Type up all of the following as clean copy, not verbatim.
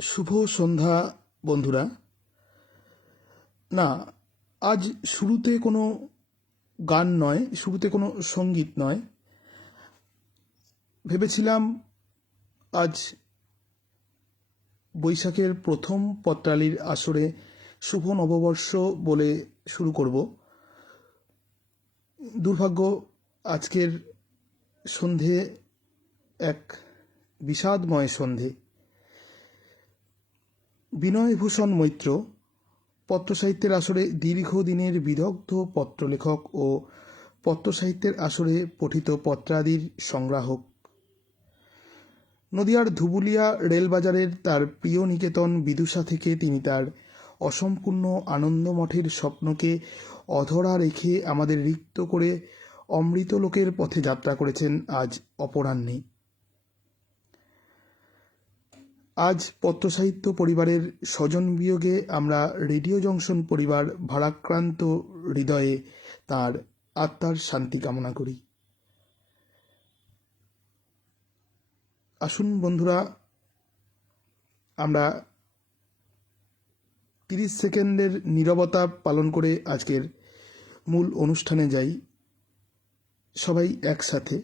শুভ সন্ধ্যা বন্ধুরা। না, আজ শুরুতে কোনো গান নয়, শুরুতে কোনো সঙ্গীত নয়। ভেবেছিলাম আজ বৈশাখের প্রথম পত্রালির আসরে শুভ নববর্ষ বলে শুরু করব। দুর্ভাগ্য, আজকের সন্ধে এক বিষাদময় সন্ধে। বিনয়ভূষণ মৈত্র পত্রসাহিত্যের আসরে দীর্ঘদিনের বিদগ্ধ পত্রলেখক ও পত্রসাহিত্যের আসরে পঠিত পত্রাদির সংগ্রাহক। নদিয়ার ধুবুলিয়া রেলবাজারের তার প্রিয় নিকেতন বিদুষা থেকে তিনি তার অসম্পূর্ণ আনন্দমঠের স্বপ্নকে অধরা রেখে আমাদের রিক্ত করে অমৃতলোকের পথে যাত্রা করেছেন আজ অপরাহ্নে। আজ পত্রসাহিত্য পরিবারের স্বজন বিয়োগে আমরা রেডিও জংশন পরিবার ভারাক্রান্ত হৃদয়ে তার আত্মার শান্তি কামনা করি। আসুন বন্ধুরা, আমরা 30 সেকেন্ডের নীরবতা পালন করে আজকের মূল অনুষ্ঠানে যাই, সবাই একসাথে।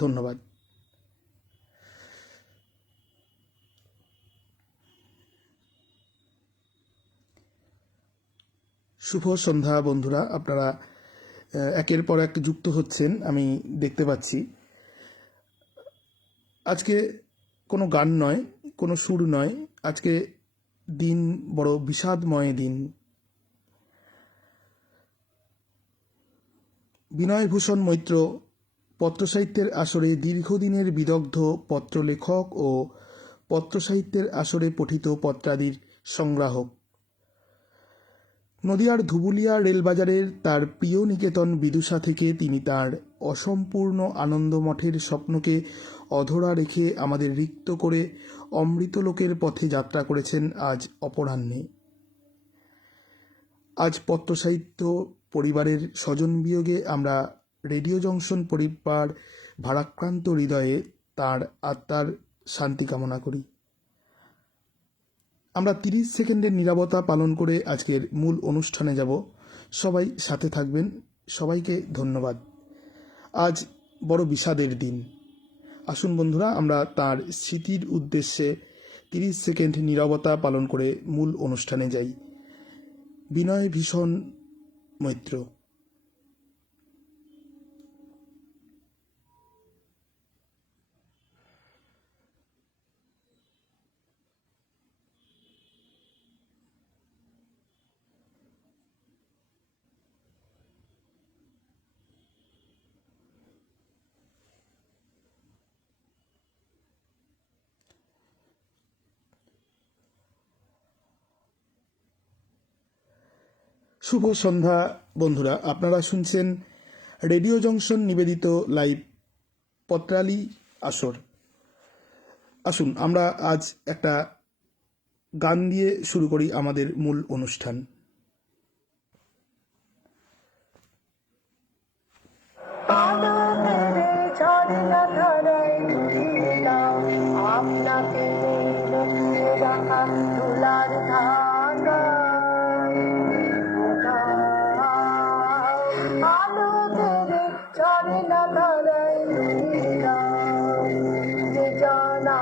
ধন্যবাদ। শুভ সন্ধ্যা বন্ধুরা, আপনারা একের পর এক যুক্ত হচ্ছেন, আমি দেখতে পাচ্ছি। আজকে কোনো গান নয়, কোনো সুর নয়, আজকে দিন বড় বিষাদময় দিন। বিনয়ভূষণ মৈত্র পত্রসাহিত্যের আসরে দীর্ঘদিনের বিদগ্ধ পত্রলেখক ও পত্রসাহিত্যের আসরে পঠিত পত্রাদির সংগ্রাহক। নদিয়ার ধুবুলিয়া রেলবাজারের তার প্রিয় নিকেতন বিদুষা থেকে তিনি তার অসম্পূর্ণ আনন্দমঠের স্বপ্নকে অধরা রেখে আমাদের রিক্ত করে অমৃতলোকের পথে যাত্রা করেছেন আজ অপরাহ্নে। আজ পত্রসাহিত্য পরিবারের স্বজন বিয়োগে আমরা রেডিও জংশন পরিবার ভারাক্রান্ত হৃদয়ে তার আত্মার শান্তি কামনা করি। আমরা 30 সেকেন্ডের নীরবতা পালন করে আজকের মূল অনুষ্ঠানে যাব। সবাই সাথে থাকবেন, সবাইকে ধন্যবাদ। আজ বড় বিষাদের দিন। আসুন বন্ধুরা, আমরা তার স্মৃতির উদ্দেশ্যে 30 সেকেন্ড নীরবতা পালন করে মূল অনুষ্ঠানে যাই। বিনয়ভূষণ মৈত্র। শুভ সন্ধ্যা বন্ধুরা, আপনারা শুনছেন রেডিও জংশন নিবেদিত লাইভ পত্রালি আসর। আসুন আমরা আজ একটা গান দিয়ে শুরু করি আমাদের মূল অনুষ্ঠান।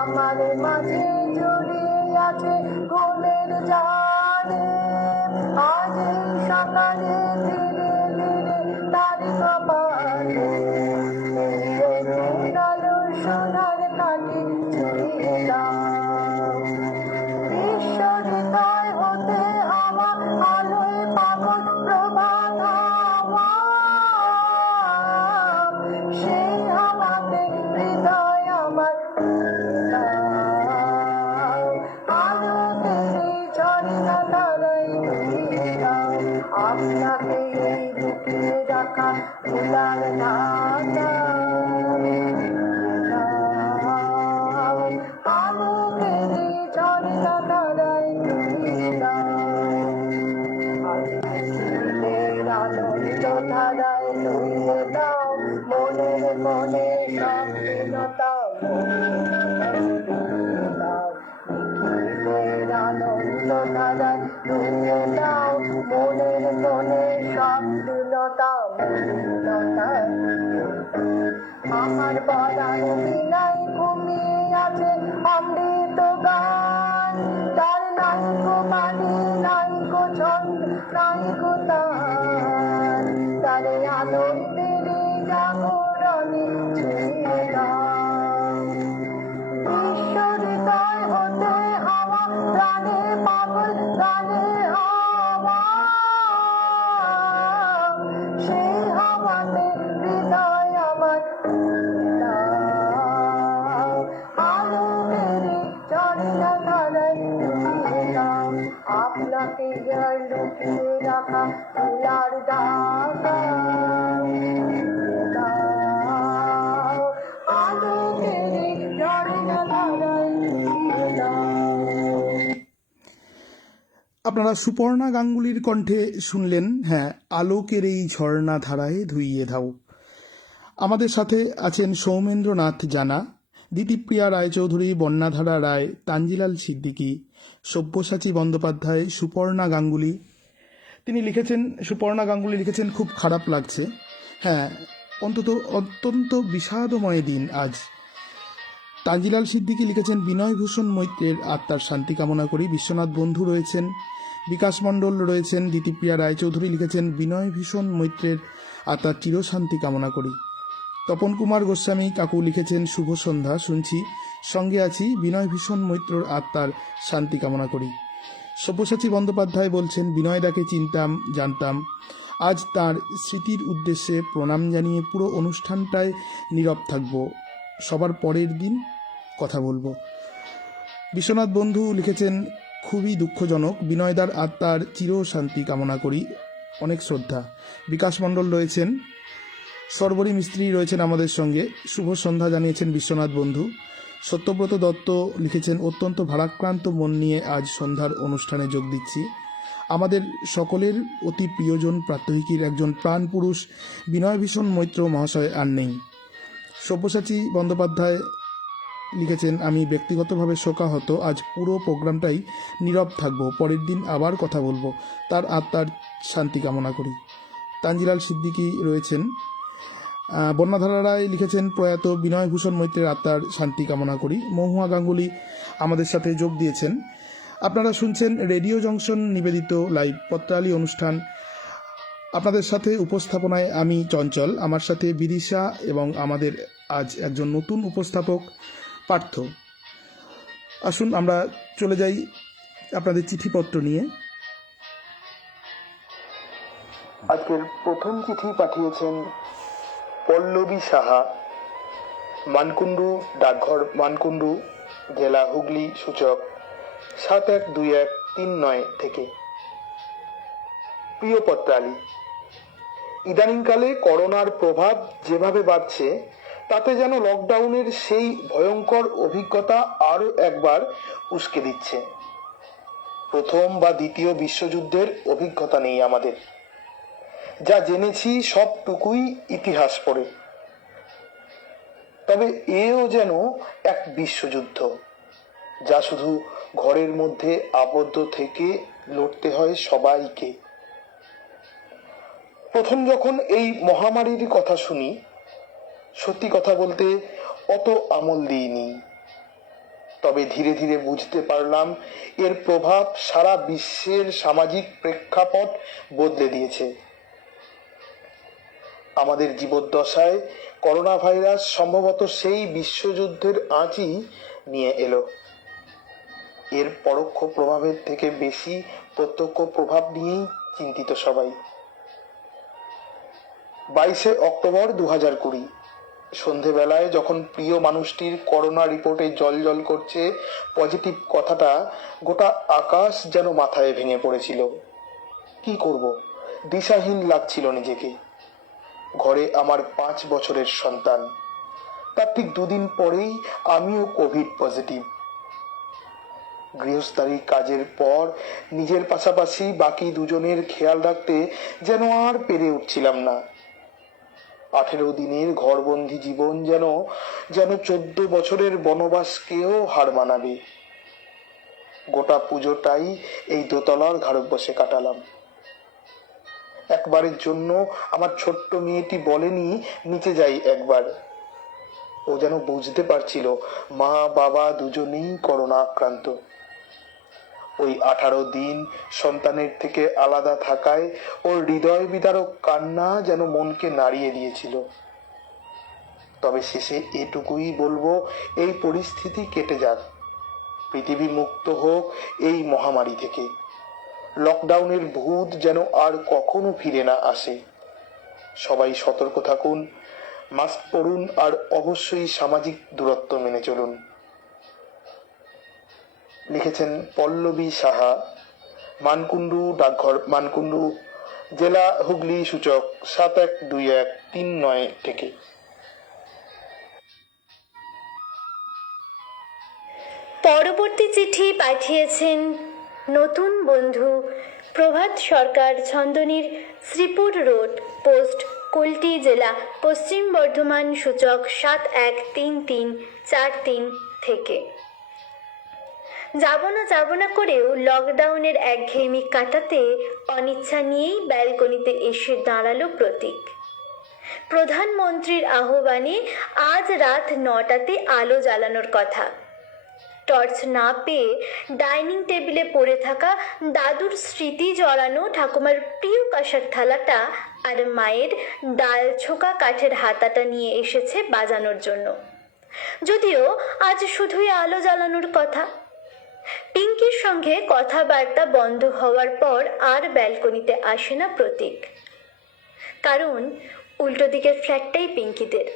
আমার মাঝে জড়িয়ে আছে ঘুমের জানে, আজ সকালে ধীরে ধীরে তার কপালে কালো সোনার কাঠি চুড়িলাম। বিশ্ব হৃদয় হতে আমার আলোয় পাগল প্রভাত সেই আমাকে হৃদয় আমার আপনাকে লুকিয়ে রাখা ভুলার ধাঁধা, আলোকে অভিনয় ঘুমিয়ে আছে অমৃত গান, তার নাইকো বাণী নাইকো ছন্দ নাইকো তার, তার আনন্দের জাগরণে ছেয়ে দাও। ঈশ্বরিতায় হতে হাওয়া প্রাণে পাগল গানে হাওয়া, সেই হাওয়াতে হৃদয় আমার দাও। আলো মেরে ঝর্ণা ধারায় ডুবিয়ে দাও, আপনাকে যার লুকিয়ে রাখা তুলার দাগা দাও। আলো মেরে ঝর্ণা ধারায় ডুবিয়ে দাও। আপনারা সুপর্ণা গাঙ্গুলির কণ্ঠে শুনলেন, হ্যাঁ, আলোকের এই ঝর্ণা ধারায় ধুইয়ে দাও। আমাদের সাথে আছেন সৌমেন্দ্রনাথ জানা, দিতিপ্রিয়া রায়চৌধুরী, বন্যাধারা রায়, তানজিলাল সিদ্দিকী, সব্যসাচী বন্দ্যোপাধ্যায়, সুপর্ণা গাঙ্গুলি। তিনি লিখেছেন, সুপর্ণা গাঙ্গুলি লিখেছেন, খুব খারাপ লাগছে। হ্যাঁ, অত্যন্ত বিষাদময় দিন আজ। তানজিলাল সিদ্দিকী লিখেছেন, বিনয়ভূষণ মৈত্রের আত্মার শান্তি কামনা করি। বিশ্বনাথ বন্ধু রয়েছেন, বিকাশ মণ্ডল রয়েছেন, দিতিপ্রিয়া রায়চৌধুরী লিখেছেন, বিনয়ভূষণ মৈত্রের আত্মার চিরশান্তি কামনা করি। তপন কুমার গোস্বামী কাকু লিখেছেন, শুভ সন্ধ্যা, শুনছি, সঙ্গে আছি, বিনয়ভূষণ মৈত্রর আত্মার শান্তি কামনা করি। সব্যসাচী বন্দ্যোপাধ্যায় বলছেন, বিনয়দাকে চিনতাম, জানতাম, আজ তার স্মৃতির উদ্দেশ্যে প্রণাম জানিয়ে পুরো অনুষ্ঠানটায় নীরব থাকব, সবার পরের দিন কথা বলবো। বিশ্বনাথ বন্ধু লিখেছেন, খুবই দুঃখজনক, বিনয়দার আত্মার চির শান্তি কামনা করি, অনেক শ্রদ্ধা। বিকাশ মণ্ডল রয়েছেন, সর্বরী মিস্ত্রি রয়েছেন আমাদের সঙ্গে, শুভ সন্ধ্যা জানিয়েছেন বিশ্বনাথ বন্ধু। সত্যব্রত দত্ত লিখেছেন, অত্যন্ত ভারাক্রান্ত মন নিয়ে আজ সন্ধ্যার অনুষ্ঠানে যোগ দিচ্ছি। আমাদের সকলের অতি প্রিয়জন প্রাত্যহিকীর একজন প্রাণপুরুষ বিনয়ভূষণ মৈত্র মহাশয় আর নেই। সব্যসাচী বন্দ্যোপাধ্যায় লিখেছেন, আমি ব্যক্তিগতভাবে শোকাহত, আজ পুরো প্রোগ্রামটাই নীরব থাকবো, পরের দিন আবার কথা বলবো, তার আত্মার শান্তি কামনা করি। তানজিলাল সিদ্দিকী রয়েছেন, বন্যাধারা রায় লিখেছেন, প্রয়াত বিনয়ভূষণ মৈত্রের আত্মার শান্তি কামনা করি। মহুয়া গাঙ্গুলি আমাদের সাথে যোগ দিয়েছেন। আপনারা শুনছেন রেডিও জংশন নিবেদিত লাইভ পত্রালী অনুষ্ঠান। আপনাদের সাথে উপস্থাপনায় আমি চঞ্চল, আমার সাথে বিদিশা এবং আমাদের আজ একজন নতুন উপস্থাপক পার্থ। আসুন আমরা চলে যাই আপনাদের চিঠিপত্র নিয়ে। আজকের প্রথম চিঠি পাঠিয়েছেন পল্লবী সাহা, মানকুণ্ডু, ডাকঘর মানকুণ্ডু, জেলা হুগলি, সূচক 712139 থেকে। প্রিয় পত্রালী, ইদানিংকালে করোনার প্রভাব যেভাবে বাড়ছে তাতে যেন লকডাউনের সেই ভয়ঙ্কর অভিজ্ঞতা আরও একবার উস্কে দিচ্ছে। প্রথম বা দ্বিতীয় বিশ্বযুদ্ধের অভিজ্ঞতা নেই আমাদের, যা জেনেছি সবটুকুই ইতিহাস পড়ে। তবে এও যেন এক বিশ্বযুদ্ধ, যা শুধু ঘরের মধ্যে আবদ্ধ থেকে লড়তে হয় সবাইকে। প্রথম যখন এই মহামারীর কথা শুনি, সত্যি কথা বলতে অত আমল দিইনি। তবে ধীরে ধীরে বুঝতে পারলাম এর প্রভাব সারা বিশ্বের সামাজিক প্রেক্ষাপট বদলে দিয়েছে। আমাদের জীবদ্দশায় করোনা ভাইরাস সম্ভবত সেই বিশ্বযুদ্ধের আঁচই নিয়ে এলো। এর পরোক্ষ প্রভাবের থেকে বেশি প্রত্যক্ষ প্রভাব নিয়েই চিন্তিত সবাই। 22 অক্টোবর 2020 সন্ধেবেলায় যখন প্রিয় মানুষটির করোনা রিপোর্টে জল করছে পজিটিভ কথাটা, গোটা আকাশ যেন মাথায় ভেঙে পড়েছিল। কি করব, দিশাহীন লাগছিল নিজেকে। ঘরে আমার 5 বছরের সন্তান, তার ঠিক 2 দিন পরেই আমিও কোভিড পজিটিভ। গৃহস্থালী কাজের পর নিজের পাশাপাশি বাকি দুজনের খেয়াল রাখতে যেন আর পেরে উঠছিলাম না। 18 দিনের ঘরবন্দি জীবন যেন 14 বছরের বনবাসকেও হার মানাবে। গোটা পুজোটাই এই দোতলার ঘরে বসে কাটালাম। একবারের জন্য আমার ছোট্ট মেয়েটি বলেনি নিচে যাই একবার। ও যেন বুঝতে পারছিল মা বাবা দুজনেই করোনা আক্রান্ত। ওই 18 দিন সন্তানের থেকে আলাদা থাকায় ওর হৃদয় বিদারক কান্না যেন মনকে নাড়িয়ে দিয়েছিল। তবে শেষে এটুকুই বলবো, এই পরিস্থিতি কেটে যাক, পৃথিবী মুক্ত হোক এই মহামারী থেকে, লকডাউনের ভূত যেন আর কখনো ফিরে না আসে। সবাই সতর্ক থাকুন, মাস্ক পরুন আর অবশ্যই সামাজিক দূরত্ব মেনে চলুন। লিখেছেন পল্লবী সাহা, মানকুণ্ডু, ডাকঘর মানকুণ্ডু, জেলা হুগলি, সূচক 712139 থেকে। পরবর্তী চিঠি পাঠিয়েছেন নতুন বন্ধু প্রভাত সরকার, ছন্দনীর শ্রীপুর রোড, পোস্ট কুলটি, জেলা পশ্চিম বর্ধমান, সূচক 713343 থেকে। যাব না করেও লকডাউনের একঘেয়েমি কাটাতে অনিচ্ছা নিয়েই ব্যালকনিতে এসে দাঁড়ালো প্রতীক। প্রধানমন্ত্রীর আহ্বানে আজ রাত 9টাতে আলো জ্বালানোর কথা। টর্চ না পেয়ে ডাইনিং টেবিলে পড়ে থাকা দাদুর স্মৃতি জড়ানো ঠাকুমার প্রিয় কাঁসার থালাটা আর মায়ের ডাল ছোকা কাঠের হাতাটা নিয়ে এসেছে বাজানোর জন্য। যদিও আজ শুধুই আলো জ্বালানোর কথা। পিঙ্কির সঙ্গে কথাবার্তা বন্ধ হওয়ার পর আর ব্যালকনিতে আসে না প্রতীক, কারণ উল্টো দিকের ফ্ল্যাটটাই পিঙ্কিদের।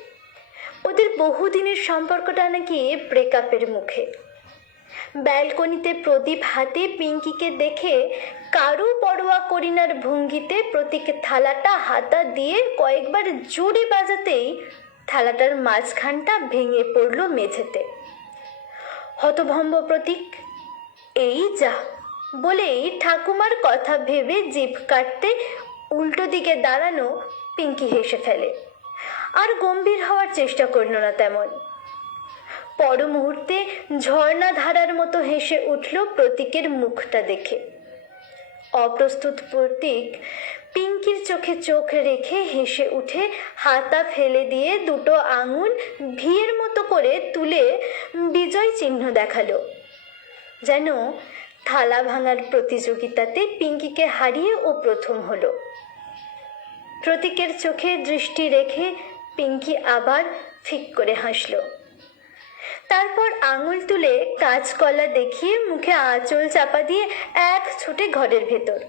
ওদের বহুদিনের সম্পর্কটা নাকি ব্রেকআপের মুখে। ব্যালকনিতে প্রদীপ হাতে পিঙ্কিকে দেখে কারো পরোয়া করিনার ভঙ্গিতে প্রতীক থালাটা হাতা দিয়ে কয়েকবার জোরে বাজাতেই থালাটার মাঝখানটা ভেঙে পড়ল মেঝেতে। হতভম্ব প্রতীক এই যা বলেই ঠাকুমার কথা ভেবে জিভ কাটতে উল্টো দিকে দাঁড়ানো পিঙ্কি হেসে ফেলে, আর গম্ভীর হওয়ার চেষ্টা করল না তেমন। পর মুহূর্তে ঝর্ণা ধারার মতো হেসে উঠল প্রতীকের মুখটা দেখে। অপ্রস্তুত প্রতীক পিঙ্কির চোখে চোখ রেখে হেসে উঠে হাতা ফেলে দিয়ে দুটো আঙুল ভিয়ের মতো করে তুলে বিজয় চিহ্ন দেখালো, যেন থালা ভাঙার প্রতিযোগিতাতে পিঙ্কিকে হারিয়ে ও প্রথম হলো। প্রতীকের চোখে দৃষ্টি রেখে পিঙ্কি আবার ফিক করে হাসল। তারপর আঙুল তুলে কাঁচকলা দেখিয়ে মুখে আঁচল চাপা দিয়ে এক ছুটে ঘরের ভেতর।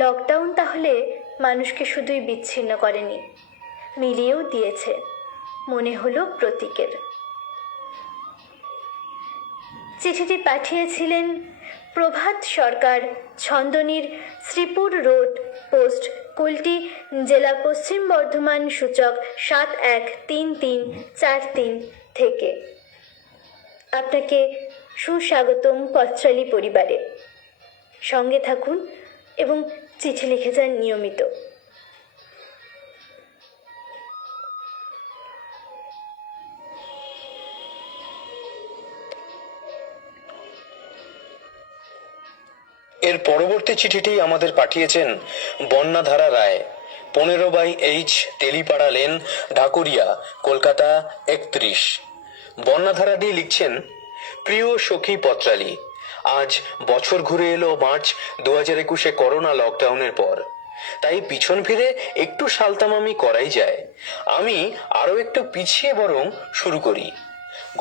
লকডাউন তাহলে মানুষকে শুধুই বিচ্ছিন্ন করেনি, মিলিয়েও দিয়েছে, মনে হলো প্রতীকের। চিঠিটি পাঠিয়েছিলেন প্রভাত সরকার, ছন্দনীর শ্রীপুর রোড, পোস্ট কুলটি, জেলা পশ্চিম বর্ধমান, সূচক 713343 থেকে। আপনাকে সুস্বাগতম পথচারী পরিবারে। সঙ্গে থাকুন এবং চিঠি লিখে যান নিয়মিত। এর পরবর্তী চিঠিটি আমাদের পাঠিয়েছেন বন্যাধারা রায়, 15/H তেলিপাড়া লেন, ঢাকুরিয়া, কলকাতা 31। বন্যাধারা দিয়ে লিখছেন, প্রিয় সখী পত্রালী, আজ বছর ঘুরে এলো মার্চ 2021 করোনা লকডাউনের পর। তাই পিছন ফিরে একটু সালতামামি করাই যায়। আমি আরো একটু পিছিয়ে বরং শুরু করি।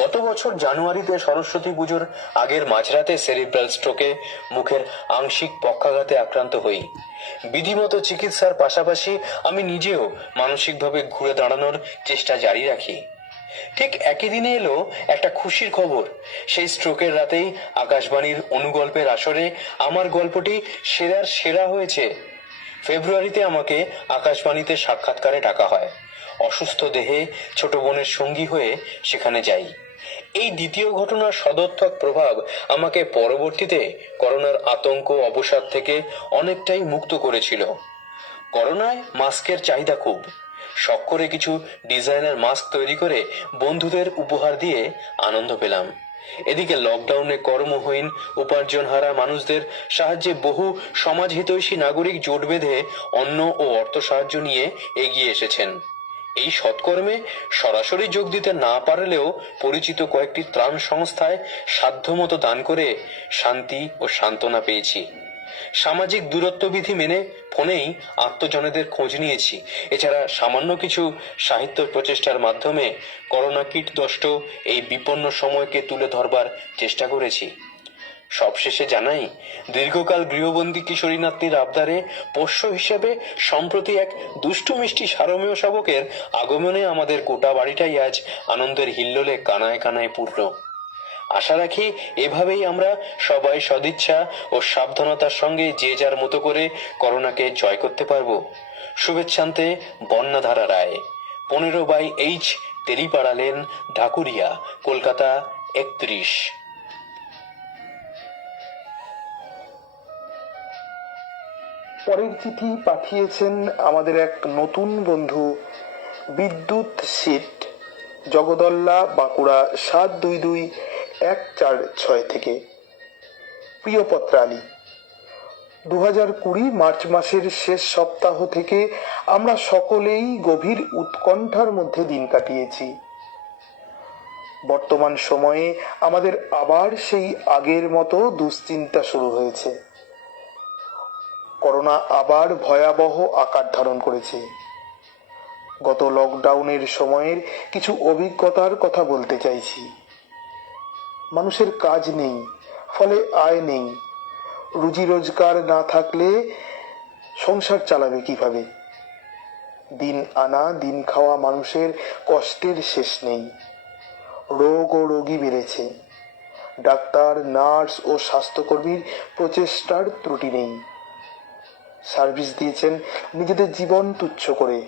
গত বছর জানুয়ারিতে সরস্বতী পুজোর আগের মাঝরাতে সেরিব্রাল স্ট্রোকে মুখের আংশিক পক্ষাঘাতে আক্রান্ত হই। বিধিমতো চিকিৎসার পাশাপাশি আমি নিজেও মানসিকভাবে ঘুরে দাঁড়ানোর চেষ্টা জারি রাখি। ঠিক একই দিনে এলো একটা খুশির খবর। সেই স্ট্রোকের রাতেই আকাশবাণীর অনুগল্পের আসরে আমার গল্পটি সেরার সেরা হয়েছে। ফেব্রুয়ারিতে আমাকে আকাশবাণীতে সাক্ষাৎকারে ডাকা হয়। অসুস্থ দেহে ছোট বোনের সঙ্গী হয়ে সেখানে যাই। এই দ্বিতীয় ঘটনার সদর্থক প্রভাব আমাকে পরবর্তীতে করোনার আতঙ্ক অবসাদ থেকে অনেকটাই মুক্ত করেছিল। করোনায় মাস্কের চাহিদা খুব। শখ করে কিছু ডিজাইনার মাস্ক তৈরি করে বন্ধুদের উপহার দিয়ে আনন্দ পেলাম। এদিকে লকডাউনে কর্মহীন উপার্জনহারা মানুষদের সাহায্যে বহু সমাজ হিতৈষী নাগরিক জোট বেঁধে অন্ন ও অর্থ সাহায্য নিয়ে এগিয়ে এসেছেন। এই সৎকর্মে সরাসরি যোগ দিতে না পারলেও পরিচিত কয়েকটি ত্রাণ সংস্থায় সাধ্যমতো দান করে শান্তি ও সান্ত্বনা পেয়েছি। সামাজিক দূরত্ববিধি মেনে ফোনেই আত্মজনেদের খোঁজ নিয়েছি। এছাড়া সামান্য কিছু সাহিত্য প্রচেষ্টার মাধ্যমে করোনা কীটদষ্ট এই বিপন্ন সময়কে তুলে ধরবার চেষ্টা করেছি। সবশেষে জানাই, দীর্ঘকাল গৃহবন্দী কিশোরী নাতনির আবদারে পোষ্য হিসেবে সম্প্রতি এক দুষ্টু মিষ্টি সারমেয় শাবকের আগমনে আমাদের গোটা বাড়িটাই আজ আনন্দের হিল্লোলে কানায় কানায় পূর্ণ। আশা রাখি এভাবেই আমরা সবাই সদিচ্ছা ও সাবধানতার সঙ্গে যে যার মতো করে করোনাকে জয় করতে পারবো। শুভেচ্ছান্তে বন্যাধারা রায়, 15/H, তেলিপাড়া লেন, ঢাকুরিয়া, কলকাতা 31। পরের চিঠি পাঠিয়েছেন আমাদের এক নতুন বন্ধু বিদ্যুৎ শীত, জগদল্লা, বাঁকুড়া 722146 থেকে। প্রিয় পত্রালী, 2020 মার্চ মাসের শেষ সপ্তাহ থেকে আমরা সকলেই গভীর উৎকণ্ঠার মধ্যে দিন কাটিয়েছি। বর্তমান সময়ে আমাদের আবার সেই আগের মতো দুশ্চিন্তা শুরু হয়েছে। করোনা আবার ভয়াবহ আকার ধারণ করেছে। গত লকডাউনের সময়ের কিছু অভিজ্ঞতার কথা বলতে চাইছি। মানুষের কাজ নেই, ফলে আয় নেই। রুজি রোজগার না থাকলে সংসার চালাবে কিভাবে? দিন আনা দিন খাওয়া মানুষের কষ্টের শেষ নেই। রোগ ও রোগী বেড়েছে। ডাক্তার, নার্স ও স্বাস্থ্যকর্মীর প্রচেষ্টার ত্রুটি নেই। সার্ভিস দিয়েছেন নিজেদের জীবন তুচ্ছ করে।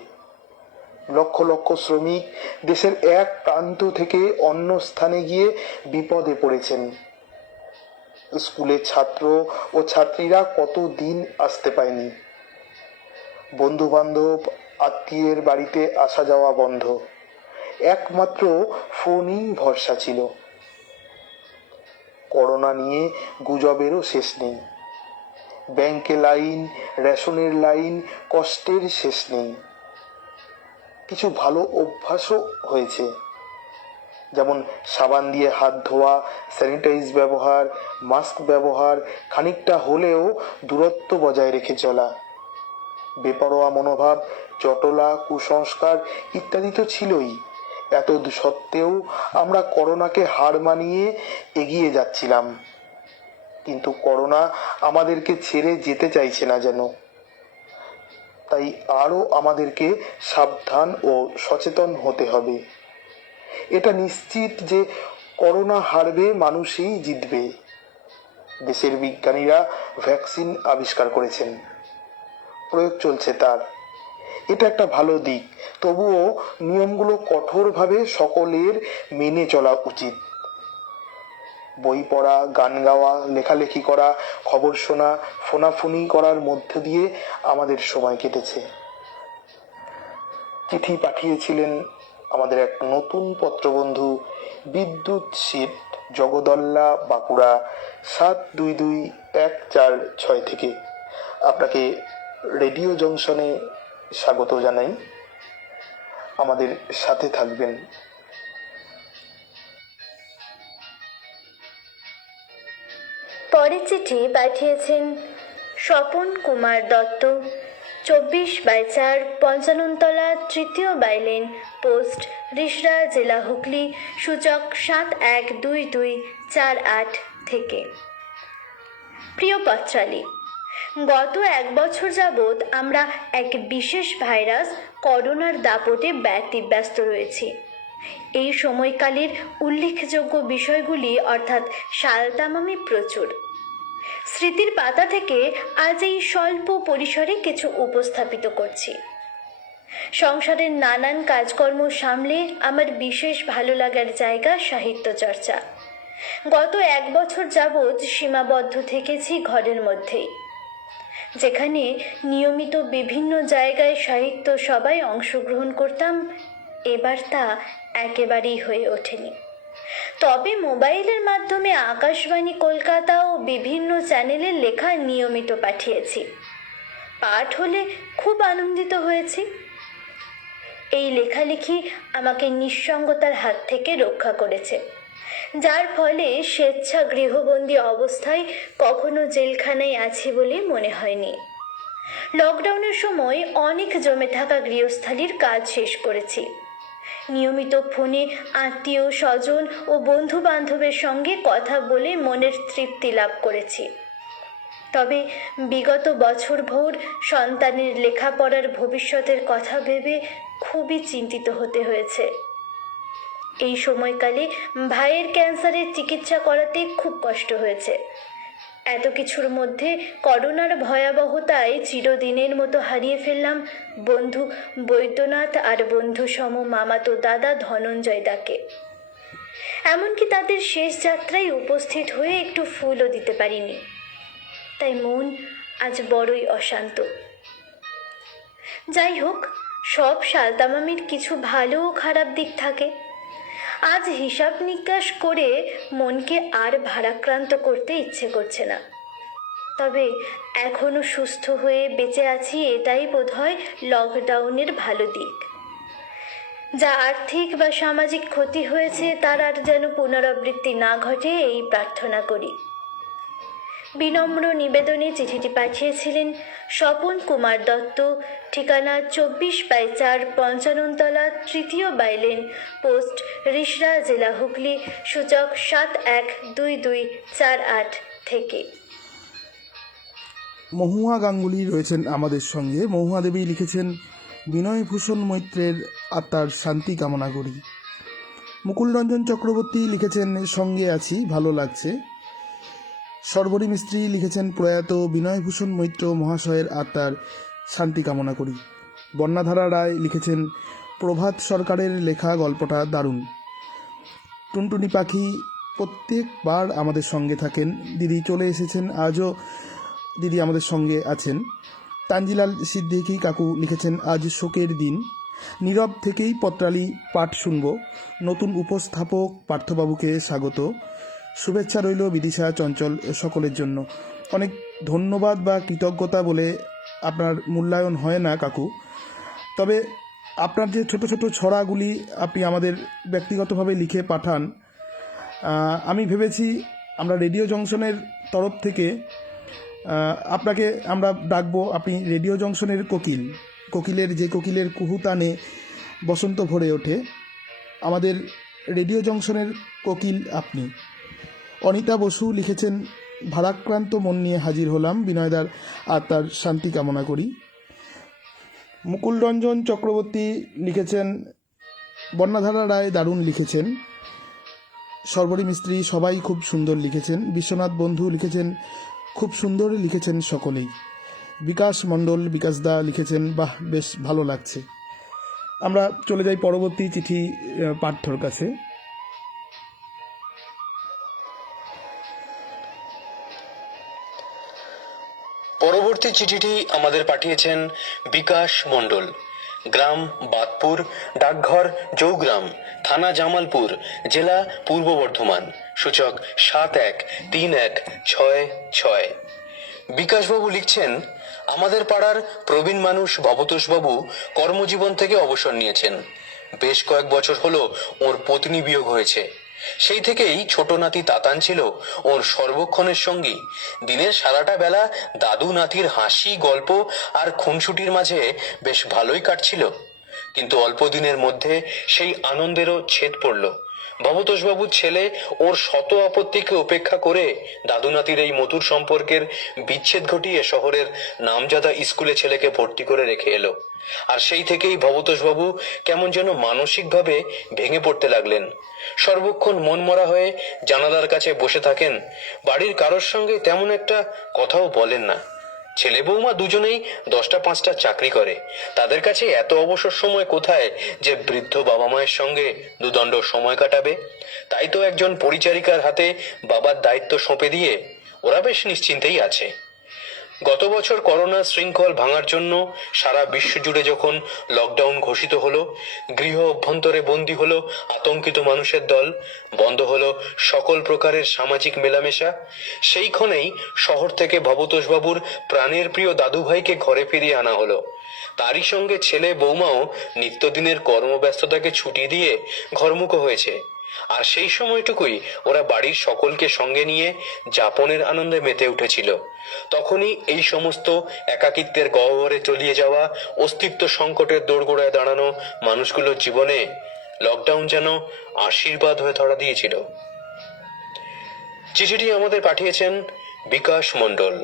লক্ষ লক্ষ শ্রমিক দেশের এক প্রান্ত থেকে অন্য স্থানে গিয়ে বিপদে পড়েছেন। স্কুলে ছাত্র ও ছাত্রীরা কতদিন আসতে পায়নি। বন্ধু বান্ধব, আত্মীয়ের বাড়িতে আসা যাওয়া বন্ধ। একমাত্র ফোনই ভরসা ছিল। করোনা নিয়ে গুজবেরও শেষ নেই। ব্যাংকে লাইন, রেশনের লাইন, কষ্টের শেষ নেই। কিছু ভালো অভ্যাসও হয়েছে, যেমন সাবান দিয়ে হাত ধোয়া, স্যানিটাইজ ব্যবহার, মাস্ক ব্যবহার, খানিকটা হলেও দূরত্ব বজায় রেখে চলা। বেপরোয়া মনোভাব, চটলা, কুসংস্কার ইত্যাদি তো ছিলই। এত সত্ত্বেও আমরা করোনাকে হার মানিয়ে এগিয়ে যাচ্ছিলাম। কিন্তু করোনা আমাদেরকে ছেড়ে যেতে চাইছে না যেন। তাই আরো আমাদেরকে সাবধান ও সচেতন হতে হবে। এটা নিশ্চিত যে করোনা হারবে, মানুষই জিতবে। দেশের বিজ্ঞানীরা ভ্যাকসিন আবিষ্কার করেছেন, প্রয়োগ চলছে তার। এটা একটা ভালো দিক। তবুও নিয়মগুলো কঠোরভাবে সকলের মেনে চলা উচিত। বই পড়া, গান গাওয়া, লেখালেখি করা, খবর শোনা, ফোনাফুনি করার মধ্য দিয়ে আমাদের সময় কেটেছে। চিঠি পাঠিয়েছিলেন আমাদের এক নতুন পত্রবন্ধু বিদ্যুৎ শীত, জগদল্লা, বাঁকুড়া 722146 থেকে। আপনাকে রেডিও জংশনে স্বাগত জানাই। আমাদের সাথে থাকবেন। পরের চিঠি পাঠিয়েছেন স্বপন কুমার দত্ত, 24/4, পঞ্চাননতলা, 3য় বাইলেন, পোস্ট রিষড়া, জেলা হুগলি, সূচক 712248 থেকে। প্রিয় পত্রালী, গত 1 বছর যাবৎ আমরা এক বিশেষ ভাইরাস করোনার দাপটে ব্যতিব্যস্ত রয়েছি। এই সময়কালের উল্লেখযোগ্য বিষয়গুলি অর্থাৎ সালতামামি প্রচুর। স্মৃতির পাতা থেকে আজ এই স্বল্প পরিসরে কিছু উপস্থাপিত করছি। সংসারের নানান কাজকর্ম সামলে আমার বিশেষ ভালো লাগার জায়গা সাহিত্য চর্চা। গত 1 বছর যাবৎ সীমাবদ্ধ থেকেছি ঘরের মধ্যেই, যেখানে নিয়মিত বিভিন্ন জায়গায় সাহিত্য সভায় অংশগ্রহণ করতাম। এবার তা একেবারেই হয়ে ওঠেনি। তবে মোবাইলের মাধ্যমে আকাশবাণী কলকাতা ও বিভিন্ন চ্যানেলের লেখা নিয়মিত পাঠিয়েছি। পাঠ হলে খুব আনন্দিত হয়েছি। এই লেখালেখি আমাকে নিঃসঙ্গতার হাত থেকে রক্ষা করেছে, যার ফলে স্বেচ্ছা গৃহবন্দী অবস্থায় কখনো জেলখানায় আছি বলে মনে হয়নি। লকডাউনের সময় অনেক জমে থাকা গৃহস্থালির কাজ শেষ করেছি। নিয়মিত ফোনে আত্মীয় স্বজন ও বন্ধু বান্ধবের সঙ্গে কথা বলে মনের তৃপ্তি লাভ করেছি। তবে বিগত বছরভর সন্তানের লেখাপড়ার ভবিষ্যতের কথা ভেবে খুবই চিন্তিত হতে হয়েছে। এই সময়কালে ভাইয়ের ক্যান্সারের চিকিৎসা করাতে খুব কষ্ট হয়েছে। এত কিছুর মধ্যে করোনার ভয়াবহতায় চিরদিনের মতো হারিয়ে ফেললাম বন্ধু বৈদ্যনাথ আর বন্ধু সম মামাতো দাদা ধনঞ্জয় দাকে। এমনকি তাদের শেষ যাত্রায় উপস্থিত হয়ে একটু ফুলও দিতে পারিনি। তাই মন আজ বড়ই অশান্ত। যাই হোক, সব সালতামামির কিছু ভালো ও খারাপ দিক থাকে। আজ হিসাব নিকাশ করে মনকে আর ভারাক্রান্ত করতে ইচ্ছে করছে না। তবে এখনো সুস্থ হয়ে বেঁচে আছি, এটাই বোধহয় লকডাউনের ভালো দিক। যা আর্থিক বা সামাজিক ক্ষতি হয়েছে তার আর যেন পুনরাবৃত্তি না ঘটে, এই প্রার্থনা করি। বিনম্র নিবেদনে চিঠিটি পাঠিয়েছিলেন স্বপন কুমার দত্ত, ঠিকানা 24/4 পঞ্চাননতলা, 3য় বাইলেন, পোস্ট রিষড়া, জেলা হুগলি, সূচক 712248 থেকে। মহুয়া গাঙ্গুলি রয়েছেন আমাদের সঙ্গে। মহুয়া দেবী লিখেছেন, বিনয়ভূষণ মৈত্রের আত্মার শান্তি কামনা করি। মুকুল রঞ্জন চক্রবর্তী লিখেছেন, সঙ্গে আছি, ভালো লাগছে। সর্বরী মিস্ত্রি লিখেছেন, প্রয়াত বিনয়ভূষণ মৈত্র মহাশয়ের আত্মার শান্তি কামনা করি। বন্যাধারা রায় লিখেছেন, প্রভাত সরকারের লেখা গল্পটা দারুণ। টুনটুনি পাখি প্রত্যেকবার আমাদের সঙ্গে থাকেন। দিদি চলে এসেছেন, আজও দিদি আমাদের সঙ্গে আছেন। তানজিলাল সিদ্দিকী কাকু লিখেছেন, আজ শোকের দিন, নীরব থেকেই পত্রালি পাঠ শুনব। নতুন উপস্থাপক পার্থবাবুকে স্বাগত। শুভেচ্ছা রইল বিদিশা, চঞ্চল সকলের জন্য। অনেক ধন্যবাদ বা কৃতজ্ঞতা বলে আপনার মূল্যায়ন হয় না কাকু। তবে আপনার যে ছোট ছোট ছড়াগুলি আপনি আমাদের ব্যক্তিগতভাবে লিখে পাঠান, আমি ভেবেছি আমরা রেডিও জংশনের তরফ থেকে আপনাকে আমরা ডাকবো। আপনি রেডিও জংশনের কোকিলের কুহুতানে বসন্ত ভরে ওঠে, আমাদের রেডিও জংশনের কোকিল আপনি। অনিতা বসু লিখেছেন, ভারাক্রান্ত মন নিয়ে হাজির হলাম, বিনয়দার আত্মার শান্তি কামনা করি। মুকুল রঞ্জন চক্রবর্তী লিখেছেন, বন্যাধারা রায় দারুণ লিখেছেন। সর্বরী মিস্ত্রি সবাই খুব সুন্দর লিখেছেন। বিশ্বনাথ বন্ধু লিখেছেন, খুব সুন্দর লিখেছেন সকলেই। বিকাশ মণ্ডল, বিকাশদা লিখেছেন, বাহ বেশ ভালো লাগছে। আমরা চলে যাই পরবর্তী চিঠি পাঠ্যর কাছে। পরবর্তী চিঠিটি আমাদের পাঠিয়েছেন বিকাশ মণ্ডল, গ্রাম বাদপুর, ডাকঘর জৌগ্রাম, থানা জামালপুর, জেলা পূর্ব বর্ধমান, সূচক 713166। বিকাশবাবু লিখছেন, আমাদের পাড়ার প্রবীণ মানুষ ভবতোষবাবু কর্মজীবন থেকে অবসর নিয়েছেন। বেশ কয়েক বছর হলো ওর পত্নী বিয়োগ হয়েছে। সেই থেকেই ছোট নাতি তাতান ছিল ওর সর্বক্ষণের সঙ্গী। দিনের সারাটা বেলা দাদু নাতির হাসি, গল্প আর খুনসুটির মাঝে বেশ ভালোই কাটছিল। কিন্তু অল্প দিনের মধ্যে সেই আনন্দেরও ছেদ পড়ল। ভবতোষবাবুর ছেলে ওর শত আপত্তিকে উপেক্ষা করে দাদু নাতির এই মধুর সম্পর্কের বিচ্ছেদ ঘটিয়ে শহরের নামজাদা স্কুলে ছেলেকে ভর্তি করে রেখে এলো। আর সেই থেকেই ভবতোষবাবু কেমন যেন মানসিকভাবে ভেঙে পড়তে লাগলেন। সর্বক্ষণ মনমরা হয়ে জানালার কাছে বসে থাকেন। বাড়ির কারোর সঙ্গে তেমন একটা কথাও বলেন না। ছেলে বৌমা দুজনেই 10টা-5টা চাকরি করে। তাদের কাছে এত অবসর সময় কোথায় যে বৃদ্ধ বাবা মায়ের সঙ্গে দুদণ্ড সময় কাটাবে। তাই তো একজন পরিচারিকার হাতে বাবার দায়িত্ব সঁপে দিয়ে ওরা বেশ নিশ্চিন্তেই আছে। গত বছর করোনা শৃঙ্খল ভাঙার জন্য সারা বিশ্ব জুড়ে যখন লকডাউন ঘোষিত হলো, গৃহ অভ্যন্তরে বন্দী হলো আতঙ্কিত মানুষের দল, বন্ধ হলো সকল প্রকারের সামাজিক মেলামেশা, সেই ক্ষণেই শহর থেকে ভবতোষবাবুর প্রাণের প্রিয় দাদু ভাইকে ঘরে ফিরিয়ে আনা হলো। তারই সঙ্গে ছেলে বৌমাও নিত্যদিনের কর্মব্যস্ততাকে ছুটি দিয়ে ঘরমুখো হয়েছে, আর সেই সময়টুকুই ওরা বাড়ির সকলকে সঙ্গে নিয়ে যাপনের আনন্দে মেতে উঠেছিল। তখনই এই সমস্ত একাকিত্বের গহ্বরে তলিয়ে যাওয়া, অস্তিত্ব সংকটের দোরগোড়ায় দাঁড়ানো মানুষগুলোর জীবনে লকডাউন যেন আশীর্বাদ হয়ে ধরা দিয়েছিল। চিঠিটি আমাদের পাঠিয়েছেন বিকাশ মণ্ডল,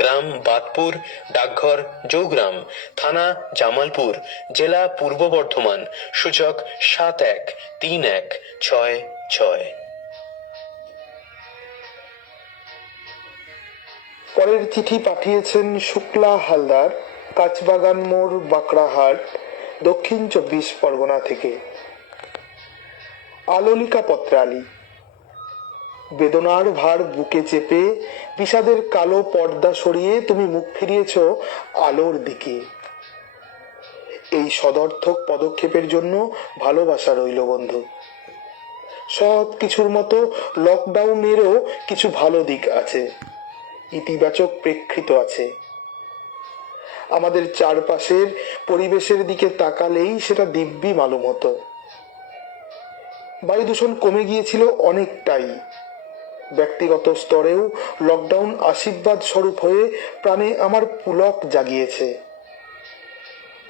গ্রাম বাদপুর, ডাকঘর জৌগ্রাম, থানা জামালপুর, জেলা পূর্ব বর্ধমান, সূচক 713166। পরের চিঠি পাঠিয়েছেন শুক্লা হালদার, কাঁচবাগান মোড়, বাঁকড়াহাট, দক্ষিণ 24 পরগনা থেকে। আলোলিকা পত্রালি। বেদনার ভার বুকে চেপে বিষাদের কালো পর্দা সরিয়ে তুমি মুখ ফিরিয়েছ আলোর দিকে। এই সদর্থক পদক্ষেপের জন্য ভালোবাসা রইল বন্ধু। সব কিছুর মতো লকডাউনেরও কিছু ভালো দিক আছে, ইতিবাচক প্রেক্ষিত আছে। আমাদের চারপাশের পরিবেশের দিকে তাকালেই সেটা দিব্যি মালুম হতো। বায়ু দূষণ কমে গিয়েছিল অনেকটাই। ব্যক্তিগত স্তরেও লকডাউন আশীর্বাদ স্বরূপ হয়ে প্রাণে আমার পুলক জাগিয়েছে।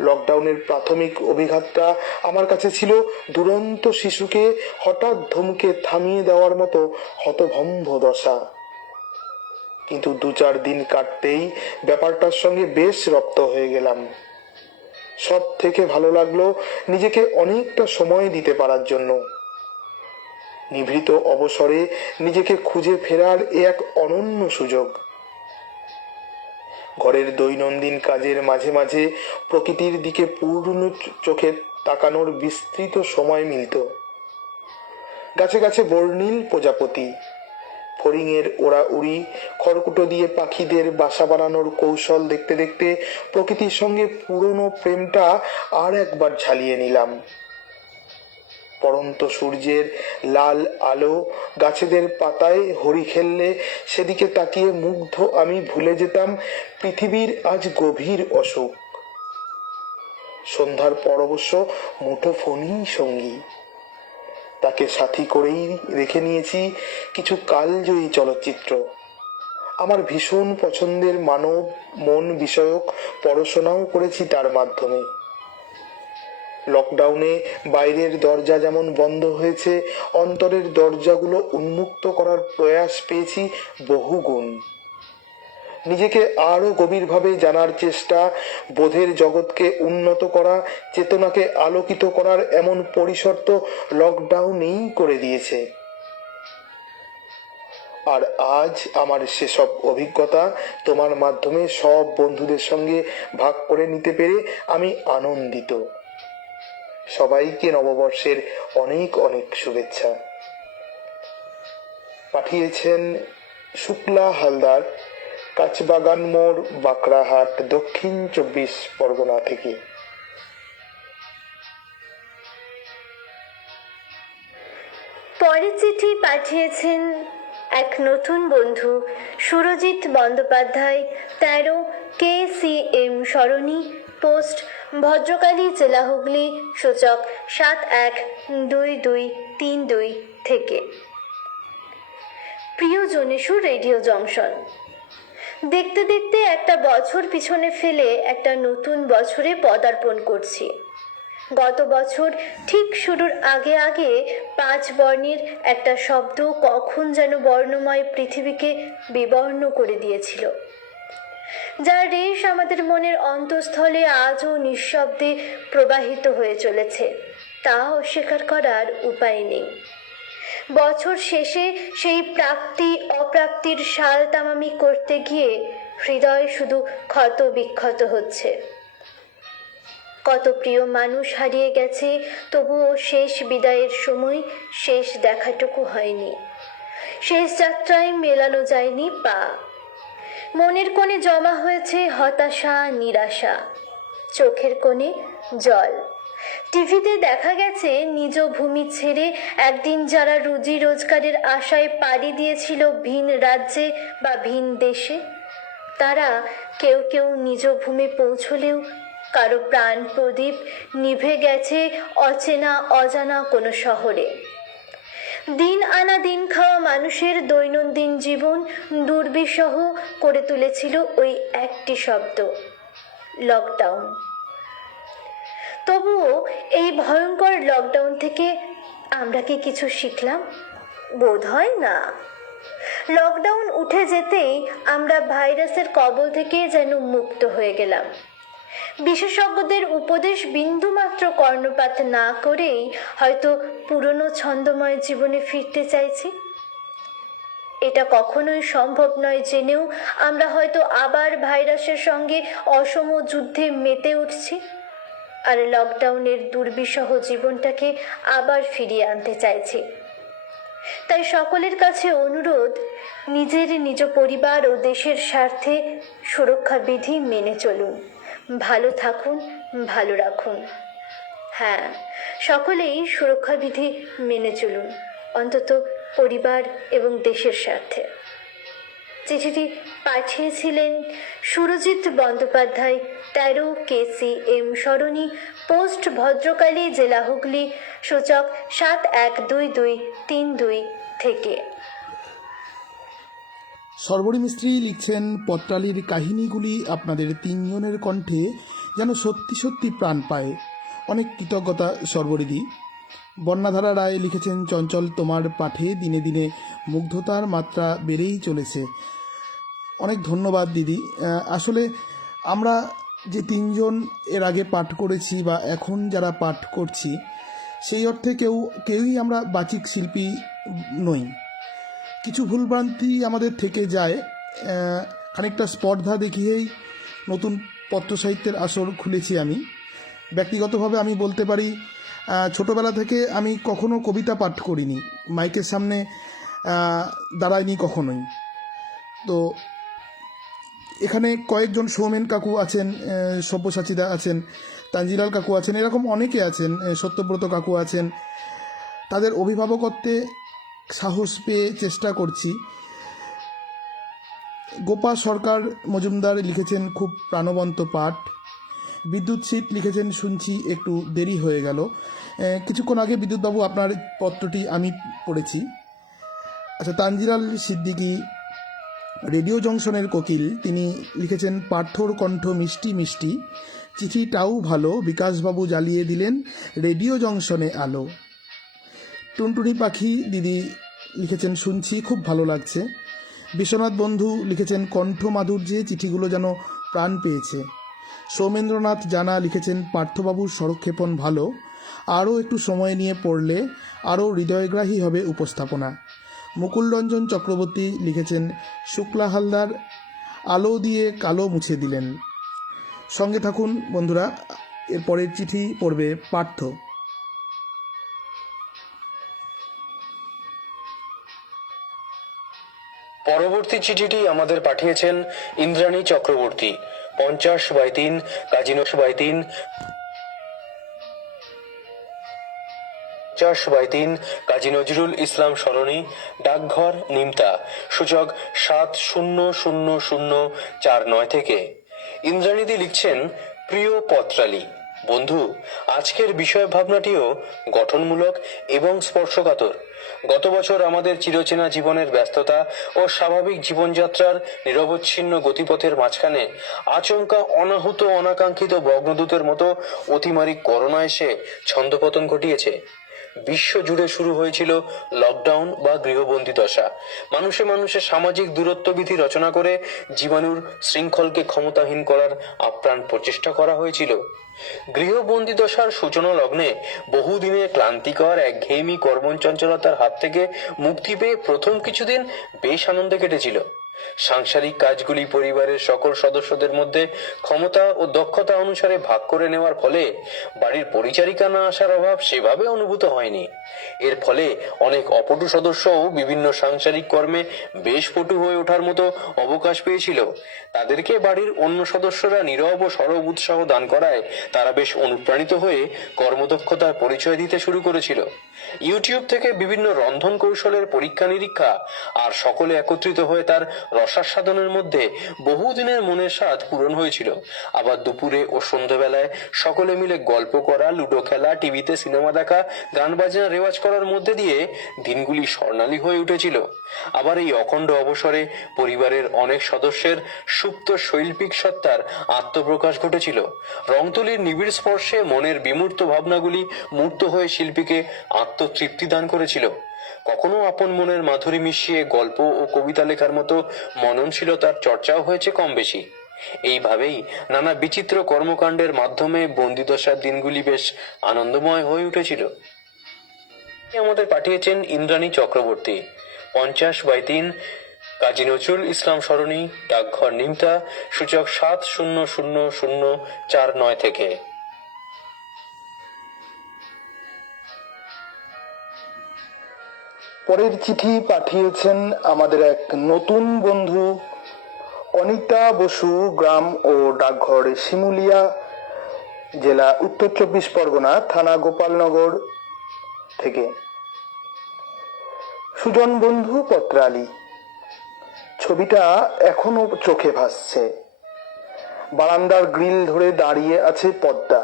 লকডাউনের প্রাথমিক অভিঘাতটা আমার কাছে ছিল দুরন্ত শিশুকে হঠাৎ ধমকে থামিয়ে দেওয়ার মতো হতভম্ব দশা। কিন্তু 2-4 দিন কাটতেই ব্যাপারটার সঙ্গে বেশ রপ্ত হয়ে গেলাম। সব থেকে ভালো লাগলো নিজেকে অনেকটা সময় দিতে পারার জন্য। নিভৃত অবসরে নিজেকে খুঁজে ফেরার এক অনন্য সুযোগ। ঘরের দৈনন্দিন কাজের মাঝে মাঝে প্রকৃতির দিকে পূর্ণ চোখে তাকানোর বিস্তৃত সময় মিলত। গাছে গাছে বর্ণিল প্রজাপতি, ফড়িংয়ের ওড়াউড়ি, খড়কুটো দিয়ে পাখিদের বাসা বানানোর কৌশল দেখতে দেখতে প্রকৃতির সঙ্গে পুরনো প্রেমটা আর একবার ঝালিয়ে নিলাম। পড়ন্ত সূর্যের লাল আলো গাছেদের পাতায় হরি খেললে সেদিকে তাকিয়ে মুগ্ধ আমি ভুলে যেতাম পৃথিবীর আজ গভীর অসুখ। সন্ধ্যার পর অবশ্য মুঠোফোনই সঙ্গী। তাকে সাথী করেই রেখে নিয়েছি কিছু কালজয়ী চলচ্চিত্র। আমার ভীষণ পছন্দের মানব মন বিষয়ক পড়াশোনাও করেছি তার মাধ্যমে। লকডাউনে বাইরের দরজা যেমন বন্ধ হয়েছে, অন্তরের দরজাগুলো উন্মুক্ত করার প্রয়াস পেয়েছি বহুগুণ। নিজেকে আরো গভীরভাবে জানার চেষ্টা, বোধের জগৎকে উন্নত করা, চেতনাকে আলোকিত করার এমন পরিসর তো লকডাউনেই করে দিয়েছে। আর আজ আমার সেসব অভিজ্ঞতা তোমার মাধ্যমে সব বন্ধুদের সঙ্গে ভাগ করে নিতে পেরে আমি আনন্দিত। সবাইকে নববর্ষের অনেক অনেক শুভেচ্ছা। পাঠিয়েছেন শুক্লা হালদার, কাঁচবাগান মোড়, বাঁকড়াহাট, দক্ষিণ 24 পরগনা থেকে। পরের চিঠি পাঠিয়েছেন এক নতুন বন্ধু সুরজিৎ বন্দ্যোপাধ্যায়, 13 KCM সরণি, পোস্ট ভদ্রকালী, জেলা হুগলি, সূচক 712232 থেকে। প্রিয় জনেশু রেডিও জংশন, দেখতে দেখতে একটা বছর পিছনে ফেলে একটা নতুন বছরে পদার্পণ করছি। গত বছর ঠিক শুরুর আগে আগে 5 বর্ণের একটা শব্দ কখন যেন বর্ণময় পৃথিবীকে বিবর্ণ করে দিয়েছিল, যার রেশ আমাদের মনের অন্তঃস্থলে আজও নিঃশব্দে প্রবাহিত হয়ে চলেছে, তা অস্বীকার করার উপায় নেই। বছর শেষে সেই প্রাপ্তি অপ্রাপ্তির সাল তামামি করতে গিয়ে হৃদয় শুধু ক্ষত বিক্ষত হচ্ছে। কত প্রিয় মানুষ হারিয়ে গেছে, তবুও শেষ বিদায়ের সময় শেষ দেখাটুকু হয়নি। শেষ যাত্রায় মেলানো যায়নি পা। মনের কোণে জমা হয়েছে হতাশা, নিরাশা, চোখের কোণে জল। টিভিতে দেখা গেছে নিজ ভূমি ছেড়ে একদিন যারা রুজি রোজগারের আশায় পাড়ি দিয়েছিল ভিন রাজ্যে বা ভিন দেশে, তারা কেউ কেউ নিজ ভূমি পৌঁছলেও কারো প্রাণ প্রদীপ নিভে গেছে অচেনা অজানা কোনো শহরে। দিন আনা দিন খাওয়া মানুষের দৈনন্দিন জীবন দুর্বিষহ করে তুলেছিল ওই একটি শব্দ, লকডাউন। তবুও এই ভয়ঙ্কর লকডাউন থেকে আমরা কি কিছু শিখলাম? বোধ হয় না। লকডাউন উঠে যেতেই আমরা ভাইরাসের কবল থেকে যেন মুক্ত হয়ে গেলাম। বিশেষজ্ঞদের উপদেশ বিন্দুমাত্র কর্ণপাত না করেই হয়তো পুরনো ছন্দময় জীবনে ফিরতে চাইছি। এটা কখনোই সম্ভব নয় জেনেও আমরা হয়তো আবার ভাইরাসের সঙ্গে অসম যুদ্ধে মেতে উঠছি, আর লকডাউনের দুর্বিষহ জীবনটাকে আবার ফিরিয়ে আনতে চাইছি। তাই সকলের কাছে অনুরোধ, নিজের নিজ পরিবার ও দেশের স্বার্থে সুরক্ষা বিধি মেনে চলুন, ভালো থাকুন, ভালো রাখুন। হ্যাঁ, সকলেই সুরক্ষা বিধি মেনে চলুন, অন্তত পরিবার এবং দেশের স্বার্থে। চিঠিটি পাঠিয়েছিলেন সুরজিৎ বন্দ্যোপাধ্যায়, 13 KCM সরণি, পোস্ট ভদ্রকালী, জেলা হুগলি, সূচক 712232 থেকে। সর্বরী মিস্ত্রি লিখছেন, পত্রালির কাহিনীগুলি আপনাদের তিনজনের কণ্ঠে যেন সত্যি সত্যি প্রাণ পায়। অনেক কৃতজ্ঞতা সর্বরীদি। বন্যাধারা রায় লিখেছেন, চঞ্চল তোমার পাঠে দিনে দিনে মুগ্ধতার মাত্রা বেড়েই চলেছে। অনেক ধন্যবাদ দিদি। আসলে আমরা যে তিনজন এর আগে পাঠ করেছি বা এখন যারা পাঠ করছি, সেই অর্থে কেউই আমরা বাচিক শিল্পী নই। কিছু ভুলভ্রান্তি আমাদের থেকে যায়। খানিকটা স্পর্ধা দেখিয়েই নতুন পত্র সাহিত্যের আসর খুলেছি আমি। ব্যক্তিগতভাবে আমি বলতে পারি, ছোটোবেলা থেকে আমি কখনো কবিতা পাঠ করিনি, মাইকের সামনে দাঁড়াইনি কখনোই। তো এখানে কয়েকজন সৌমেন কাকু আছেন, সব্যসাচীদা আছেন, তানজিলাল কাকু আছেন, এরকম অনেকে আছেন, সত্যব্রত কাকু আছেন। তাদের অভিভাবকত্বে সাহস পেয়ে চেষ্টা করছি। গোপা সরকার মজুমদার লিখেছেন, খুব প্রাণবন্ত পাঠ। বিদ্যুৎ সিট লিখেছেন, শুনছি একটু দেরি হয়ে গেল। কিছুক্ষণ আগে বিদ্যুৎবাবু আপনার পত্রটি আমি পড়েছি। আচ্ছা, তানজিলাল সিদ্দিকী, রেডিও জংশনের কোকিল, তিনি লিখেছেন, পার্থর কণ্ঠ মিষ্টি মিষ্টি, চিঠিটাও ভালো, বিকাশবাবু জ্বালিয়ে দিলেন রেডিও জংশনে আলো। টুনটুনি পাখি দিদি লিখেছেন, শুনছি খুব ভালো লাগছে। বিশ্বনাথ বন্ধু লিখেছেন, কণ্ঠ মাধুর্যে চিঠিগুলো যেন প্রাণ পেয়েছে। সৌমেন্দ্রনাথ জানা লিখেছেন, পার্থবাবুর স্বরক্ষেপণ ভালো, আরও একটু সময় নিয়ে পড়লে আরও হৃদয়গ্রাহী হবে উপস্থাপনা। মুকুল রঞ্জন চক্রবর্তী লিখেছেন, শুক্লা হালদার আলো দিয়ে কালো মুছে দিলেন। সঙ্গে থাকুন বন্ধুরা, এরপরের চিঠি পড়বে পার্থ। পরবর্তী চিঠিটি আমাদের পাঠিয়েছেন ইন্দ্রাণী চক্রবর্তী, 50/3 কাজী 50/3 কাজী নজরুল ইসলাম সরণি, ডাকঘর নিমতা, সূচক 700049 থেকে। ইন্দ্রাণীদি লিখছেন, প্রিয় পত্রালী বন্ধু, আজকের বিষয় ভাবনাটিও গঠনমূলক এবং স্পর্শকাতর। গত বছর আমাদের চিরচেনা জীবনের ব্যস্ততা ও স্বাভাবিক জীবনযাত্রার নিরবচ্ছিন্ন গতিপথের মাঝখানে আচমকা অনাহুত অনাকাঙ্ক্ষিত ভগ্নদূতের মতো অতিমারী করোনা এসে ছন্দপতন ঘটিয়েছে। বিশ্ব জুড়ে শুরু হয়েছিল লকডাউন বা গৃহবন্দী দশা। মানুষে মানুষে সামাজিক দূরত্ববিধি রচনা করে জীবাণুর শৃঙ্খলকে ক্ষমতাহীন করার আপ্রাণ প্রচেষ্টা করা হয়েছিল। গৃহবন্দী দশার সূচনা লগ্নে বহুদিনের ক্লান্তিকর একঘেয়েমি কর্মচঞ্চলতার হাত থেকে মুক্তি পেয়ে প্রথম কিছুদিন বেশ আনন্দে কেটেছিল। সাংসারিক কাজগুলি পরিবারের সকল সদস্যদের মধ্যে ক্ষমতা ও দক্ষতা অনুসারে ভাগ করে নেওয়ার ফলে বাড়ির পরিচারিকা না আসার অভাব সেভাবে অনুভূত হয়নি। এর ফলে অনেক অপটু সদস্যও বিভিন্ন সাংসারিক কর্মে বেশ পটু হয়ে ওঠার মতো অবকাশ পেয়েছিল। তাদেরকে বাড়ির অন্য সদস্যরা নীরব ও সরব উৎসাহ দান করায় তারা বেশ অনুপ্রাণিত হয়ে কর্মদক্ষতার পরিচয় দিতে শুরু করেছিল। ইউটিউব থেকে বিভিন্ন রন্ধন কৌশলের পরীক্ষা নিরীক্ষা আর সকলে একত্রিত হয়ে তার রসাস্বাদনের মধ্যে বহুদিনের মনের স্বাদ পূরণ হয়েছিল। আবার দুপুরে ও সন্ধ্যেবেলায় সকলে মিলে গল্প করা, লুডো খেলা, টিভিতে সিনেমা দেখা, গান বাজনা রেওয়াজ করার মধ্যে দিয়ে দিনগুলি স্বর্ণালী হয়ে উঠেছিল। আবার এই অখণ্ড অবসরে পরিবারের অনেক সদস্যের সুপ্ত শৈল্পিক সত্তার আত্মপ্রকাশ ঘটেছিল। রংতুলির নিবিড় স্পর্শে মনের বিমূর্ত ভাবনাগুলি মূর্ত হয়ে শিল্পীকে আত্মতৃপ্তি দান করেছিল। কখনো আপন মনের মাধুরী মিশিয়ে গল্প ও কবিতা লেখার মতো মননশীলতার চর্চাও হয়েছে কম বেশি। এইভাবেই নানা বিচিত্র কর্মকাণ্ডের মাধ্যমে বন্দিদশার দিনগুলি বেশ আনন্দময় হয়ে উঠেছিল। আমাদের পাঠিয়েছেন ইন্দ্রাণী চক্রবর্তী, 50/3, কাজী নজরুল ইসলাম সরণি, ডাকঘর নিমতা, সূচক 700049 থেকে। পরের চিঠি পাঠিয়েছেন আমাদের এক নতুন বন্ধু অনিতা বসু, গ্রাম ও ডাকঘর শিমুলিয়া, জেলা উত্তর 24 পরগনা, থানা গোপালনগর থেকে। সুজন বন্ধু পত্রালি, ছবিটা এখনো চোখে ভাসছে। বারান্দার গ্রিল ধরে দাঁড়িয়ে আছে পদ্মা,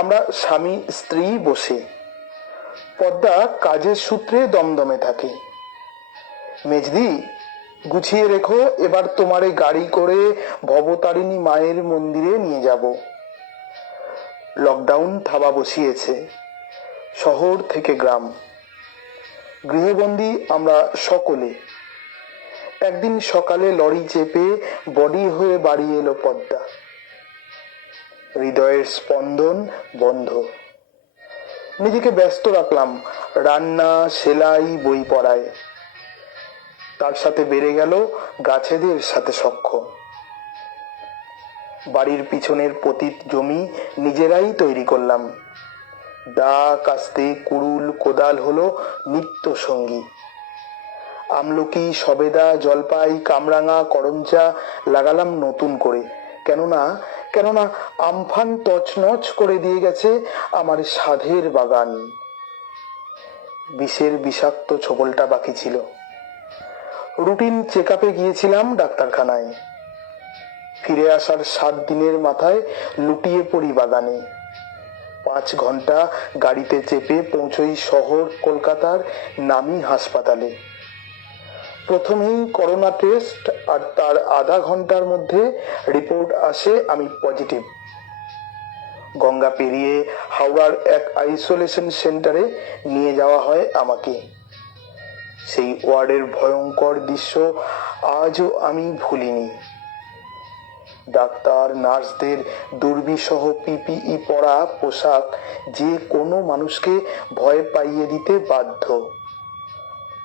আমরা স্বামী স্ত্রী বসে। পদ্মা কাজের সূত্রে দমদমে থাকে। মেজদি, গুছিয়ে রেখো, এবার তোমারে গাড়ি করে ভবতারিণী মায়ের মন্দিরে নিয়ে যাব। লকডাউন থাবা বসিয়েছে, শহর থেকে গ্রাম, গৃহবন্দী আমরা সকলে। একদিন সকালে লরি চেপে বডি হয়ে বাড়ি এলো পদ্মা। হৃদয়ের স্পন্দন বন্ধ। নিজেকে ব্যস্ত রাখলাম রান্না, সেলাই, বই পড়ায়। তার সাথে বেড়ে গেল গাছেদের সাথে সখ্য। বাড়ির পিছনের পতিত জমি নিজেরাই তৈরি করলাম। দা, কাস্তে, কুড়ুল, কোদাল হলো নিত্য সঙ্গী। আমলকি, সবেদা, জলপাই, কামরাঙা, করমচা লাগালাম নতুন করে। কেননা আমফান তছনছ করে দিয়ে গেছে আমার সাধের বাগান। বিষের বিষাক্ত ছোবলটা বাকি ছিল। রুটিন চেক আপে গিয়েছিলাম ডাক্তারখানায়। ফিরে আসার 7 দিনের মাথায় লুটিয়ে পড়ি বাগানে। 5 ঘন্টা গাড়িতে চেপে পৌঁছই শহর কলকাতার নামী হাসপাতালে। প্রথমেই করোনা টেস্ট, আর তার আধা ঘন্টার মধ্যে রিপোর্ট আসে আমি পজিটিভ। গঙ্গা পেরিয়ে হাওড়ার এক আইসোলেশন সেন্টারে নিয়ে যাওয়া হয় আমাকে। সেই ওয়ার্ডের ভয়ঙ্কর দৃশ্য আজও আমি ভুলিনি। ডাক্তার, নার্সদের দুর্বিসহ পিপিই পরা পোশাক যে কোনো মানুষকে ভয় পাইয়ে দিতে বাধ্য।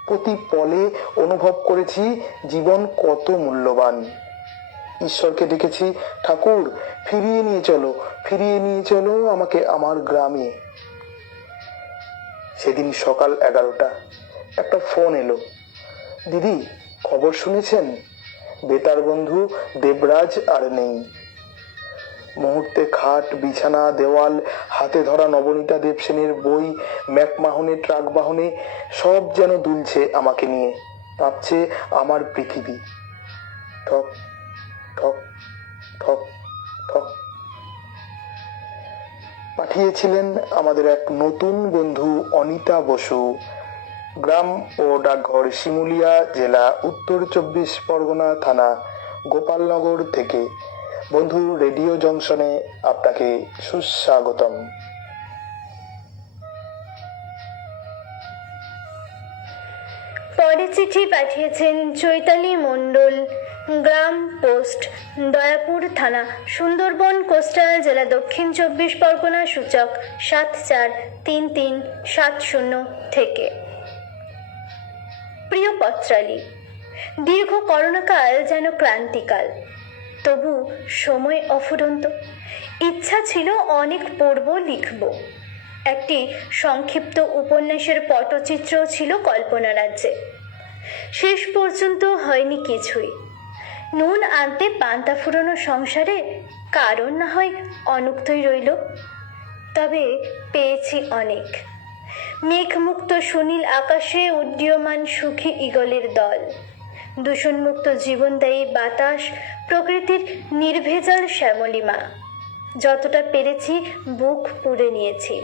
প্রতি পলে অনুভব করেছি জীবন কত মূল্যবান। ঈশ্বরকে ডেকেছি, ঠাকুর ফিরিয়ে নিয়ে চলো আমাকে আমার গ্রামে। সেদিন সকাল 11টা, একটা ফোন এলো। দিদি, খবর শুনেছেন? বেতার বন্ধু দেবরাজ আর নেই। মুহূর্তে খাট, বিছানা, দেওয়াল, হাতে ধরা নবনীতা দেবসেনের বই, ম্যাকমাহনে, ট্রাক বাহনে সব যেন দুলছে আমাকে নিয়ে। কাঁপছে আমার পৃথিবী। ঠক ঠক ঠক ঠক। পাঠিয়েছিলেন আমাদের এক নতুন বন্ধু অনিতা বসু, গ্রাম ও ডাকঘর শিমুলিয়া, জেলা উত্তর 24 পরগনা, থানা গোপালনগর থেকে। বন্ধু, রেডিও জংশনে আপনাকে সুস্বাগতম। পরে চিঠি পাঠিয়েছেন চৈতালি মণ্ডল, গ্রাম পোস্ট দয়াপুর, থানা সুন্দরবন, কোস্টাল, জেলা দক্ষিণ 24 পরগনা, সূচক 743370 থেকে। প্রিয় পত্রালি, দীর্ঘ করোনাকাল যেন ক্রান্তিকাল, তবু সময় অফুরন্ত। ইচ্ছা ছিল অনেক পড়ব, লিখব। একটি সংক্ষিপ্ত উপন্যাসের পটচিত্রও ছিল কল্পনা রাজ্যে। শেষ পর্যন্ত হয়নি কিছুই। নুন আনতে পান্তা ফুরোনো সংসারে কারণ না হয় অনুক্তই রইল, তবে পেয়েছি অনেক। মেঘমুক্ত সুনীল আকাশে উড্ডীয়মান সুখী ঈগলের দল, দূষণমুক্ত জীবনদায়ী বাতাস, প্রকৃতির নির্ভেজাল শ্যামলিমা, যতটা পেরেছি বুক পুড়ে নিয়েছি।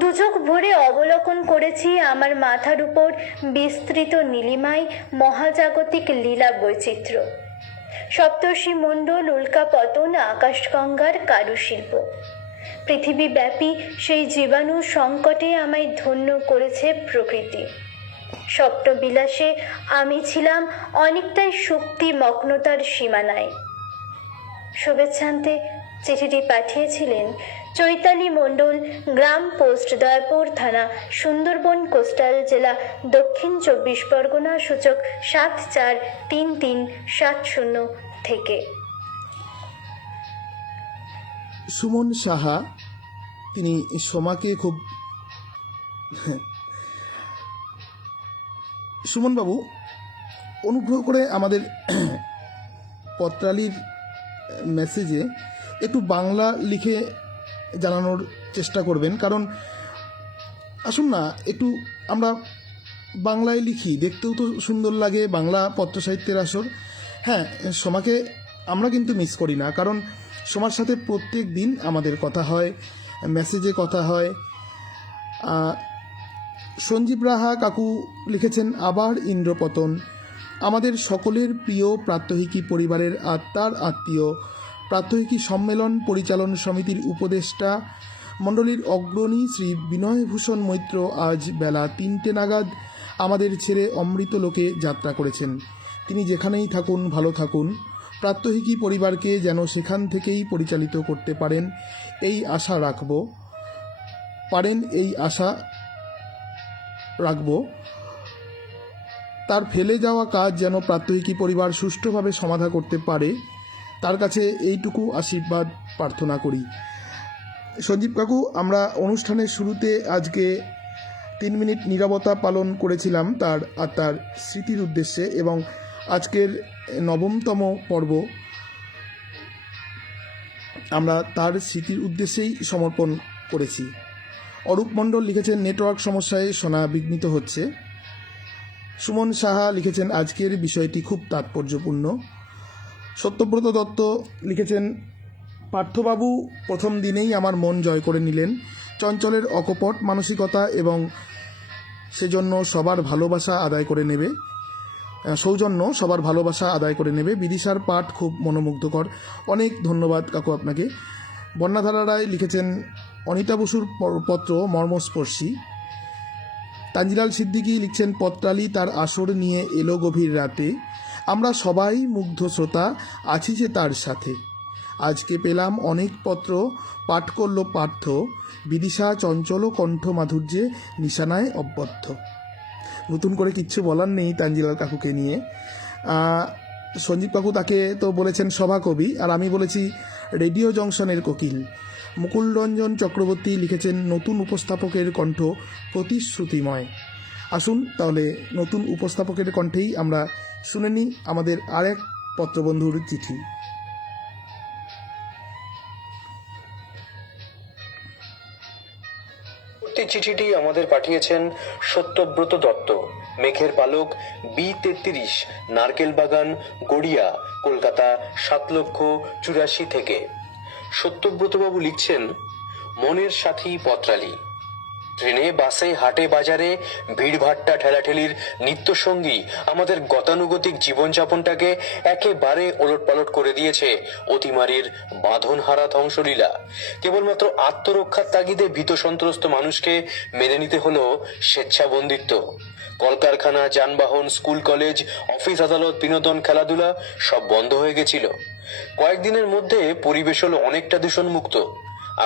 দুচোখ ভরে অবলোকন করেছি আমার মাথার উপর বিস্তৃত নীলিমায় মহাজাগতিক লীলা বৈচিত্র্য, সপ্তর্ষি মণ্ডল, উল্কাপতন, আকাশগঙ্গার কারুশিল্প। পৃথিবীব্যাপী সেই জীবাণু সংকটে আমায় ধন্য করেছে প্রকৃতি। স্বপ্নবিলাসে আমি ছিলাম অনেকটাই শক্তি মগ্নতার সীমানায়। শুভেচ্ছান্তে চিঠিটি পাঠিয়েছিলেন চৈতালি মণ্ডল, গ্রাম পোস্ট দয়াপুর, থানা সুন্দরবন, কোস্টাল জেলা, দক্ষিণ 24 পরগনা, সূচক 743370 থেকে। সুমন সাহা, তিনি সোমাকে খুব সুমনবাবু, অনুগ্রহ করে আমাদের পত্রালির মেসেজে একটু বাংলা লিখে জানানোর চেষ্টা করবেন, কারণ আসুন না একটু আমরা বাংলায় লিখি, দেখতেও তো সুন্দর লাগে, বাংলা পত্র সাহিত্যের আসর। হ্যাঁ, সোমাকে আমরা কিন্তু মিস করি না, কারণ সোমার সাথে প্রত্যেক দিন আমাদের কথা হয়, মেসেজে কথা হয়। সঞ্জীব রাহা কাকু লিখেছেন, আবার ইন্দ্রপতন, আমাদের সকলের প্রিয় প্রাত্যহিকী পরিবারের আত্মার আত্মীয়, প্রাত্যহিকী সম্মেলন পরিচালন সমিতির উপদেষ্টা মণ্ডলীর অগ্রণী শ্রী বিনয়ভূষণ মৈত্র আজ বেলা 3টে নাগাদ আমাদের ছেড়ে অমৃত লোকে যাত্রা করেছেন। তিনি যেখানেই থাকুন ভালো থাকুন, প্রাত্যহিকী পরিবারকে যেন সেখান থেকেই পরিচালিত করতে পারেন এই আশা রাখব। তার ফেলে যাওয়া কাজ যেন প্রাত্যহিকী পরিবার সুষ্ঠুভাবে সমাধা করতে পারে, তার কাছে এইটুকু আশীর্বাদ প্রার্থনা করি। সঞ্জীব কাকু, আমরা অনুষ্ঠানের শুরুতে আজকে 3 মিনিট নীরবতা পালন করেছিলাম তার আত্মার স্মৃতির উদ্দেশ্যে, এবং আজকের 9তম পর্ব আমরা তার স্মৃতির উদ্দেশ্যেই সমর্পণ করেছি। অরূপ মণ্ডল লিখেছেন, নেটওয়ার্ক সমস্যায় শোনা বিঘ্নিত হচ্ছে। সুমন সাহা লিখেছেন, আজকের বিষয়টি খুব তাৎপর্যপূর্ণ। সত্যব্রত দত্ত লিখেছেন, পার্থবাবু প্রথম দিনেই আমার মন জয় করে নিলেন। চঞ্চলের অকপট মানসিকতা এবং সৌজন্য সবার ভালোবাসা আদায় করে নেবে। বিদিশার পাঠ খুব মনোমুগ্ধকর। অনেক ধন্যবাদ কাকু আপনাকে। বন্যাধারা রায় লিখেছেন, অনিতা বসুর পত্র মর্মস্পর্শী। তানজিলাল সিদ্দিকী লিখছেন, পত্রালি তার আসর নিয়ে এলো গভীর রাতে, আমরা সবাই মুগ্ধ শ্রোতা আছি যে তার সাথে। আজকে পেলাম অনেক পত্র, পাঠ করল পার্থ, বিদিশা চঞ্চল কণ্ঠ মাধুর্যে নিশানায় অব্যর্থ। নতুন করে কিচ্ছু বলার নেই তানজিলাল কাকুকে নিয়ে। সঞ্জীব কাকু তাকে তো বলেছেন সভাকবি, আর আমি বলেছি রেডিও জংশনের কোকিল। মুকুল রঞ্জন চক্রবর্তী লিখেছেন, নতুন উপস্থাপকের কণ্ঠ প্রতিশ্রুতিময়। আসুন তাহলে নতুন উপস্থাপকের কণ্ঠেই আমরা শুনে নিই আমাদের আরেক পত্রবন্ধুর চিঠি। চিঠিটি আমাদের পাঠিয়েছেন সত্যব্রত দত্ত, মেঘের পালক, B33, নারকেল বাগান, গড়িয়া, কলকাতা 7,84,000 থেকে। সত্যব্রতবাবু লিখছেন, মনের সাথী পত্রালি। ট্রেনে, বাসে, হাটে, বাজারে ভিড়ভাট্টা ঠেলাঠেলির নিত্যসঙ্গী আমাদের গতানুগতিক জীবনযাপনটাকে একেবারে ওলটপালট করে দিয়েছে অতিমারির বাঁধনহারা ধ্বংসলীলা। কেবলমাত্র আত্মরক্ষার তাগিদে ভীত সন্ত্রস্ত মানুষকে মেনে নিতে হলো স্বেচ্ছাবন্দিত্ব। কলকারখানা, যানবাহন, স্কুল কলেজ, অফিস আদালত, বিনোদন, খেলাধুলা সব বন্ধ হয়ে গেছিল। কয়েকদিনের মধ্যে পরিবেশ হলো অনেকটা দূষণমুক্ত।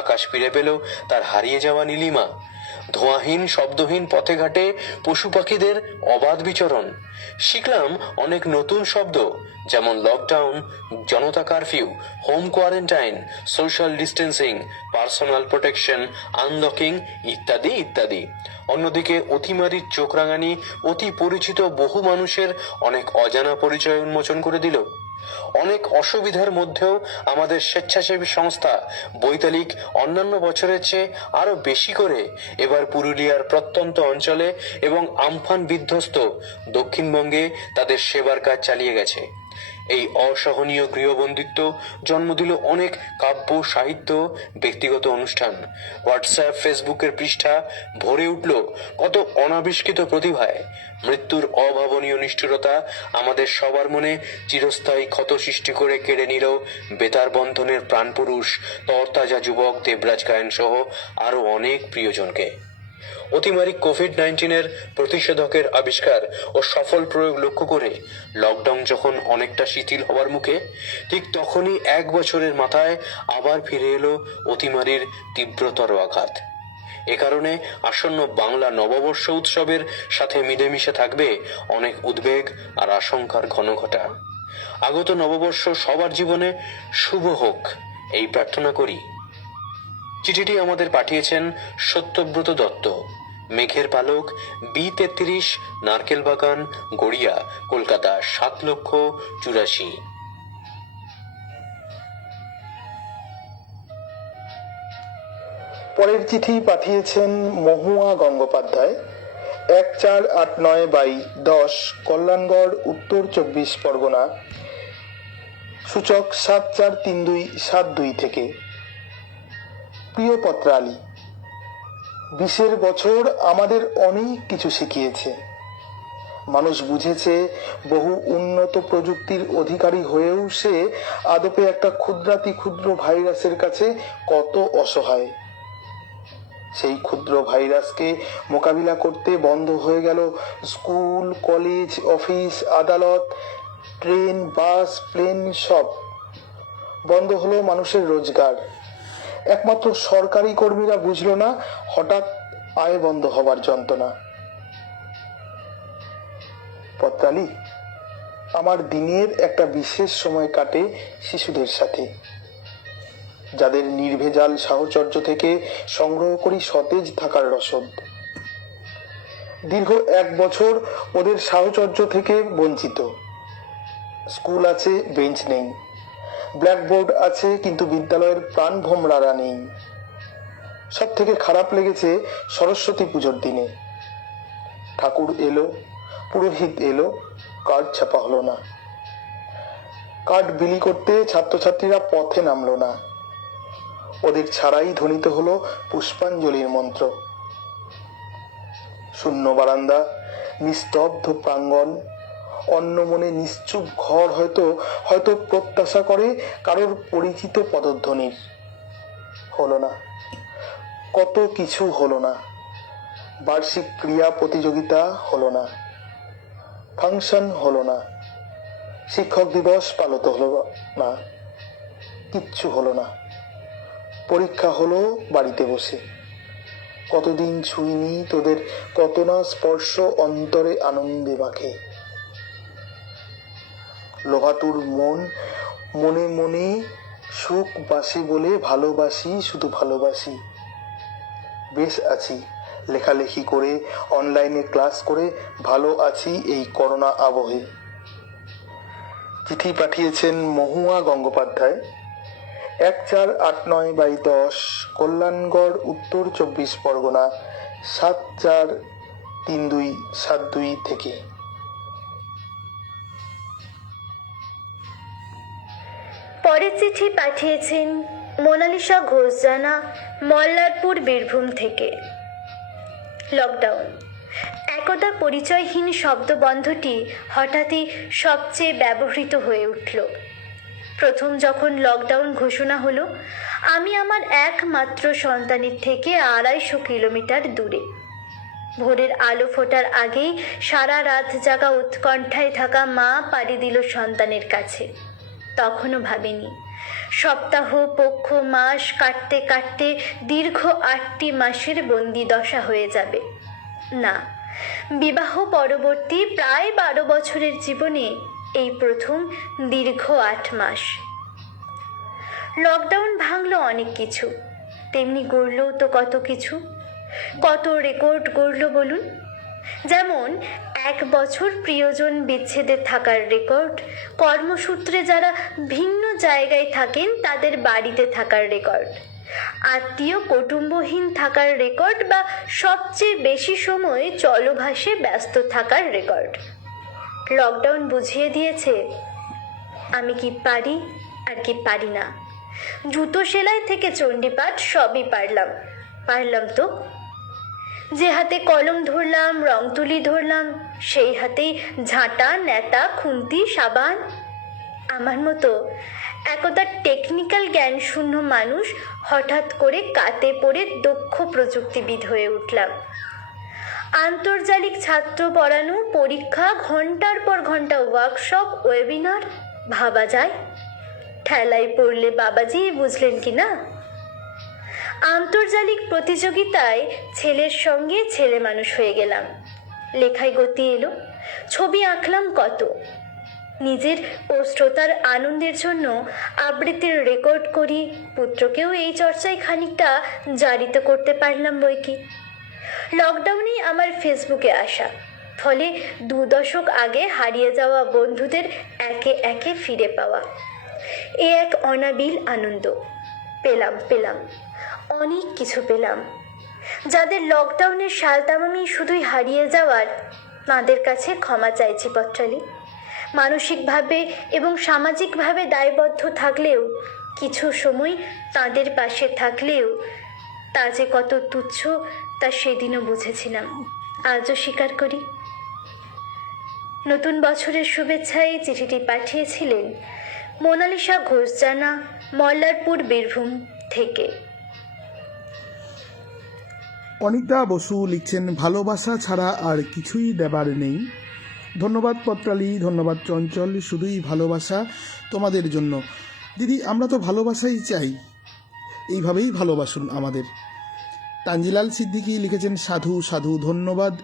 আকাশ ফিরে পেল তার হারিয়ে যাওয়া নীলিমা। ধোঁয়াহীন, শব্দহীন পথে ঘাটে পশু পাখিদের অবাধ বিচরণ। শিখলাম অনেক নতুন শব্দ, যেমন লকডাউন, জনতা curfew, home quarantine, social distancing, personal protection, unlocking ইত্যাদি ইত্যাদি। অন্যদিকে অতিমারির চোখ রাঙানি অতি পরিচিত বহু মানুষের অনেক অজানা পরিচয় উন্মোচন করে দিল। অনেক অসুবিধার মধ্যেও আমাদের স্বেচ্ছাসেবী সংস্থা বৈতালিক অন্যান্য বছরের চেয়ে আরো বেশি করে এবার পুরুলিয়ার প্রত্যন্ত অঞ্চলে এবং আমফান বিধ্বস্ত দক্ষিণবঙ্গে তাদের সেবার কাজ চালিয়ে গেছে। এই অসহনীয় গৃহবন্দিত্ব জন্ম দিল অনেক কাব্য, সাহিত্য, ব্যক্তিগত অনুষ্ঠান। হোয়াটসঅ্যাপ, ফেসবুকের পৃষ্ঠা ভরে উঠল কত অনাবিষ্কৃত প্রতিভায়। মৃত্যুর অভাবনীয় নিষ্ঠুরতা আমাদের সবার মনে চিরস্থায়ী ক্ষত সৃষ্টি করে কেড়ে নিল বেতার বন্ধনের প্রাণপুরুষ তরতাজা যুবক দেবরাজ গায়েন সহ আরো অনেক প্রিয়জনকে। অতিমারি কোভিড-19 প্রতিষেধকের আবিষ্কার ও সফল প্রয়োগ লক্ষ্য করে লকডাউন যখন অনেকটা শিথিল হওয়ার মুখে, ঠিক তখনই 1 বছরের মাথায় আবার ফিরে এলো অতিমারির তীব্রতর আঘাত। এ কারণে আসন্ন বাংলা নববর্ষ উৎসবের সাথে মিলেমিশে থাকবে অনেক উদ্বেগ আর আশঙ্কার ঘনঘটা। আগত নববর্ষ সবার জীবনে শুভ হোক, এই প্রার্থনা করি। চিঠিটি আমাদের পাঠিয়েছেন সত্যব্রত দত্ত, মেঘের পালক, B33, নারকেল বাগান, গড়িয়া, কলকাতা 7,84,000। পরের চিঠি পাঠিয়েছেন মহুয়া গঙ্গোপাধ্যায়, 1489/10, কল্যাণগড়, উত্তর 24 পরগনা, সূচক 743272 থেকে। প্রিয় পত্রালি, 20 বছর আমাদের অনেক কিছু শিখিয়েছে। মানুষ বুঝেছে বহু উন্নত প্রযুক্তির অধিকারী হয়েও সে আদপে একটা ক্ষুদ্রাতি ক্ষুদ্র ভাইরাসের কাছে কত অসহায়। সেই ক্ষুদ্র ভাইরাসকে মোকাবিলা করতে বন্ধ হয়ে গেল স্কুল, কলেজ, অফিস, আদালত, ট্রেন, বাস, প্লেন, সব বন্ধ হলো। মানুষের রোজগার একমাত্র সরকারি কর্মীরা বুঝলো না হঠাৎ আয় বন্ধ হবার যন্ত্রণা। পত্রালি, আমার দিনের একটা বিশেষ সময় কাটে শিশুদের সাথে, যাদের নির্ভেজাল সাহচর্য থেকে সংগ্রহ করি সতেজ থাকার রসদ। দীর্ঘ 1 বছর ওদের সাহচর্য থেকে বঞ্চিত। স্কুল আছে, বেঞ্চ নেই, ব্ল্যাকবোর্ড আছে, কিন্তু বিদ্যালয়ের প্রাণভোমরারা নেই। সব থেকে খারাপ লেগেছে সরস্বতী পুজোর দিনে। ঠাকুর এলো, পুরোহিত এলো, কার্ড ছাপা হলো না। কার্ড বিলি করতে ছাত্রছাত্রীরা পথে নামলো না। ওদের ছাড়াই ধ্বনিত হলো পুষ্পাঞ্জলির মন্ত্র। শূন্য বারান্দা, নিস্তব্ধ প্রাঙ্গণ, অন্যমনে নিশ্চুপ ঘর হয়তো হয়তো প্রত্যাশা করে কারোর পরিচিত পদধ্বনির। হলো না, কত কিছু হলো না। বার্ষিক ক্রীড়া প্রতিযোগিতা হলো না, ফাংশন হলো না, শিক্ষক দিবস পালিত হলো না, কিচ্ছু হলো না। পরীক্ষা হলো বাড়িতে বসে। কতদিন ছুঁইনি তোদের, কত না স্পর্শ অন্তরে আনন্দে মাখে। লোহাতুর মন, মনে মনে সুখ বাসে বলে ভালোবাসি, শুধু ভালোবাসি। বেশ আছি লেখালেখি করে, অনলাইনে ক্লাস করে, ভালো আছি এই করোনা আবহে। চিঠি পাঠিয়েছেন মহুয়া গঙ্গোপাধ্যায়, 1489/10, কল্যাণগড়, উত্তর 24 পরগনা 743272 থেকে। পরের চিঠি পাঠিয়েছেন মোনালিসা ঘোষ জানা, মল্লারপুর, বীরভূম থেকে। লকডাউন, একদা পরিচয়হীন শব্দবন্ধটি হঠাৎই সবচেয়ে ব্যবহৃত হয়ে উঠল। প্রথম যখন লকডাউন ঘোষণা হলো, আমি আমার একমাত্র সন্তানের থেকে 250 কিলোমিটার দূরে। ভোরের আলো ফোটার আগেই সারা রাত জাগা উৎকণ্ঠায় থাকা মা পাড়ি দিল সন্তানের কাছে। তখনও ভাবিনি সপ্তাহ, পক্ষ, মাস কাটতে কাটতে দীর্ঘ 8টি মাসের বন্দি দশা হয়ে যাবে। না, বিবাহ পরবর্তী প্রায় 12 বছরের জীবনে এই প্রথম দীর্ঘ 8 মাস। লকডাউন ভাঙলো অনেক কিছু, তেমনি গড়লও তো কত কিছু। কত রেকর্ড গড়ল বলুন। যেমন 1 বছর প্রিয়জন বিচ্ছেদে থাকার রেকর্ড, কর্মসূত্রে যারা ভিন্ন জায়গায় থাকেন তাদের বাড়িতে থাকার রেকর্ড, আত্মীয় কুটুম্বহীন থাকার রেকর্ড বা সবচেয়ে বেশি সময় চলভাসে ব্যস্ত থাকার রেকর্ড। লকডাউন বুঝিয়ে দিয়েছে আমি কি পারি আর কি পারি না। জুতো সেলাই থেকে চণ্ডীপাঠ সবই পারলাম তো। যে হাতে কলম ধরলাম, রং তুলি ধরলাম, সেই হাতেই ঝাঁটা, নেতা, খুন্তি, সাবান। আমার মতো একদা টেকনিক্যাল জ্ঞান শূন্য মানুষ হঠাৎ করে কাতে পড়ে দক্ষ প্রযুক্তিবিদ হয়ে উঠলাম। আন্তর্জালিক ছাত্র পড়ানো, পরীক্ষা, ঘন্টার পর ঘন্টা ওয়ার্কশপ, ওয়েবিনার, ভাবা যায় ঠেলায় পড়লে বাবাজি বুঝলেন কি না। আন্তর্জালিক প্রতিযোগিতায় ছেলের সঙ্গে ছেলে মানুষ হয়ে গেলাম। লেখায় গতি এলো, ছবি আঁকলাম কত। নিজের ও শ্রোতার আনন্দের জন্য আবৃত্তির রেকর্ড করি, পুত্রকেও এই চর্চায় খানিকটা জারিত করতে পারলাম বই কি। লকডাউনেই আমার ফেসবুকে আসা, ফলে 2 দশক আগে হারিয়ে যাওয়া বন্ধুদের একে একে ফিরে পাওয়া, এ এক অনাবিল আনন্দ। পেলাম অনেক কিছু পেলাম। যাদের লকডাউনের সালতামামি শুধুই হারিয়ে যাওয়ার, তাদের কাছে ক্ষমা চাইছি পত্রালি। মানসিকভাবে এবং সামাজিকভাবে দায়বদ্ধ থাকলেও, কিছু সময় তাদের পাশে থাকলেও তা যে কত তুচ্ছ তা সেদিনও বুঝেছিলাম, আজও স্বীকার করি। নতুন বছরের শুভেচ্ছায় চিঠিটি পাঠিয়েছিলেন মোনালিসা ঘোষজানা, মল্লারপুর, বীরভূম থেকে। অনিতা বসু লিখছেন, ভালোবাসা ছাড়া আর কিছুই দেবার নেই। ধন্যবাদ পত্রালি, ধন্যবাদ চঞ্চল, শুধুই ভালোবাসা তোমাদের জন্য। দিদি, আমরা তো ভালোবাসাই চাই, এইভাবেই ভালোবাসুন আমাদের। তানজিলাল সিদ্দিকী লিখেছেন, সাধু সাধু। ধন্যবাদ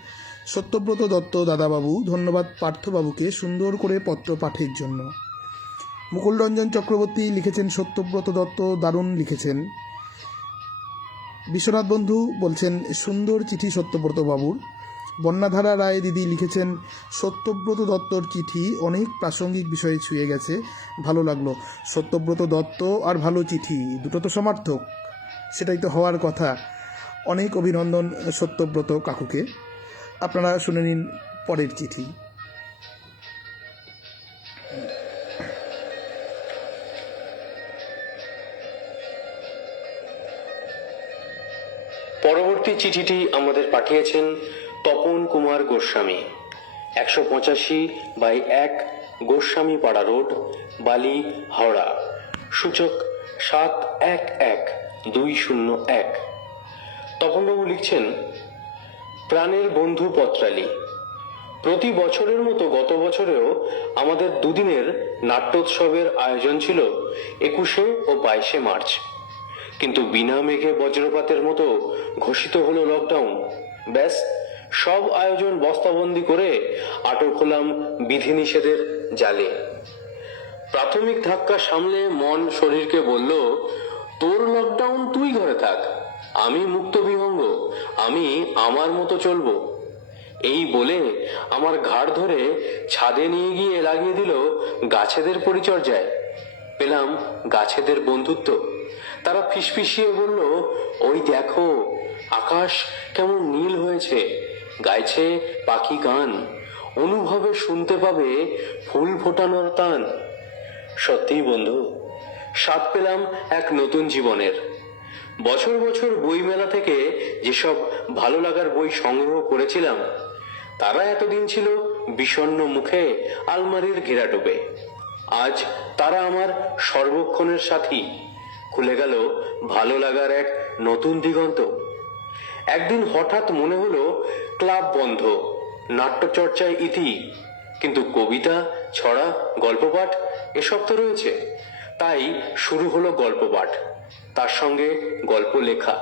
সত্যব্রত দত্ত দাদাবাবু, ধন্যবাদ পার্থবাবুকে সুন্দর করে পত্র পাঠের জন্য। মুকুল রঞ্জন চক্রবর্তী লিখেছেন, সত্যব্রত দত্ত দারুণ লিখেছেন। বিশ্বনাথ বন্ধু বলছেন, সুন্দর চিঠি সত্যব্রত বাবুর। বন্যাধারা রায় দিদি লিখেছেন, সত্যব্রত দত্তর চিঠি অনেক প্রাসঙ্গিক বিষয়ে ছুঁয়ে গেছে, ভালো লাগলো। সত্যব্রত দত্ত আর ভালো চিঠি দুটো তো সমার্থক, সেটাই তো হওয়ার কথা। অনেক অভিনন্দন সত্যব্রত কাকুকে। আপনারা শুনে নিন পরের চিঠি। পরবর্তী চিঠিটি আমাদের পাঠিয়েছেন তপন কুমার গোস্বামী, 185/1 গোস্বামী পাড়া রোড, বালি, হাওড়া। সূচক 711201। তপনবাবু লিখছেন, প্রাণের বন্ধু পত্রালি, প্রতি বছরের মতো গত বছরেও আমাদের দুদিনের নাট্যোৎসবের আয়োজন ছিল 21 ও 22 মার্চ। কিন্তু বিনা মেঘে বজ্রপাতের মতো ঘোষিত হলো লকডাউন। ব্যাস, সব আয়োজন বস্তাবন্দি করে আটক হলাম বিধিনিষেধের জালে। প্রাথমিক ধাক্কা সামলে মন শরীরকে বলল, তোর লকডাউন, তুই ঘরে থাক, আমি মুক্ত বিহঙ্গ, আমি আমার মতো চলবো। এই বলে আমার ঘাড় ধরে ছাদে নিয়ে গিয়ে লাগিয়ে দিল গাছেদের পরিচর্যায়। পেলাম গাছেদের বন্ধুত্ব। তারা ফিসফিসিয়ে বলল, ওই দেখো আকাশ কেমন নীল হয়েছে, গাইছে পাখি গান, অনুভবে শুনতে পাবে ফুল ফোটানোর টান। সত্যিই বন্ধু, স্বাদ পেলাম এক নতুন জীবনের। বছর বছর বইমেলা থেকে যেসব ভালো লাগার বই সংগ্রহ করেছিলাম, তারা এতদিন ছিল বিষণ্ণ মুখে আলমারির ঘেরাটোপে। আজ তারা আমার সর্বক্ষণের সাথী। খুলে গেল ভালো লাগার এক নতুন দিগন্ত। একদিন হঠাৎ মনে হলো ক্লাব বন্ধ, নাট্যচর্চায় ইতি, কিন্তু কবিতা, ছড়া, গল্পপাঠ এসব তো রয়েছে। তাই শুরু হলো গল্পপাঠ, তার সঙ্গে গল্প লেখা।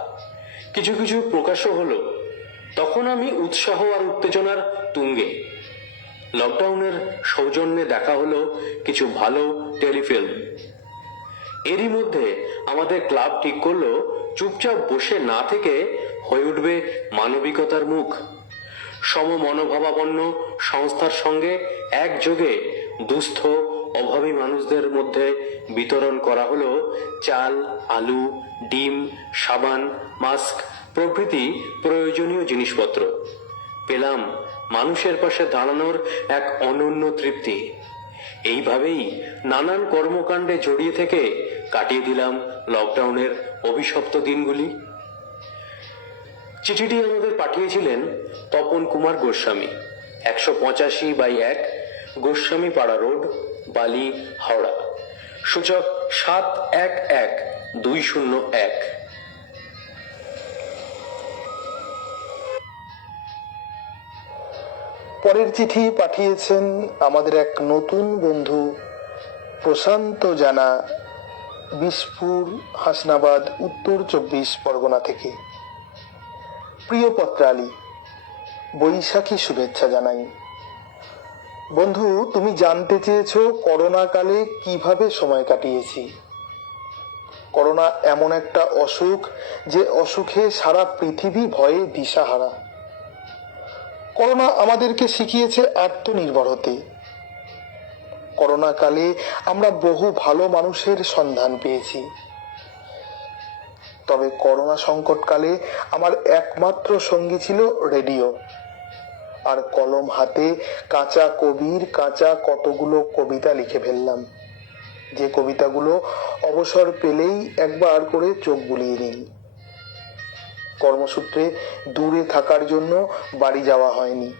কিছু কিছু প্রকাশও হলো। তখন আমি উৎসাহ আর উত্তেজনার তুঙ্গে। লকডাউনের সৌজন্যে দেখা হলো কিছু ভালো টেলিফিল্ম। এরই মধ্যে আমাদের ক্লাব ঠিক করলো চুপচাপ বসে না থেকে হয়ে উঠবে মানবিকতার মুখ। সমমনোভাবাপন্ন সংস্থার সঙ্গে একযোগে দুস্থ অভাবী মানুষদের মধ্যে বিতরণ করা হলো চাল, আলু, ডিম, সাবান, মাস্ক প্রভৃতি প্রয়োজনীয় জিনিসপত্র। পেলাম মানুষের পাশে দাঁড়ানোর এক অনন্য তৃপ্তি। এইভাবেই নানান কর্মকাণ্ডে জড়িয়ে থেকে কাটিয়ে দিলাম লকডাউনের অভিশপ্ত দিনগুলি। চিঠিটি আমাদের পাঠিয়েছিলেন তপন কুমার গোস্বামী, 185/1 গোস্বামী পাড়া রোড, বালি, হাওড়া। সূচক 711201। পরের চিঠি পাঠিয়েছেন আমাদের এক নতুন বন্ধু প্রশান্ত জানা, বিশপুর, হাসনাবাদ, উত্তর 24 পরগনা থেকে। প্রিয় পত্রালী, বৈশাখী শুভেচ্ছা জানাই। বন্ধু, তুমি জানতে চেয়েছো করোনা কালে কিভাবে সময় কাটিয়েছি। করোনা এমন একটা অসুখ যে অসুখে সারা পৃথিবী ভয়ে দিশাহারা। করোনা আমাদেরকে শিখিয়েছে আত্মনির্ভর হতে। করোনা কালে আমরা বহু ভালো মানুষের সন্ধান পেয়েছি। তবে করোনা সংকটকালে আমার একমাত্র সঙ্গী ছিল রেডিও, আর কলম হাতে কাঁচা কবির কাঁচা কতগুলো কবিতা লিখে ফেললাম, যে কবিতাগুলো অবসর পেলেই একবার করে চোখ বুলিয়ে নিই। কর্মসূত্রে দূরে থাকার জন্য বাড়ি যাওয়া হয়নি।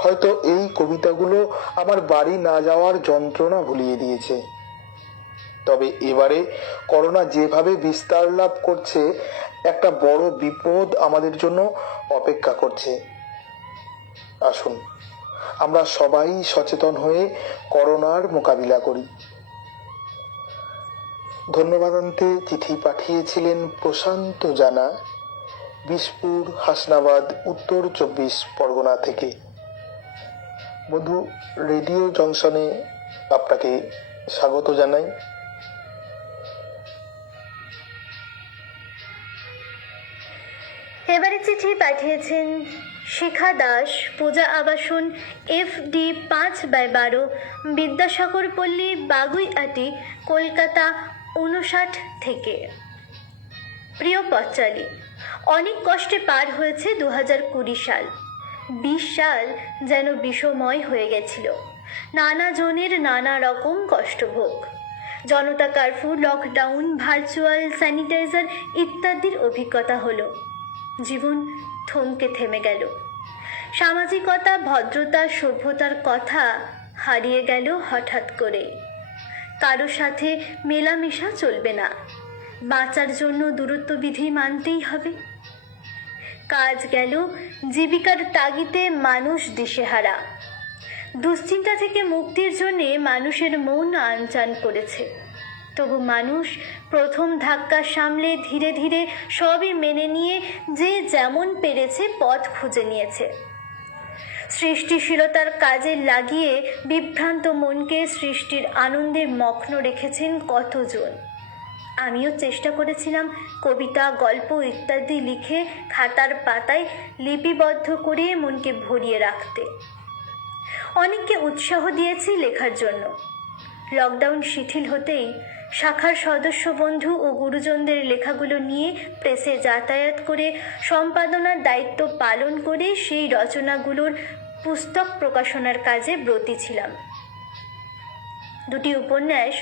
হয়তো এই কবিতাগুলো আমার বাড়ি না যাওয়ার যন্ত্রণা ভুলিয়ে দিয়েছে। তবে এবারে করোনা যেভাবে বিস্তার লাভ করছে, একটা বড় বিপদ আমাদের জন্য অপেক্ষা করছে। আসুন আমরা সবাই সচেতন হয়ে করোনার মোকাবিলা করি। ধন্যবাদান্তে চিঠি পাঠিয়েছিলেন প্রশান্ত জানা, বিশপুর, হাসনাবাদ, উত্তর 24 পরগনা থেকে। বন্ধু, রেডিও জংশনে আপনাকে স্বাগত জানাই। এবারে চিঠি পাঠিয়েছেন শিখা দাস, পূজা আবাসন, FD 5/12, বিদ্যাসাগর পল্লী, বাগুইআটি, কলকাতা 59 থেকে। প্রিয় পথচারী, অনেক কষ্টে পার হয়েছে 2020 সাল। 20 সাল যেন বিষময় হয়ে গেছিল। নানা জনের নানা রকম কষ্টভোগ, জনতা কারফিউ, লকডাউন, ভার্চুয়াল, স্যানিটাইজার ইত্যাদির অভিজ্ঞতা হলো। জীবন থমকে থেমে গেল। সামাজিকতা, ভদ্রতা, সভ্যতার কথা হারিয়ে গেল হঠাৎ করে। কারো সাথে মেলামেশা চলবে না। বাঁচার জন্য দূরত্ববিধি মানতেই হবে। কাজ গেল, জীবিকার তাগিদে মানুষ দিশেহারা। দুশ্চিন্তা থেকে মুক্তির জন্যে মানুষের মন আনচান করেছে। তবু মানুষ প্রথম ধাক্কা সামলে ধীরে ধীরে সবই মেনে নিয়ে যে যেমন পেরেছে পথ খুঁজে নিয়েছে। সৃষ্টিশীলতার কাজে লাগিয়ে বিভ্রান্ত মনকে সৃষ্টির আনন্দে মগ্ন রেখেছেন কতজন। আমিও চেষ্টা করেছিলাম কবিতা, গল্প ইত্যাদি লিখে খাতার পাতায় লিপিবদ্ধ করে মনকে ভরিয়ে রাখতে। অনেককে উৎসাহ দিয়েছি লেখার জন্য। লকডাউন শিথিল হতেই শাখার সদস্য বন্ধু ও গুরুজনদের লেখাগুলো নিয়ে প্রেসে যাতায়াত করে সম্পাদনার দায়িত্ব পালন করে সেই রচনাগুলোর পুস্তক প্রকাশনার কাজে ব্রতী ছিলাম। দুটি উপন্যাস,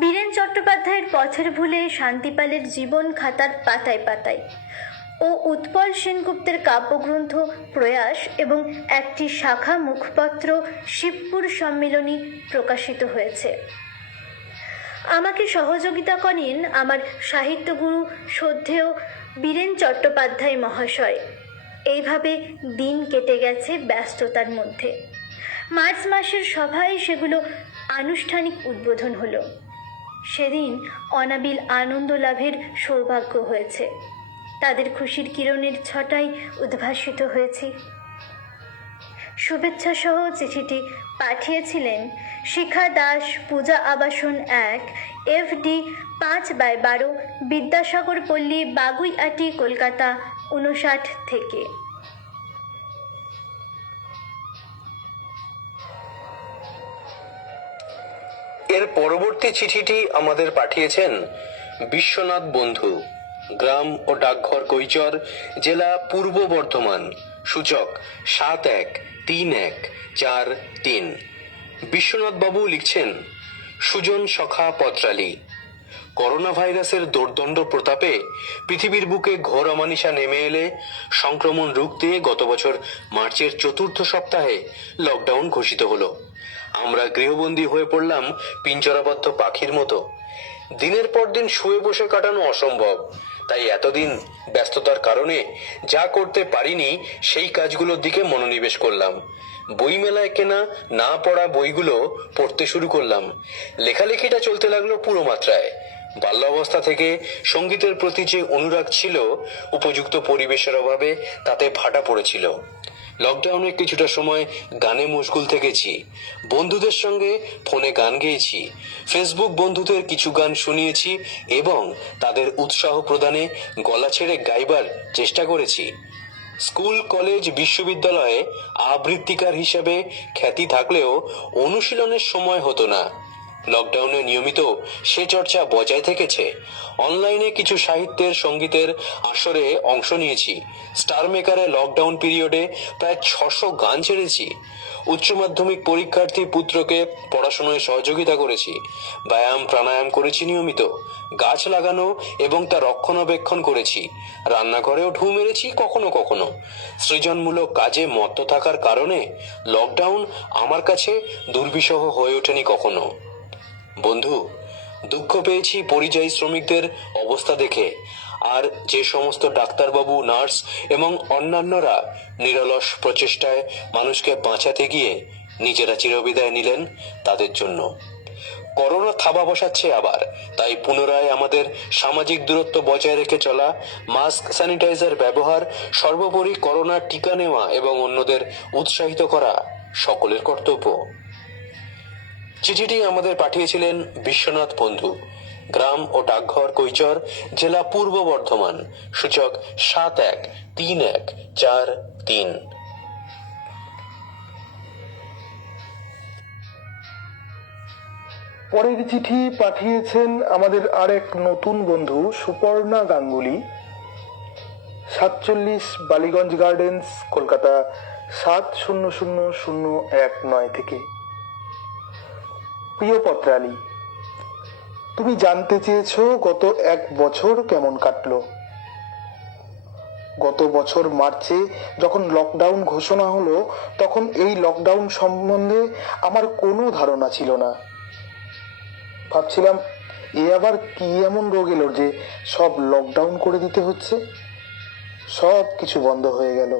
বীরেন চট্টোপাধ্যায়ের পথের ভুলে, শান্তিপালের জীবন খাতার পাতায় পাতায় ও উৎপল সেনগুপ্তের কাব্যগ্রন্থ প্রয়াস এবং একটি শাখা মুখপত্র শিবপুর সম্মিলনী প্রকাশিত হয়েছে। আমাকে সহযোগিতা করেন আমার সাহিত্যগুরু শ্রদ্ধেয় বীরেন চট্টোপাধ্যায় মহাশয়। এইভাবে দিন কেটে গেছে ব্যস্ততার মধ্যে। মার্চ মাসের সভায় সেগুলো আনুষ্ঠানিক উদ্বোধন হলো। সেদিন অনাবিল আনন্দ লাভের সৌভাগ্য হয়েছে। তাদের খুশির কিরণের ছটায় উদ্ভাসিত হয়েছি। শুভেচ্ছা সহ চিঠিটি পাঠিয়েছিলেন শিখা দাস, পূজা আবাসন 1, FD 5/12, বিদ্যাসাগর পল্লী, বাগুইআটি, কলকাতা 59 থেকে। এর পরবর্তী চিঠিটি আমাদের পাঠিয়েছেন বিশ্বনাথ বন্ধু, গ্রাম ও ডাকঘর কৈচর, জেলা পূর্ব বর্ধমান, সূচক 713143। বিশ্বনাথ বাবু লিখছেন, সুজন সখা পত্রালী। করোনা ভাইরাসের দোর্দণ্ড প্রতাপে পৃথিবীর বুকে ঘোর অমানিসা নেমে এলে সংক্রমণ রুখতে গত বছর মার্চের 4র্থ সপ্তাহে লকডাউন ঘোষিত হলো। আমরা গৃহবন্দী হয়ে পড়লাম পিঞ্জরাবদ্ধ পাখির মতো। দিনের পর দিন শুয়ে বসে কাটানো অসম্ভব, তাই এতদিন ব্যস্ততার কারণে যা করতে পারিনি সেই কাজগুলোর দিকে মনোনিবেশ করলাম। বইমেলায় কেনা না পড়া বইগুলো পড়তে শুরু করলাম। লেখালেখিটা চলতে লাগলো পুরো মাত্রায়। বাল্যাবস্থা থেকে সঙ্গীতের প্রতি যে অনুরাগ ছিল, উপযুক্ত পরিবেশের অভাবে তাতে ভাটা পড়েছিল। লকডাউনে কিছুটা সময় গানে মশগুল থেকেছি। বন্ধুদের সঙ্গে ফোনে গান গেয়েছি, ফেসবুক বন্ধুদের কিছু গান শুনিয়েছি এবং তাদের উৎসাহ প্রদানে গলা ছেড়ে গাইবার চেষ্টা করেছি। স্কুল, কলেজ, বিশ্ববিদ্যালয়ে আবৃত্তিকার হিসেবে খ্যাতি থাকলেও অনুশীলনের সময় হতো না। লকডাউনে নিয়মিত সে চর্চা বজায় থেকেছে। অনলাইনে কিছু সাহিত্যের, সঙ্গীতের আসরে অংশ নিয়েছি। স্টার মেকারে লকডাউন পিরিয়ডে প্রায় 600 গান ছেড়েছি। উচ্চ মাধ্যমিক পরীক্ষার্থী পুত্রকে পড়াশোনায় সহযোগিতা করেছি। ব্যায়াম, প্রাণায়াম করেছি নিয়মিত। গাছ লাগানো এবং তা রক্ষণাবেক্ষণ করেছি। রান্নাঘরেও ঢু মেরেছি কখনো কখনো। সৃজনমূলক কাজে মত্ত থাকার কারণে লকডাউন আমার কাছে দুর্বিষহ হয়ে ওঠেনি কখনো। বন্ধু, দুঃখ পেয়েছি পরিযায়ী শ্রমিকদের অবস্থা দেখে, আর যে সমস্ত ডাক্তারবাবু, নার্স এবং অন্যান্যরা নিরলস প্রচেষ্টায় মানুষকে বাঁচাতে গিয়ে নিজেরা চিরবিদায় নিলেন, তাদের জন্য। করোনা থাবা বসাচ্ছে আবার, তাই পুনরায় আমাদের সামাজিক দূরত্ব বজায় রেখে চলা, মাস্ক, স্যানিটাইজার ব্যবহার, সর্বোপরি করোনার টিকা নেওয়া এবং অন্যদের উৎসাহিত করা সকলের কর্তব্য। চিঠিটি আমাদের পাঠিয়েছিলেন বিশ্বনাথ বন্ধু, গ্রাম ও ডাকঘর কৈচর, জেলা পূর্ব বর্ধমান, সূচক 713143। পরের চিঠি পাঠিয়েছেন আমাদের আরেক নতুন বন্ধু সুপর্ণা গাঙ্গুলি, 47 বালিগঞ্জ গার্ডেন্স, কলকাতা 700019 থেকে। প্রিয় পত্রালী, তুমি জানতে চেয়েছো গত 1 বছর কেমন কাটলো। গত বছর মার্চে যখন লকডাউন ঘোষণা হলো, তখন এই লকডাউন সম্বন্ধে আমার কোনো ধারণা ছিল না। ভাবছিলাম, এ আবার কি এমন রোগ এলো যে সব লকডাউন করে দিতে হচ্ছে। সব কিছু বন্ধ হয়ে গেল।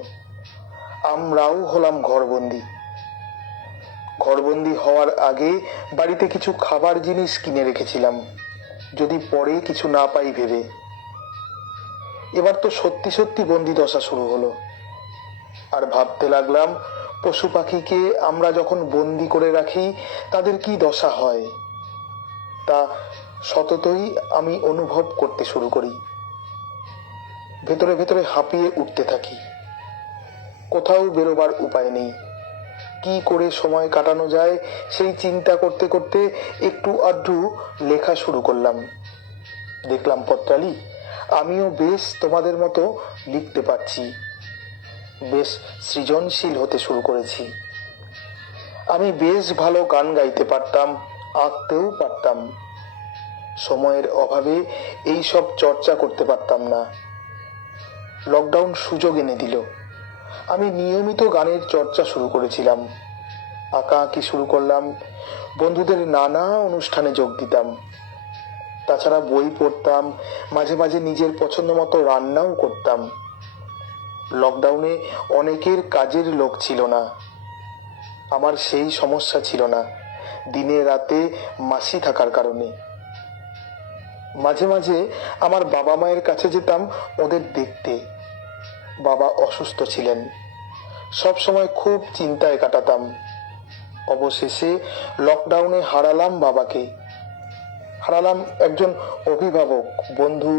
আমরাও হলাম ঘরবন্দি। ঘরবন্দি হওয়ার আগে বাড়িতে কিছু খাবার জিনিস কিনে রেখেছিলাম, যদি পরে কিছু না পাই ভেবে। এবার তো সত্যি সত্যি বন্দি দশা শুরু হলো। আর ভাবতে লাগলাম, পশু পাখিকে আমরা যখন বন্দি করে রাখি তাদের কি দশা হয়, তা সততই আমি অনুভব করতে শুরু করি। ভেতরে ভেতরে হাঁপিয়ে উঠতে থাকি। কোথাও বেরোবার উপায় নেই। কি করে সময় কাটানো যায় সেই চিন্তা করতে করতে একটু আধটু লেখা শুরু করলাম। দেখলাম পত্রালী, আমিও বেশ তোমাদের মতো লিখতে পারছি, বেশ সৃজনশীল হতে শুরু করেছি। আমি বেশ ভালো গান গাইতে পারতাম, আঁকতেও পারতাম। সময়ের অভাবে এই সব চর্চা করতে পারতাম না। লকডাউন সুযোগ এনে দিল। আমি নিয়মিত গানের চর্চা শুরু করেছিলাম। আঁকাআঁকি শুরু করলাম। বন্ধুদের নানা অনুষ্ঠানে যোগ দিতাম। তাছাড়া বই পড়তাম, মাঝে মাঝে নিজের পছন্দ মতো রান্নাও করতাম। লকডাউনে অনেকের কাজের লোক ছিল না। আমার সেই সমস্যা ছিল না, দিনে রাতে মাসি থাকার কারণে। মাঝে মাঝে আমার বাবা মায়ের কাছে যেতাম ওদের দেখতে। বাবা অসুস্থ ছিলেন, সব সময় খুব চিন্তায় কাটাতাম। অবশেষে লকডাউনে হারালাম বাবাকে। হারালাম একজন অভিভাবক, বন্ধু,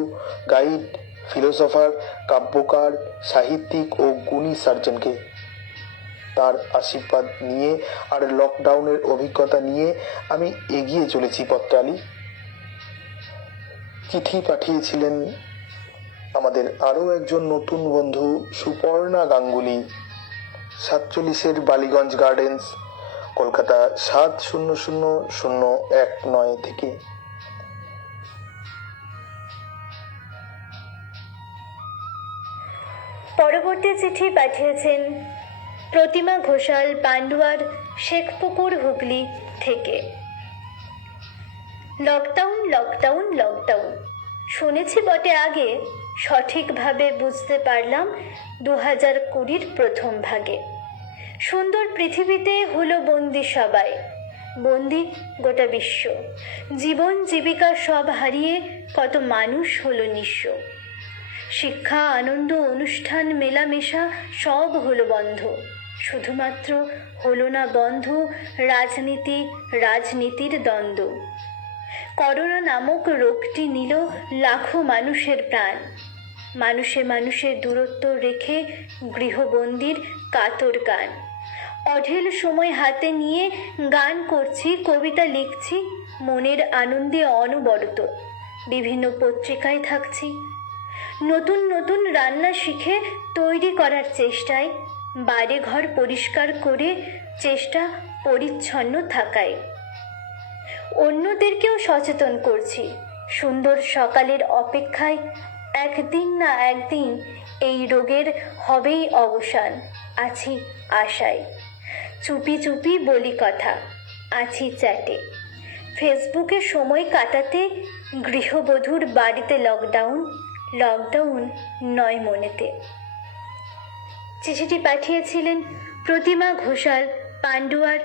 গাইড, ফিলোসফার, কাব্যকার, সাহিত্যিক ও গুণী সার্জনকে। তার আশীর্বাদ নিয়ে আর লকডাউনের অভিজ্ঞতা নিয়ে আমি এগিয়ে চলেছি পত্রালি। চিঠি পাঠিয়েছিলেন আমাদের আরও একজন নতুন বন্ধু সুপর্ণা গাঙ্গুলি, 47 বালিগঞ্জ গার্ডেন্স, কলকাতা 700019 থেকে। পরবর্তী চিঠি পাঠিয়েছেন প্রতিমা ঘোষাল, পান্ডুয়ার, শেখপুকুর, হুগলি থেকে। লকডাউন লকডাউন লকডাউন শুনেছি বটে আগে, সঠিকভাবে বুঝতে পারলাম 2020 প্রথম ভাগে। সুন্দর পৃথিবীতে হলো বন্দি সবাই, বন্দি গোটা বিশ্ব। জীবন জীবিকা সব হারিয়ে কত মানুষ হলো নিঃস্ব। শিক্ষা, আনন্দ, অনুষ্ঠান, মেলামেশা সব হলো বন্ধ। শুধুমাত্র হলো না বন্ধ রাজনীতির দ্বন্দ্ব। করোনা নামক রোগটি নিল লাখো মানুষের প্রাণ। মানুষে মানুষের দূরত্ব রেখে গৃহবন্দির কাতর গান। অঢেল সময় হাতে নিয়ে গান করছি, কবিতা লিখছি, মনের আনন্দে অনবরত বিভিন্ন পত্রিকায় থাকছি। নতুন নতুন রান্না শিখে তৈরি করার চেষ্টায়, বাড়ি ঘর পরিষ্কার করে চেষ্টা পরিচ্ছন্ন থাকায়। অন্যদেরকেও সচেতন করছি, সুন্দর সকালের অপেক্ষায়। একদিন না একদিন এই রোগের হবেই অবসান, আছি আশায়। চুপি চুপি বলি কথা, আছি চ্যাটে। ফেসবুকে সময় কাটাতে গৃহবধূর বাড়িতে লকডাউন, লকডাউন নয় মনেতে। চিঠিটি পাঠিয়েছিলেন প্রতিমা ঘোষাল, পান্ডুয়ার,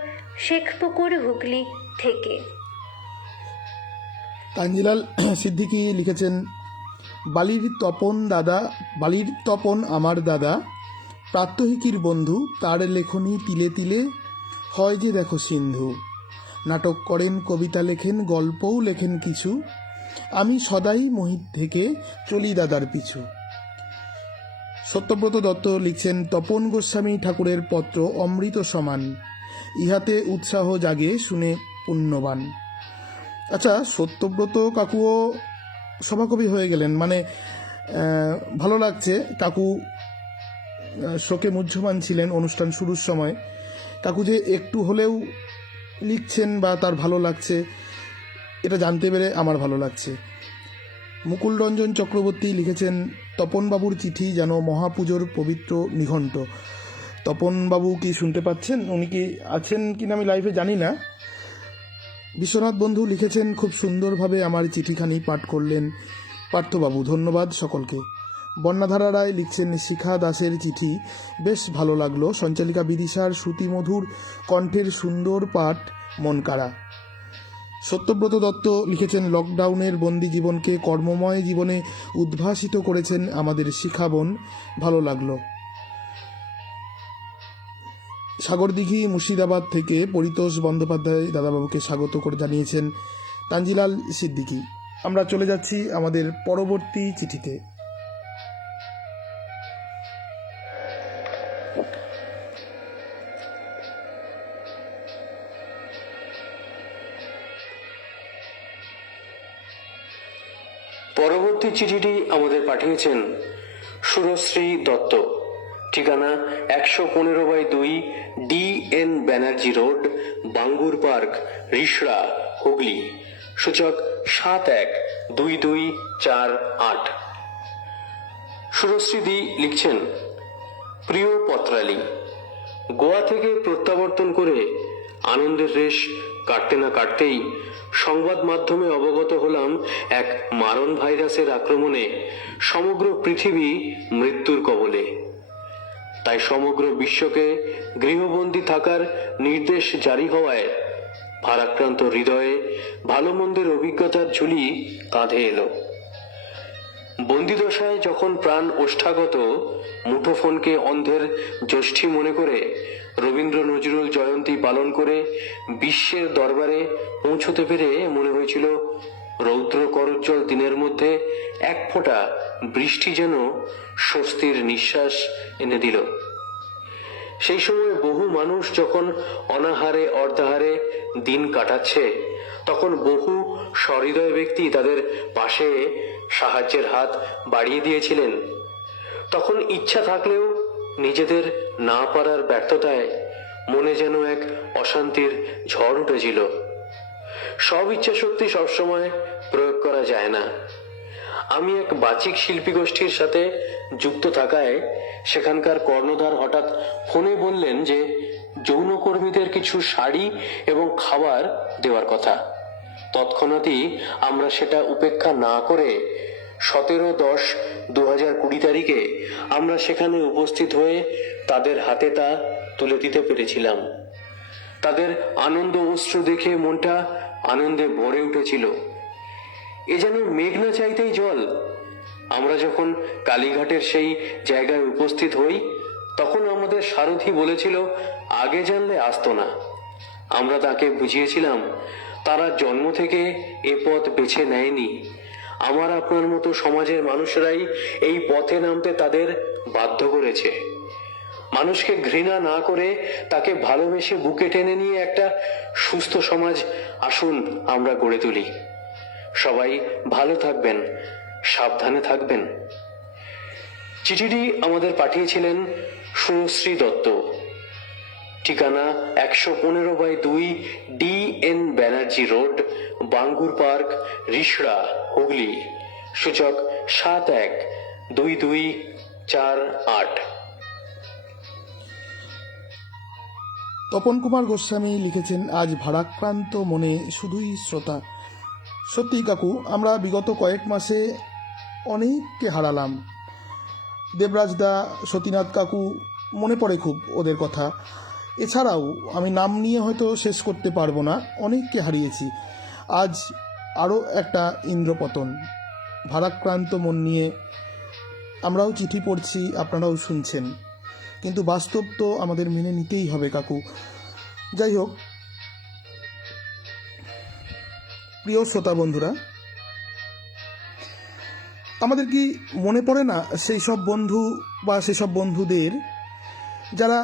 শেখপুকুর, হুগলি থেকে। তানজিলাল সিদ্দিকী লিখেছেন, বালির তপন আমার দাদা, প্রাত্যহিকীর বন্ধু, তার লেখনী তিলে তিলে হয় যে দেখো সিন্ধু। নাটক করেন, কবিতা লেখেন, গল্পও লেখেন কিছু, আমি সদাই মোহিত থেকে চলি দাদার পিছু। সত্যব্রত দত্ত লিখছেন, তপন গোস্বামী ঠাকুরের পত্র অমৃত সমান, ইহাতে উৎসাহ জাগে শুনে পুণ্যবান। আচ্ছা, সত্যব্রত কাকুও সভাকবি হয়ে গেলেন, মানে ভালো লাগছে। কাকু শোকে মুহ্যমান ছিলেন অনুষ্ঠান শুরুর সময়। কাকু যে একটু হলেও লিখছেন বা তার ভালো লাগছে, এটা জানতে পেরে আমার ভালো লাগছে। মুকুল রঞ্জন চক্রবর্তী লিখেছেন, তপনবাবুর চিঠি যেন মহাপুজোর পবিত্র নিঘণ্ট। তপনবাবু কি শুনতে পাচ্ছেন? উনি কি আছেন কিনা আমি লাইভে জানি না। বিশ্বনাথ বন্ধু লিখেছেন, খুব সুন্দরভাবে আমার চিঠিখানি পাঠ করলেন পার্থবাবু, ধন্যবাদ সকলকে। বন্যাধারা রায় লিখছেন, শিখা দাসের চিঠি বেশ ভালো লাগলো, সঞ্চালিকা বিদিশার শ্রুতিমধুর কণ্ঠের সুন্দর পাঠ মন কাড়া। সত্যব্রত দত্ত লিখেছেন, লকডাউনের বন্দি জীবনকে কর্মময় জীবনে উদ্ভাসিত করেছেন আমাদের শিখা বোন, ভালো লাগলো। সাগরদিঘি মুর্শিদাবাদ থেকে পরিতোষ বন্দ্যোপাধ্যায় দাদাবাবুকে স্বাগত করে জানিয়েছেন তানজিলাল সিদ্দিকী। আমরা চলে যাচ্ছি আমাদের পরবর্তী চিঠিতে। পরবর্তী চিঠিটি আমাদের পাঠিয়েছেন সুরশ্রী দত্ত, ঠিকানা 115/2 DN Banerjee road, Bangur park, Rishra, Hooghly, সূচক 712248। সুরশ্রীদি লিখছেন, প্রিয় পত্রালী, গোয়া থেকে প্রত্যাবর্তন করে আনন্দের রেশ কাটতে না কাটতেই সংবাদ মাধ্যমে অবগত হলাম এক মারণ ভাইরাসের আক্রমণে সমগ্র পৃথিবী মৃত্যুর কবলে। তাই সমগ্র বিশ্বকে গৃহবন্দী থাকার নির্দেশ জারি হওয়ায় ভারাক্রান্ত হৃদয়ে ভালো মন্দের অভিজ্ঞতার ঝুলি কাঁধে এলো। বন্দিদশায় যখন প্রাণ ওষ্ঠাগত, মুঠোফোনকে অন্ধের জ্যোষ্ঠী মনে করে রবীন্দ্র নজরুল জয়ন্তী পালন করে বিশ্বের দরবারে পৌঁছতে পেরে মনে হয়েছিল রৌদ্র করজ্জ্বল দিনের মধ্যে এক ফোঁটা বৃষ্টি যেন স্বস্তির নিঃশ্বাস এনে দিল। সেই সময় বহু মানুষ যখন অনাহারে অর্ধাহারে দিন কাটাচ্ছে, তখন বহু সহৃদয় ব্যক্তি তাদের পাশে সাহায্যের হাত বাড়িয়ে দিয়েছিলেন। তখন ইচ্ছা থাকলেও নিজেদের না পারার ব্যর্থতায় মনে যেন এক অশান্তির ঝড় উঠেছিল। সব ইচ্ছা শক্তি সবসময় প্রয়োগ করা যায় না। আমি এক বাচিক শিল্পী গোষ্ঠীর সাথে যুক্ত থাকায় সেখানকার কর্ণধার হঠাৎ ফোনে বললেন যে যৌনকর্মীদের কিছু শাড়ি এবং খাবার দেওয়ার কথা। তৎক্ষণাৎই আমরা সেটা উপেক্ষা না করে 17/10/2020 তারিখে আমরা সেখানে উপস্থিত হয়ে তাদের হাতে তা তুলে দিতে পেরেছিলাম। তাদের আনন্দ অশ্রু দেখে মনটা আনন্দে ভরে উঠেছিল। এ যেন মেঘ না চাইতেই জল। আমরা যখন কালীঘাটের সেই জায়গায় উপস্থিত হই, তখন আমাদের সারথি বলেছিল আগে জানলে আসতো না। আমরা তাকে বুঝিয়েছিলাম তারা জন্ম থেকে এ পথ বেছে নেয়নি। আমার আপনার মতো সমাজের মানুষরাই এই পথে নামতে তাদের বাধ্য করেছে। মানুষকে ঘৃণা না করে তাকে ভালোবেসে বুকে টেনে নিয়ে একটা সুস্থ সমাজ আসুন আমরা গড়ে তুলি। সবাই ভালো থাকবেন, সাবধানে থাকবেন। চিঠিটি আমাদের পাঠিয়েছিলেন সুশ্রী দত্ত। ঠিকানা 115/2 DN Banerjee road, Bangur park, Rishra, Hooghly. সূচক 712248। তপন কুমার গোস্বামী লিখেছেন, আজ ভারাক্রান্ত মনে শুধুই শ্রোতা। সত্যি কাকু, আমরা বিগত কয়েক মাসে অনেককে হারালাম। দেবরাজদা, সতীনাথ কাকু, মনে পড়ে খুব ওদের কথা। এছাড়াও আমি নাম নিয়ে হয়তো শেষ করতে পারবো না, অনেককে হারিয়েছি। আজ আরও একটা ইন্দ্রপতন। ভারাক্রান্ত মন নিয়ে আমরাও চিঠি পড়ছি, আপনারাও শুনছেন, কিন্তু বাস্তব তো আমাদের মেনে নিতেই হবে কাকু। যাই হোক, প্রিয় শ্রোতা বন্ধুরা, আমাদের কি মনে পড়ে না সেই সব বন্ধু বা সেসব বন্ধুদের যারা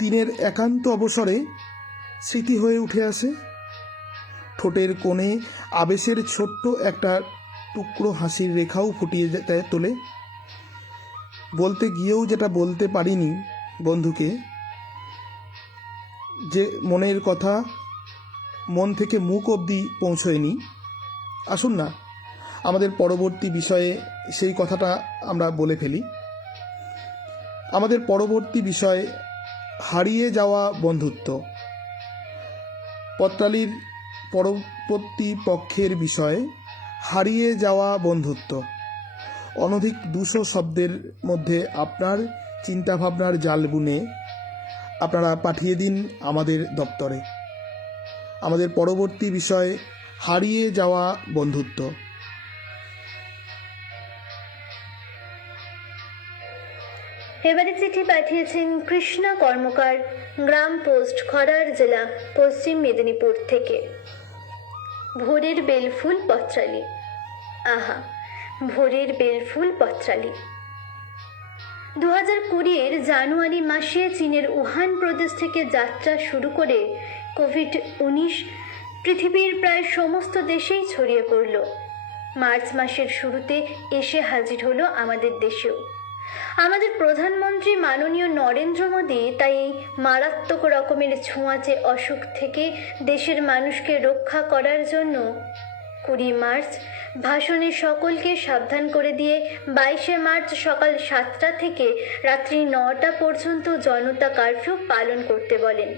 দিনের একান্ত অবসরে স্মৃতি হয়ে উঠে আসে? ঠোঁটের কোণে আবেশের ছোট্ট একটা টুকরো হাসির রেখাও ফুটিয়ে তোলে। বলতে গিয়েও যেটা বলতে পারিনি বন্ধুকে, যে মনের কথা মন থেকে মুখ অবধি পৌঁছয়নি, আসুন না আমাদের পরবর্তী বিষয়ে সেই কথাটা আমরা বলে ফেলি। আমাদের পরবর্তী বিষয় হারিয়ে যাওয়া বন্ধুত্ব। পত্রালির পরবর্তী পক্ষের বিষয় হারিয়ে যাওয়া বন্ধুত্ব। অনধিক 200 শব্দের মধ্যে আপনার চিন্তাভাবনার জাল বুনে আপনারা পাঠিয়ে দিন আমাদের দপ্তরে। আমাদের পরবর্তী বিষয় হারিয়ে যাওয়া বন্ধুত্ব। এবারে চিঠি পাঠিয়েছেন কৃষ্ণা কর্মকার, গ্রাম পোস্ট, খড়ার জেলা, পশ্চিম মেদিনীপুর থেকে। ভোরের বেলফুল পত্রালি। আহা, ভোরের বেলফুল পত্রালি। 2020 জানুয়ারি মাসে চীনের উহান প্রদেশ থেকে যাত্রা শুরু করে কোভিড-19 পৃথিবীর প্রায় সমস্ত দেশেই ছড়িয়ে পড়ল। মার্চ মাসের শুরুতে এসে হাজির হলো আমাদের দেশেও। আমাদের প্রধানমন্ত্রী মাননীয় নরেন্দ্র মোদী তাই এই মারাত্মক রকমের ছোঁয়াচে অসুখ থেকে দেশের মানুষকে রক্ষা করার জন্য 20 মার্চ ভাষণে সকলকে সাবধান করে দিয়ে 22 মার্চ সকাল 7টা থেকে রাত্রি 9টা পর্যন্ত জনতা কারফিউ পালন করতে বলেন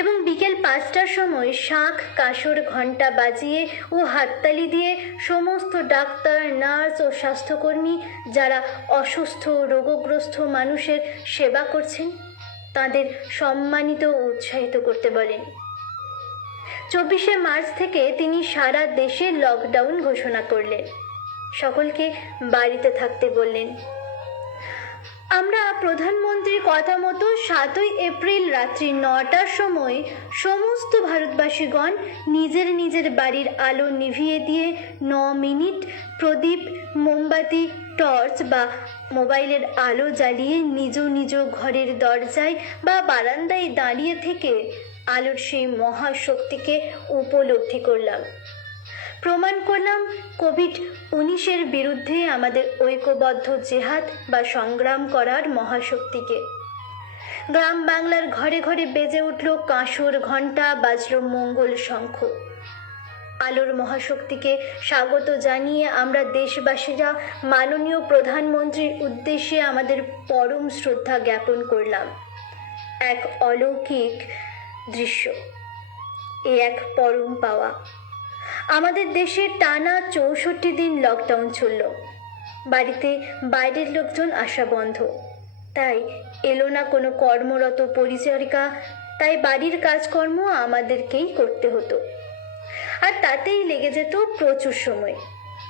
এবং বিকেল 5টার সময় শাঁখ, কাঁসর, ঘণ্টা বাজিয়ে ও হাততালি দিয়ে সমস্ত ডাক্তার, নার্স ও স্বাস্থ্যকর্মী যারা অসুস্থ রোগগ্রস্ত মানুষের সেবা করছেন তাদের সম্মানিত ও উৎসাহিত করতে বলেন। 24 মার্চ থেকে তিনি সারা দেশে লকডাউন ঘোষণা করলেন। সকলকে বাড়িতে থাকতে বললেন। আমরা প্রধানমন্ত্রীর কথা মতো 7 এপ্রিল রাত্রি 9টার সময় সমস্ত ভারতবাসীগণ নিজের নিজের বাড়ির আলো নিভিয়ে দিয়ে 9 মিনিট প্রদীপ, মোমবাতি টর্চ বা মোবাইলের আলো জ্বালিয়ে নিজ নিজ ঘরের দরজায় বা বারান্দায় দাঁড়িয়ে থেকে আলোর সেই মহাশক্তিকে উপলব্ধি করলাম। প্রমাণ করলাম কোভিড-19-এর বিরুদ্ধে আমাদের ঐক্যবদ্ধ জেহাদ বা সংগ্রাম করার মহাশক্তিকে। গ্রাম বাংলার ঘরে ঘরে বেজে উঠল কাঁসর ঘণ্টা, বাজল মঙ্গল শঙ্খ। আলোর মহাশক্তিকে স্বাগত জানিয়ে আমরা দেশবাসীরা মাননীয় প্রধানমন্ত্রীর উদ্দেশ্যে আমাদের পরম শ্রদ্ধা জ্ঞাপন করলাম। এক অলৌকিক দৃশ্য, এ এক পরম পাওয়া। আমাদের দেশে টানা 64 দিন লকডাউন চলল। বাড়িতে বাইরের লোকজন আসা বন্ধ, তাই এলো না কোনো কর্মরত পরিচারিকা, তাই বাড়ির কাজকর্ম আমাদেরকেই করতে হতো। আর তাতেই লেগে যেত প্রচুর সময়।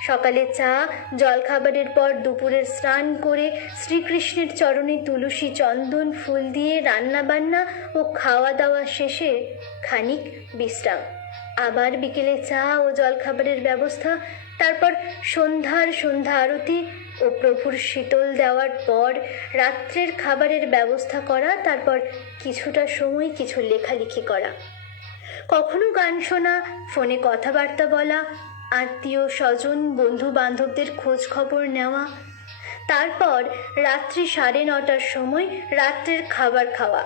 সকালে চা জলখাবারের পর দুপুরের স্নান করে শ্রীকৃষ্ণের চরণে তুলসী চন্দন ফুল দিয়ে রান্নাবান্না ও খাওয়া দাওয়া শেষে খানিক বিশ্রাম, আবার বিকেলে চা ও জলখাবারের ব্যবস্থা, তারপর সন্ধ্যা আরতি ও প্রভুর শীতল দেওয়ার পর রাত্রের খাবারের ব্যবস্থা করা, তারপর কিছুটা সময় কিছু লেখালেখি করা, কখনো গান শোনা, ফোনে কথাবার্তা বলা, আত্মীয় স্বজন বন্ধু বান্ধবদের খোঁজ খবর নেওয়া, তারপর রাত্রি 9:30টার সময় রাত্রের খাবার খাওয়া,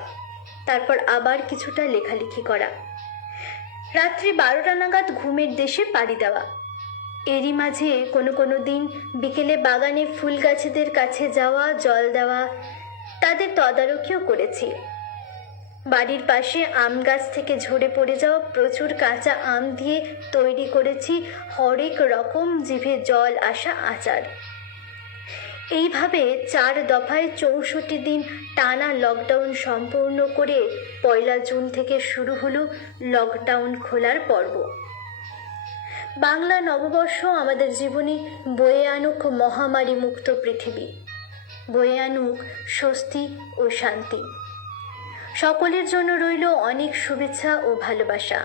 তারপর আবার কিছুটা লেখালেখি করা, রাত্রি 12টা নাগাদ ঘুমের দেশে পাড়ি দেওয়া। এরই মাঝে কোনো দিন বিকেলে বাগানে ফুল গাছেদের কাছে যাওয়া, জল দেওয়া, তাদের তদারকিও করেছি। বাড়ির পাশে আম গাছ থেকে ঝরে পড়ে যাওয়া প্রচুর কাঁচা আম দিয়ে তৈরি করেছি হরেক রকম জিভে জল আসা আচার। এইভাবে 4 দফায় 64 দিন টানা লকডাউন সম্পূর্ণ করে 1 জুন থেকে শুরু হলো লকডাউন খোলার পর্ব। বাংলা নববর্ষ আমাদের জীবনে বয়ে আনুক মহামারী মুক্ত পৃথিবী, বয়ে আনুক স্বস্তি ও শান্তি। সকলের জন্য রইল অনেক শুভেচ্ছা ও ভালোবাসা।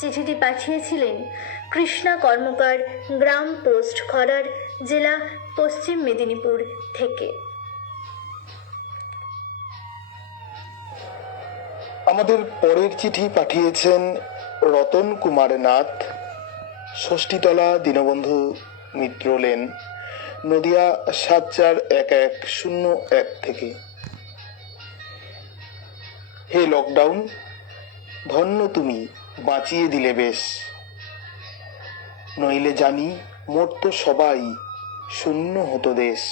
চিঠিটি পাঠিয়েছিলেন কৃষ্ণা কর্মকার, গ্রাম পোস্ট খরার, জেলা পশ্চিম মেদিনীপুর থেকে। আমাদের পরের চিঠি পাঠিয়েছেন রতন কুমার নাথ, ষষ্ঠীতলা দীনবন্ধু মিত্র লেন, নদিয়া 741101 থেকে। হে লকডাউন, ধন্য তুমি, বাঁচিয়ে দিলে বেশ, নইলে জানি মরতো সবাই, শূন্য হতো দেশ।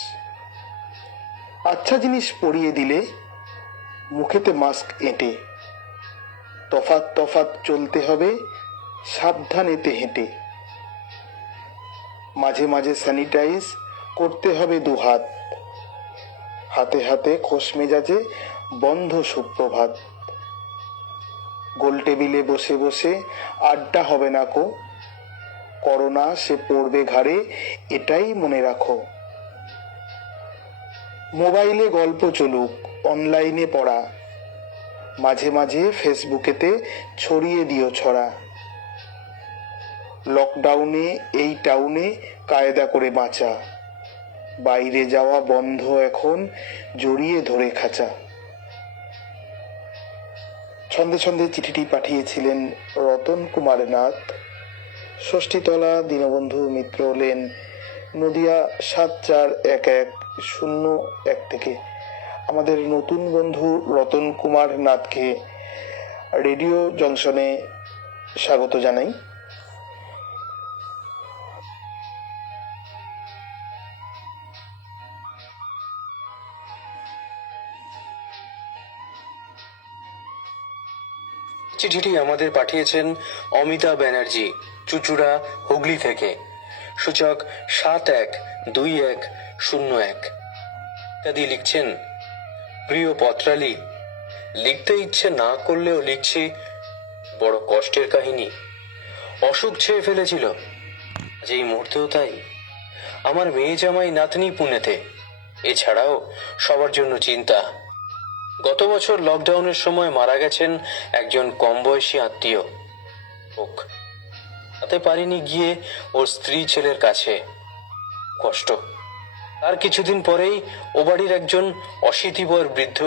আচ্ছা জিনিস পরিয়ে দিলে, মুখেতে মাস্ক এঁটে, তফাৎ চলতে হবে সাবধানেতে হেঁটে, মাঝে মাঝে স্যানিটাইজ করতে হবে দুহাত, হাতে হাতে খোশ মেজাজে বন্ধ সুপ্রভাত, গোল টেবিলে বসে বসে আড্ডা হবে না কো, করোনা সে পড়বে ঘাড়ে এটাই মনে রাখো। মোবাইলে গল্প চলুক, অনলাইনে পড়া, মাঝে মাঝে ফেসবুকেতে ছড়িয়ে দিও ছড়া। লকডাউনে এই টাউনে কায়দা করে বাঁচা, বাইরে যাওয়া বন্ধ এখন, জড়িয়ে ধরে খাঁচা। ছন্দে ছন্দে চিঠিটি পাঠিয়েছিলেন রতন কুমার নাথ, ষষ্ঠীতলা দীনবন্ধু মিত্র লেন, নদিয়া 741101 থেকে। আমাদের নতুন বন্ধু রতন কুমার নাথকে রেডিও জংশনে স্বাগত জানাই। চিঠিটি আমাদের পাঠিয়েছেন অমিতা ব্যানার্জি, চুচুড়া, হুগলি থেকে। সূচক 712101। ইত্যাদি লিখছেন, প্রিয় পত্রালি, লিখতে ইচ্ছে না করলেও লিখছি। বড় কষ্টের কাহিনী। অসুখ ছেয়ে ফেলেছিল, আজ এই মুহূর্তেও তাই। আমার মেয়ে জামাই নাতনি পুনেতে, এছাড়াও সবার জন্য চিন্তা। গত বছর লকডাউনের সময় মারা গেছেন একজন কম বয়সী আত্মীয়। তাতে পারিনি গিয়ে ওর স্ত্রী ছেলের কাছে। কষ্ট। আর কিছুদিন পরেই ও বাড়ির একজন অশীতিবর বৃদ্ধ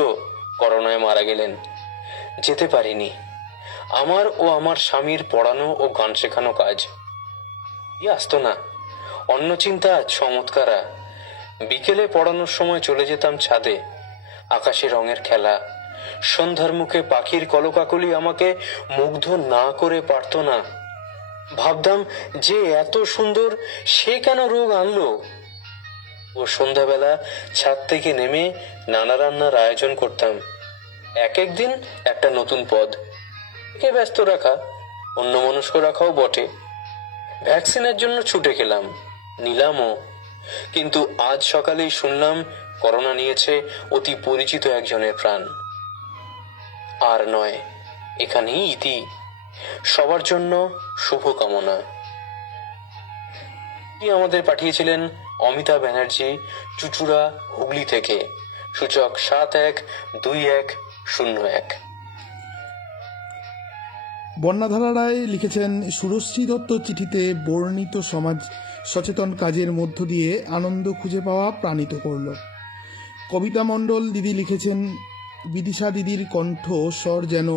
করোনায় মারা গেলেন। যেতে পারিনি। আমার ও আমার স্বামীর পড়ানো ও গান শেখানো কাজ আসতো না। অন্য চিন্তা চমৎকারা। বিকেলে পড়ানোর সময় চলে যেতাম ছাদে। আকাশে রঙের খেলা, সন্ধ্যার মুখে পাখির কলকাকলি আমাকে মুগ্ধ না করে পারত না। ভাবতাম যে এত সুন্দর, সে কেন রোগ আনলো। ও সন্ধ্যাবেলা ছাদ থেকে নেমে নানা রান্নার আয়োজন করতাম। এক একদিন একটা নতুন পদ। কে ব্যস্ত রাখা, অন্যমনস্ক রাখাও বটে। ভ্যাকসিনের জন্য ছুটে গেলাম, নিলামও। কিন্তু আজ সকালেই শুনলাম করোনা নিয়েছে অতি পরিচিত একজনের প্রাণ। আর নয়, এখানেই ইতি। সবার জন্য শুভকামনা। আমাদের পাঠিয়েছিলেন অমিতা ব্যানার্জি, চুচুড়া, হুগলি থেকে। সূচক 712101। বন্যাধারা রায় লিখেছেন, সুরশ্রী দত্ত চিঠিতে বর্ণিত সমাজ সচেতন কাজের মধ্য দিয়ে আনন্দ খুঁজে পাওয়া প্রাণিত করল। কবিতা মণ্ডল দিদি লিখেছেন, বিদিশা দিদির কণ্ঠ স্বর যেন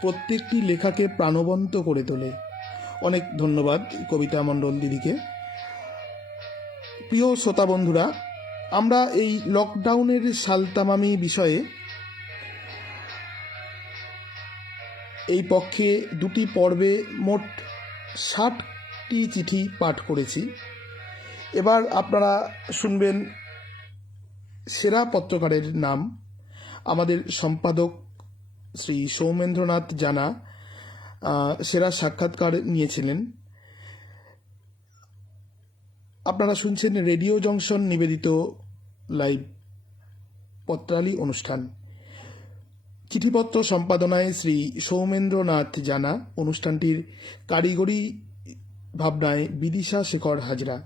প্রত্যেকটি লেখাকে প্রাণবন্ত করে তোলে। অনেক ধন্যবাদ কবিতা মণ্ডল দিদিকে। প্রিয় শ্রোতা বন্ধুরা, আমরা এই লকডাউনের সালতামামি বিষয়ে এই পক্ষে দুটি পর্বে মোট 60টি চিঠি পাঠ করেছি। এবার আপনারা শুনবেন সেরা পত্রকারের নাম। আমাদের সম্পাদক শ্রী সৌমেন্দ্রনাথ জানা সেরা সাক্ষাৎকার নিয়েছিলেন। আপনারা শুনছেন রেডিও জংশন নিবেদিত লাইভ পত্রালি অনুষ্ঠান। চিঠিপত্র সম্পাদনায় শ্রী সৌমেন্দ্রনাথ জানা, অনুষ্ঠানটির কারিগরি ভাবনায় বিদিশা শেখর হাজরা।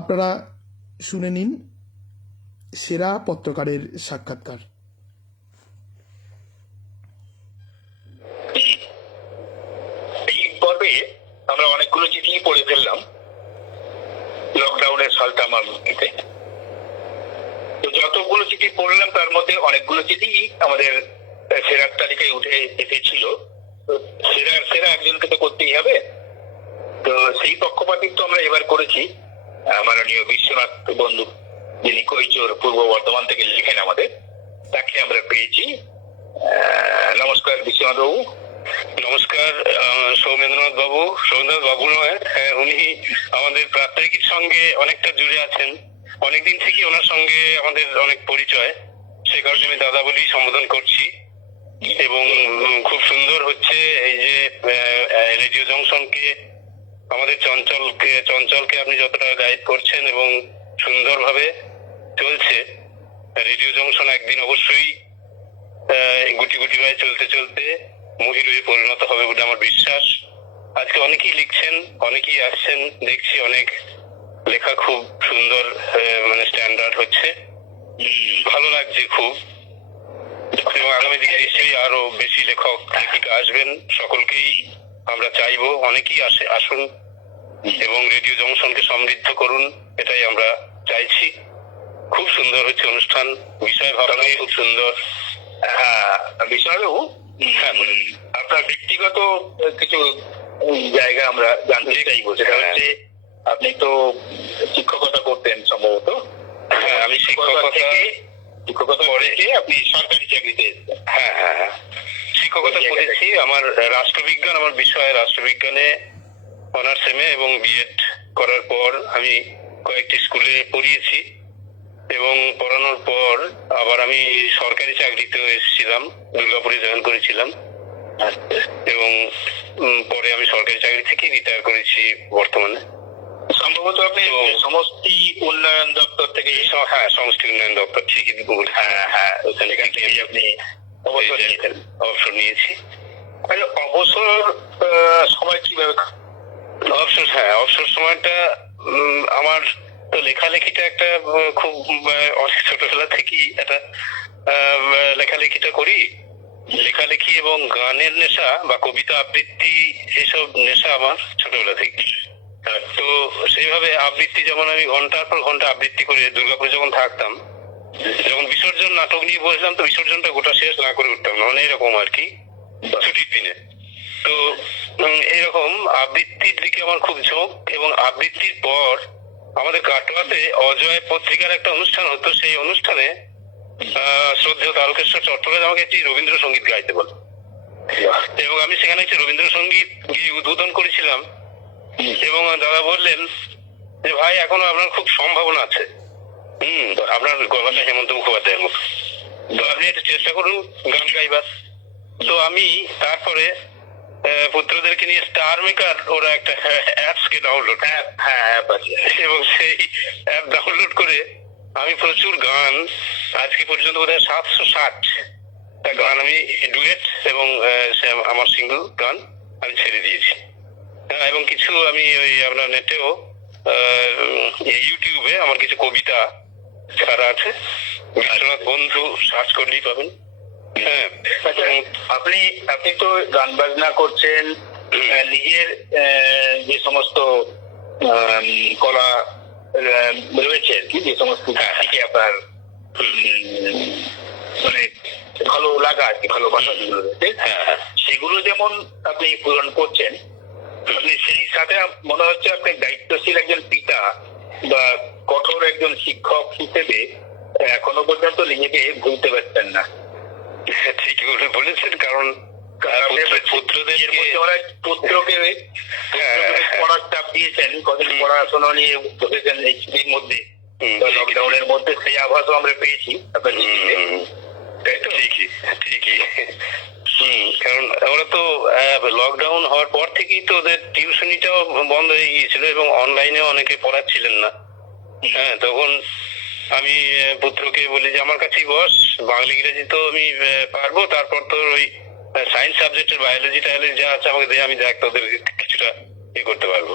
আপনারা শুনে নিন সেরা পত্রকারের সাক্ষাৎকার। এই পর্বে আমরা অনেকগুলো চিঠি পড়ে ফেললাম লকডাউনের সালতামামিতে। তো যতগুলো চিঠি পড়লাম তার মধ্যে অনেকগুলো চিঠি আমাদের সেরার তালিকায় উঠে এসেছিল। সেরা একজনকে তো করতেই হবে। তো সেই পক্ষপাতিত্ব আমরা এবার করেছি। মাননীয় বিশ্বনাথ বন্ধু, যিনি কৈচোর পূর্ব বর্ধমান থেকে লিখেন আমাদের, তাকে আমরা পেয়েছি। নমস্কার বিশ্বনাথ বাবু। নমস্কার সৌমেন্দ্রনাথ বাবু। সৌমেন্দ্রনাথ বাবু নয়, উনি আমাদের প্রাত্যহিকের সঙ্গে অনেকটা জুড়ে আছেন। অনেকদিন থেকে ওনার সঙ্গে আমাদের অনেক পরিচয়, সে কারণে আমি দাদা বলি সম্বোধন করছি। এবং খুব সুন্দর হচ্ছে এই যে রেডিও জংশনকে, আমাদের চঞ্চলকে আপনি যতটা গাইড করছেন এবং সুন্দরভাবে চলছে। রেডিও জংশন একদিন অবশ্যই গুটি গুটি ভাবে চলতে চলতে মহিরুহে পরিণত হবে বলে আমার বিশ্বাস। আজকে অনেকেই লিখছেন, অনেকেই আসছেন, দেখছি অনেক লেখা খুব সুন্দর, মানে স্ট্যান্ডার্ড হচ্ছে, ভালো লাগছে খুব। এবং আগামী দিনে নিশ্চয়ই আরো বেশি লেখক লেখিকা আসবেন, সকলকেই আমরা চাইবো অনেকেই আসুন এবং রেডিও জংশনকে সমৃদ্ধ করুন, এটাই আমরা চাইছি। খুব সুন্দর হচ্ছে অনুষ্ঠান, বিষয় ভাবনা খুব সুন্দর। হ্যাঁ বিশ্বনাথবাবু, আপনার ব্যক্তিগত কিছু জায়গা আমরা জানতে চাইবো। সেটা হচ্ছে আপনি তো শিক্ষকতা করতেন সম্ভবত। হ্যাঁ, আমি শিক্ষকতা পরে আপনি সরকারি চাকরিতে এসেছেন। হ্যাঁ, শিক্ষকতা করেছি। আমার রাষ্ট্রবিজ্ঞান, আমার বিষয় রাষ্ট্রবিজ্ঞানে অনার্স এমএ এবং বিএড করার পর আমি কয়েকটি স্কুলে পড়িয়েছি এবং পড়ানোর পর আবার আমি সরকারি চাকরিতেও এসেছিলাম, দুর্গাপুরে জয়েন করেছিলাম এবং পরে আমি সরকারি চাকরি থেকে রিটায়ার করেছি বর্তমানে। সম্ভবত আপনি সমষ্টি উন্নয়ন দপ্তর থেকে। হ্যাঁ, সমষ্টি উন্নয়ন দপ্তর, ঠিকই বলেছেন। হ্যাঁ, সেখান থেকেই আপনি অবসর নিয়েছি। অবসর সময় কিভাবে? অবসর সময়টা আমার তো লেখালেখিটা একটা খুব অনেক ছোটবেলা থেকেই একটা লেখালেখিটা করি। লেখালেখি এবং গানের নেশা বা কবিতা আবৃত্তি, এসব নেশা আমার ছোটবেলা থেকে। তো সেইভাবে আবৃত্তি, যেমন আমি ঘন্টার পর ঘন্টা আবৃত্তি করে দুর্গাপুরে যখন থাকতাম, যখন বিসর্জন নাটক নিয়ে বসলাম তো বিসর্জনটা গোটা শেষ না করে উঠতাম না, মানে এরকম আর কি, ছুটির দিনে। তো এরকম আবৃত্তির দিকে আমার খুব ঝোঁক। এবং আবৃত্তির পর আমাদের কাটোয়াতে অজয় পত্রিকার একটা অনুষ্ঠান হতো, সেই অনুষ্ঠানে শ্রদ্ধেয় তারকেশ্বর চট্টোপাধ্যায় আমাকে একটি রবীন্দ্রসঙ্গীত গাইতে বলে, এবং আমি সেখানে একটি রবীন্দ্রসঙ্গীত গিয়ে উদ্বোধন করেছিলাম। এবং দাদা বললেন যে ভাই, এখনো আপনার খুব সম্ভাবনা আছে, আপনার গলাটা হেমন্ত মুখোপাধ্যায়ের মতো, তো আপনি একটু চেষ্টা করুন গান গাইবার। তো আমি তারপরে পুত্রদেরকে নিয়ে স্টার মেকার ওরা একটা অ্যাপসকে ডাউনলোড, অ্যাপ আছে, এবং সেই অ্যাপ ডাউনলোড করে আমি প্রচুর গান, আজকে পর্যন্ত বোধহয় 760 গান আমি ডুয়েট এবং আমার সিঙ্গল গান আমি ছেড়ে দিয়েছি। এবং কিছু আমি ওই আপনার নেটেও ইউটিউবে আমার কিছু কবিতা ছাড়া আছে, বিশ্বনাথ বন্ধু সার্চ করলেই পাবেন। হ্যাঁ, আচ্ছা, আপনি তো গান বাজনা করছেন, নিজের যে সমস্ত কলা রয়েছে আর কি, যে সমস্ত দিকে আপনার মানে ভালো লাগা আর কি, ভালোবাসা যেগুলো রয়েছে, সেগুলো যেমন আপনি পূরণ করছেন, আপনি সেই সাথে মনে হচ্ছে আপনি দায়িত্বশীল একজন পিতা বা কঠোর একজন শিক্ষক হিসেবে এখনো পর্যন্ত নিজেকে ভুলতে পারছেন না। ঠিক বলেছেন, কারণ পুত্রকে পড়ার চাপ দিয়েছেন, কদিন পড়াশোনা নিয়ে বসেছেন এই ছুটির মধ্যে, লকডাউনের মধ্যে, সেই আভাসও আমরা পেয়েছি আপনার ঠিকই। কারণ আমরা তো লকডাউন হওয়ার পর থেকেই তো ওদের টিউশনিটাও বন্ধ হয়ে গিয়েছিল এবং অনলাইনে অনেকে পড়াচ্ছিলেন না। হ্যাঁ, তখন আমি পুত্রকে বলি যে আমার কাছেই বস, বাংলা ইংরেজি তো আমি পারবো, তারপর তো ওই সায়েন্স সাবজেক্টের বায়োলজি টায়োলজি যা আছে আমাকে দিয়ে আমি দেখ তোদের কিছুটা করতে পারবো।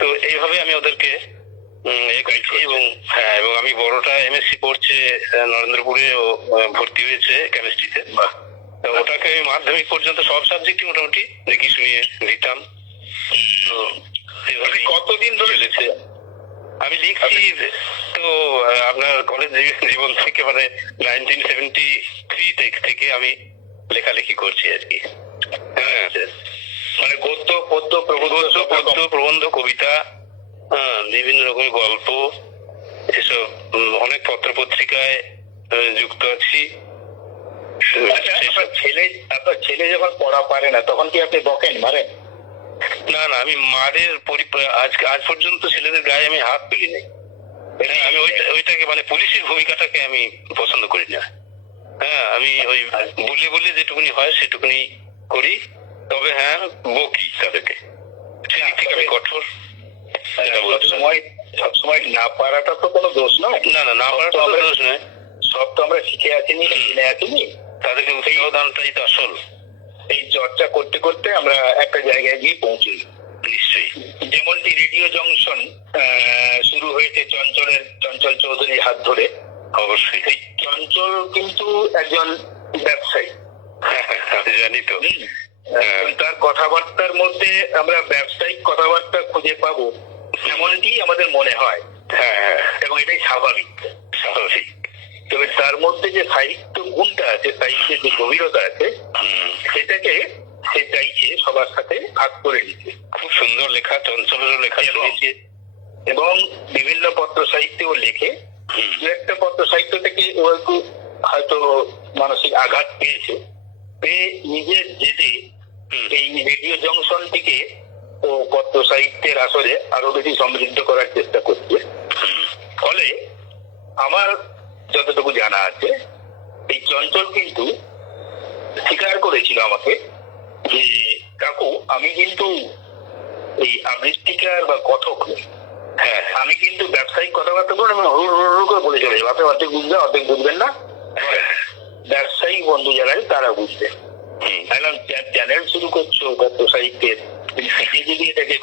তো এইভাবে আমি ওদেরকে করেছি। এবং হ্যাঁ, এবং আমি বড়টা এমএসসি পড়ছে নরেন্দ্রপুরে, ও ভর্তি হয়েছে কেমিস্ট্রিতে। ওটাকে আমি মাধ্যমিক পর্যন্ত সব সাবজেক্টই মোটামুটি দেখি শুনিয়ে দিতাম। তো এইভাবে কতদিন ধরে চলেছে। আমি লিখছি তো আপনার কলেজ জীবন থেকে, মানে 1973 থেকে আমি লেখালেখি করছি আর কি। হ্যাঁ, মানে গদ্য, পদ্য, প্রবন্ধ, কবিতা, বিভিন্ন রকমের গল্প, এসব অনেক পত্র পত্রিকায় যুক্ত আছি। আপনার ছেলে যখন পড়া পারে না তখন কি আপনি বকেন, মারেন? না, আমি মারের আজ পর্যন্ত ছেলেদের গায়ে আমি হাত তুলি নাই। আমি ওইটাকে মানে পুলিশের ভূমিকাটাকে আমি পছন্দ করি না। হ্যাঁ, আমি ওই বলে যেটুকুনি হয় সেটুকুনি করি, তবে হ্যাঁ বকি তাদেরকে, সেদিক থেকে আমি কঠোর। সবসময় না পারাটা তো কোনো দোষ নয়। না পারাটা তো দোষ নয়, সব তো আমরা শিখে আসিনি, জেনে আসিনি। তাদেরকে উৎসাহ দানটাই তো আসল। এই চর্চা করতে করতে আমরা একটা জায়গায় গিয়ে পৌঁছই। নিশ্চয়ই। যেমনটি রেডিও জংশন শুরু হয়েছে চঞ্চল চৌধুরীর হাত ধরে। অবশ্যই। এই চঞ্চল কিন্তু একজন ব্যবসায়ী, আমি জানি তো। তার কথাবার্তার মধ্যে আমরা ব্যবসায়িক কথাবার্তা খুঁজে পাবো এমনটি আমাদের মনে হয়। হ্যাঁ, এবং এটাই স্বাভাবিক। তবে তার মধ্যে যে সাহিত্য গুণটা আছে, সাহিত্যের যে গভীরতা আছে, সেটাকে সে চাইছে সবার সাথে ভাগ করে নিতে। খুব সুন্দর লেখা, চঞ্চলেরও লেখা শুনেছি, এবং বিভিন্ন পত্র সাহিত্যও লেখে। দু একটা পত্র সাহিত্য থেকে ও একটু হয়তো মানসিক আঘাত পেয়েছে, পেয়ে নিজের জেদে এই রেডিও জংশনটিকে ও পত্র সাহিত্যের আসরে আরো বেশি সমৃদ্ধ করার চেষ্টা করছে। ফলে আমার যতটুকু জানা আছে, এই চঞ্চল কিন্তু স্বীকার করেছিল আমাকে যে কাকু, আমি কিন্তু এই আবৃত্তিকার বা কথক নই। হ্যাঁ, আমি কিন্তু ব্যবসায়িক কথাবার্তা বলুন, আমি হরু করে বলে চলে যাবো, আপনি অর্ধেক বুঝবেন অর্ধেক বুঝবেন না, ব্যবসায়িক বন্ধু যারা তারা বুঝবেন। চ্যানেল শুরু করছো পত্র সাহিত্যের, যদি এটাকে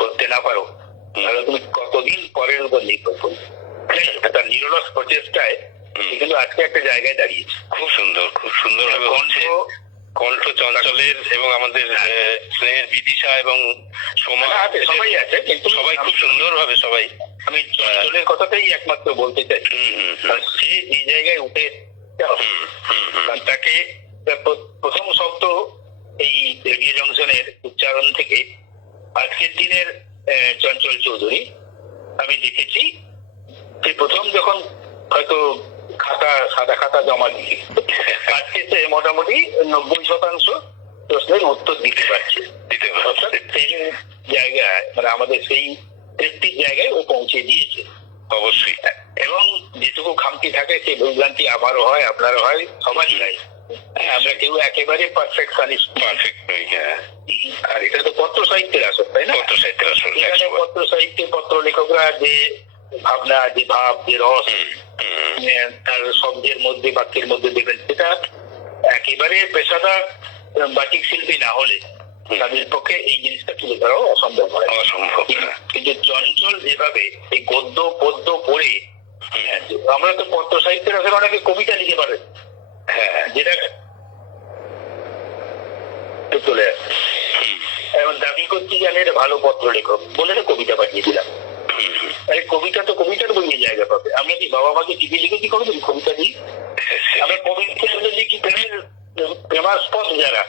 করতে না পারো তাহলে তুমি কতদিন পরের উপর নির্ভর করবে। তার নিরলস প্রচেষ্টায় কিন্তু আজকে একটা জায়গায় দাঁড়িয়েছে। খুব সুন্দর ভাবে কণ্ঠ চঞ্চলের এবং আমাদের স্নেহের বিদিশা এবং সোমা আছে, সবাই আছে, কিন্তু সবাই খুব সুন্দরভাবে সবাই। আমি চঞ্চলের কথাটাই একমাত্র বলতে চাই। আর সে যে জায়গায় উঠে কারণ তাকে প্রথম শব্দ এই রেডিও জংশনের উচ্চারণ থেকে আজকের দিনের চঞ্চল চৌধুরী আমি দেখেছি যে প্রথম যখন হয়তো সাদা খাতা জমা দিয়ে আজকে সে মোটামুটি 90% প্রশ্নের উত্তর দিতে পারছে। অর্থাৎ সেই জায়গায় মানে আমাদের সেই তৃপ্তির জায়গায় ও পৌঁছে দিয়েছে অবশ্যই। এবং যেটুকু খামতি থাকে সেই ভুলভ্রান্তি আমারও হয়, আপনারও হয়, সবারই হয়। আমরা কেউ একেবারে পারফেক্ট নই। হ্যাঁ, আর এটা তো পত্র সাহিত্যের আসল, তাই না? পত্র সাহিত্যের আসল। এখানে পত্র সাহিত্যে পত্র লেখকরা যে ভাবনা, যে ভাব, যে রস তার শব্দের মধ্যে, বাক্যের মধ্যে দেবেন, সেটা একেবারে পেশাদার বাচিক শিল্পী না হলে তাদের পক্ষে এই জিনিসটা তুলে ধরাও অসম্ভব হয়। কিন্তু চঞ্চল যেভাবে এই গদ্য পদ্য পড়ে, আমরা তো পত্র সাহিত্যের আসলে অনেকে কবিতা লিখে পারে, হ্যাঁ, যেটা চলে আসে এবং দাবি করছি যে আমি একটা ভালো পত্র লেখক বলে কবিতা পাঠিয়ে দিলাম। এই কবিতা তো কবিতার বইয়ে জায়গা পাবে। আমি যদি বাবা মাকে চিঠি লিখেছি কবিতা দিই, আমরা কবিতা লিখি প্রেমাস্পদ যারা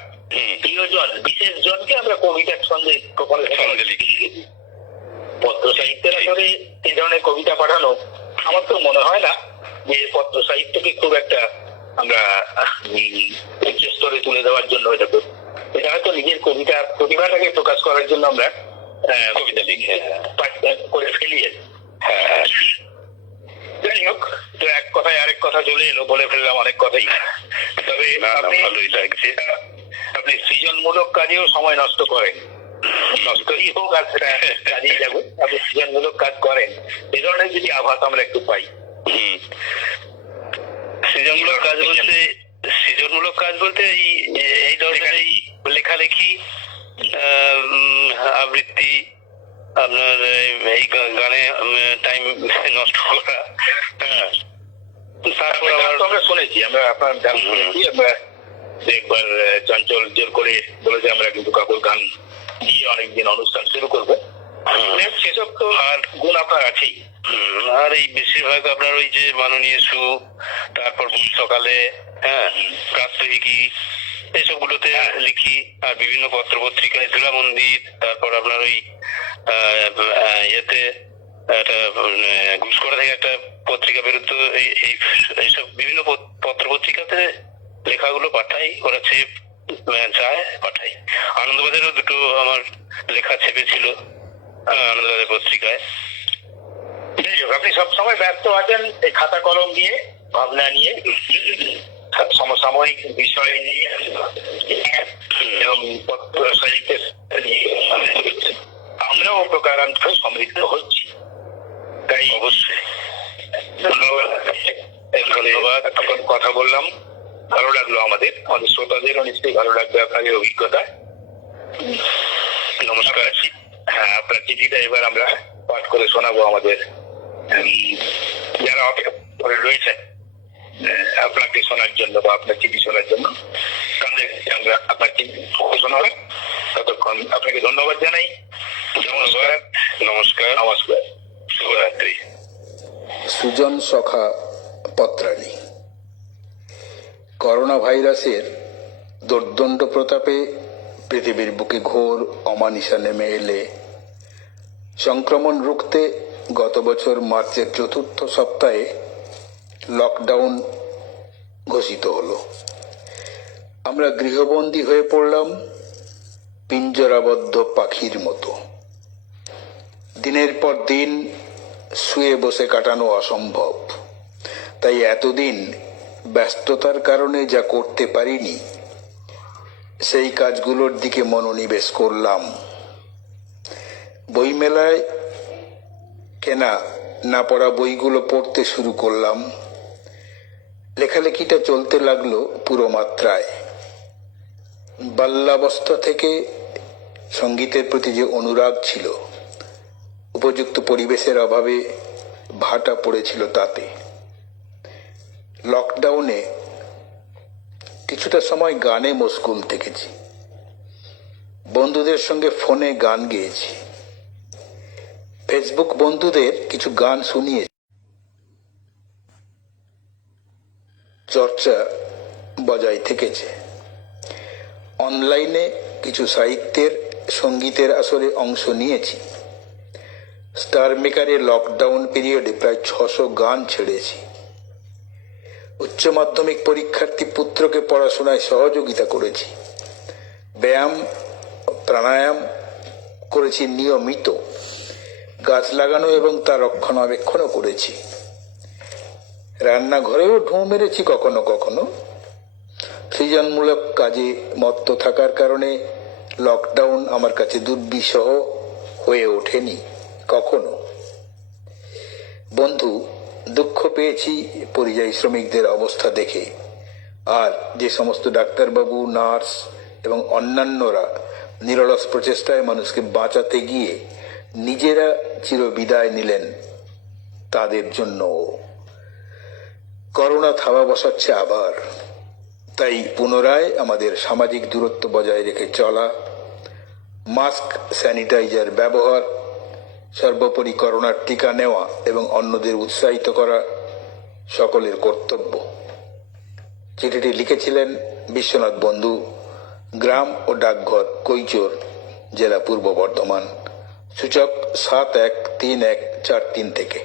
প্রিয়জন, বিশেষ জনকে আমরা কবিতার ছন্দে লিখি। পত্র সাহিত্যের আসলে এই ধরনের কবিতা পাঠানো আমার তো মনে হয় না যে পত্র সাহিত্যকে খুব একটা আমরা উচ্চ স্তরে তুলে দেওয়ার জন্য এটা হয়তো নিজের কবিতা প্রতিভাটাকে প্রকাশ করার জন্য আমরা কবিতা লিখে করে ফেলি। যাই হোক, তো এক কথায় আরেক কথা চলে এলো, বলে ফেললাম অনেক কথাই। তবে আপনি সৃজনমূলক কাজেও সময় নষ্ট করেন, নষ্টই হোক আর সেটা কাজেই যাবো, আপনি সৃজনমূলক কাজ করেন, এ ধরনের যদি আভাস আমরা একটু পাই। সৃজনমূলক কাজ বলতে এই ধরনের এই লেখালেখি, আবৃত্তি, আপনার এই গানে টাইম নষ্ট করা। তারপর আমরা শুনেছি, আমরা আপনার গান শুনেছি, আমরা একবার চঞ্চল জোর করে বলেছে আমরা কিন্তু কাকুর গান দিয়ে অনেকদিন অনুষ্ঠান শুরু করবো। সেসব তো আর গুণ আপনার আছেই। আর এই বেশিরভাগ আপনার ওই যে মাননীয় সু, তারপর সকালে, হ্যাঁ, প্রাত্যহিকী, এইসবগুলোতে লিখি। আর বিভিন্ন পত্র পত্রিকায় ধুলা মন্দির, তারপর আপনার ওই ইয়েতে একটা ঘুষকরা থেকে একটা পত্রিকা বেরোতো, এইসব বিভিন্ন পত্র পত্রিকাতে লেখাগুলো পাঠাই, ওরা ছেপ চায় পাঠাই। আনন্দবাজারেও দুটো আমার লেখা ছেপেছিল আনন্দবাজার পত্রিকায়। আপনি সবসময় ব্যস্ত আছেন এই খাতা কলম নিয়ে, ভাবনা নিয়ে, সমসাময়িক বিষয় নিয়ে এবং পত্র সাহিত্যের নিয়ে আমরাও প্রকারান্ত সমৃদ্ধ হচ্ছি। তাই অবশ্যই ধন্যবাদ। এখন কথা বললাম, ভালো লাগলো আমাদের শ্রোতাদেরও নিশ্চয়ই ভালো লাগবে আপনাদের অভিজ্ঞতা। নমস্কার। হ্যাঁ, আপনার চিঠিটা এবার আমরা পাঠ করে শোনাবো আমাদের যারা অপেক্ষা করে রয়েছে আপনাকে শোনার জন্য বা আপনার চিঠি শোনার জন্য। তাদের আমরা আপনার চিঠি শোনা হয়, ততক্ষণ আপনাকে ধন্যবাদ জানাই। নমস্কার। নমস্কার। নমস্কার। শুভরাত্রি। সুজন সখা পত্রাণী। করোনা ভাইরাসের দুর্দণ্ড প্রতাপে পৃথিবীর বুকে ঘোর অমানিশা নেমে এলে সংক্রমণ রুখতে গত বছর মার্চের 4র্থ সপ্তাহে লকডাউন ঘোষিত হলো। আমরা গৃহবন্দী হয়ে পড়লাম পিঞ্জরাবদ্ধ পাখির মতো। দিনের পর দিন শুয়ে বসে কাটানো অসম্ভব, তাই এতদিন ব্যস্ততার কারণে যা করতে পারিনি সেই কাজগুলোর দিকে মনোনিবেশ করলাম। বইমেলায় কেনা না পড়া বইগুলো পড়তে শুরু করলাম। লেখালেখিটা চলতে লাগলো পুরো মাত্রায়। বাল্যাবস্থা থেকে সঙ্গীতের প্রতি যে অনুরাগ ছিল, উপযুক্ত পরিবেশের অভাবে ভাটা পড়েছিল তাতে। লকডাউনে কিছুটা সময় গানে মশগুল থেকেছি। বন্ধুদের সঙ্গে ফোনে গান গেয়েছি, ফেসবুক বন্ধুদের কিছু গান শুনিয়েছি। চর্চা বজায় থেকেছে। অনলাইনে কিছু সাহিত্যের সঙ্গীতের আসরে অংশ নিয়েছি। স্টার মেকারের লকডাউন পিরিয়ডে প্রায় 600 গান ছেড়েছি। উচ্চ মাধ্যমিক পরীক্ষার্থী পুত্রকে পড়াশোনায় সহযোগিতা করেছি। ব্যায়াম প্রাণায়াম করেছি নিয়মিত। গাছ লাগানো এবং তার রক্ষণাবেক্ষণও করেছি। রান্নাঘরেও ঢোঁ মেরেছি কখনো কখনো। সৃজনমূলক কাজে মত্ত থাকার কারণে লকডাউন আমার কাছে দুর্বিষহ হয়ে ওঠেনি কখনো। বন্ধু, দুঃখ পেয়েছি পরিযায়ী শ্রমিকদের অবস্থা দেখে। আর যে সমস্ত ডাক্তারবাবু, নার্স এবং অন্যান্যরা নিরলস প্রচেষ্টায় মানুষকে বাঁচাতে গিয়ে নিজেরা চিরবিদায় নিলেন, তাদের জন্য করোনা থাবা বসাচ্ছে আবার। তাই পুনরায় আমাদের সামাজিক দূরত্ব বজায় রেখে চলা, মাস্ক, স্যানিটাইজার ব্যবহার, সর্বোপরি করোনার টিকা নেওয়া এবং অন্যদের উৎসাহিত করা সকলের কর্তব্য। চিঠিটি লিখেছিলেন বিশ্বনাথ বন্ধু, গ্রাম ও ডাকঘর কৈচোর, জেলা পূর্ব বর্ধমান, সূচক 713143 থেকে।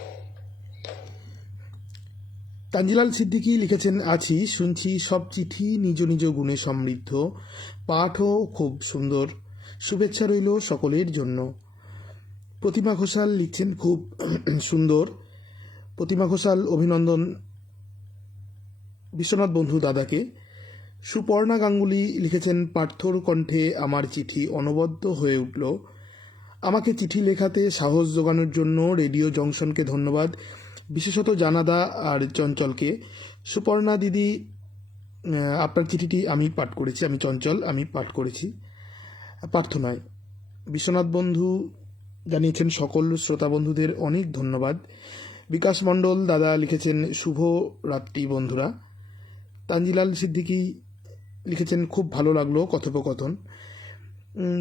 তানজিলাল সিদ্দিকী লিখেছেন, আছি, শুনছি সব চিঠি নিজ নিজ গুণে সমৃদ্ধ, পাঠও খুব সুন্দর, শুভেচ্ছা রইল সকলের জন্য। প্রতিমা ঘোষাল লিখছেন, খুব সুন্দর। প্রতিমা ঘোষাল অভিনন্দন বিশ্বনাথ বন্ধু দাদাকে। সুপর্ণা গাঙ্গুলি লিখেছেন, পার্থর কণ্ঠে আমার চিঠি অনবদ্য হয়ে উঠল। আমাকে চিঠি লেখাতে সাহস জোগানোর জন্য রেডিও জংশনকে ধন্যবাদ, বিশেষত জানাদা আর চঞ্চলকে। সুপর্ণা দিদি, আপনার চিঠিটি আমি পাঠ করেছি, আমি চঞ্চল, আমি পাঠ করেছি, পার্থ নয়। বিশ্বনাথ বন্ধু জানিয়েছেন, সকল শ্রোতা বন্ধুদের অনেক ধন্যবাদ। বিকাশ মণ্ডল দাদা লিখেছেন, শুভ রাত্রি বন্ধুরা। তানজিলাল সিদ্দিকী লিখেছেন, খুব ভালো লাগলো কথোপকথন।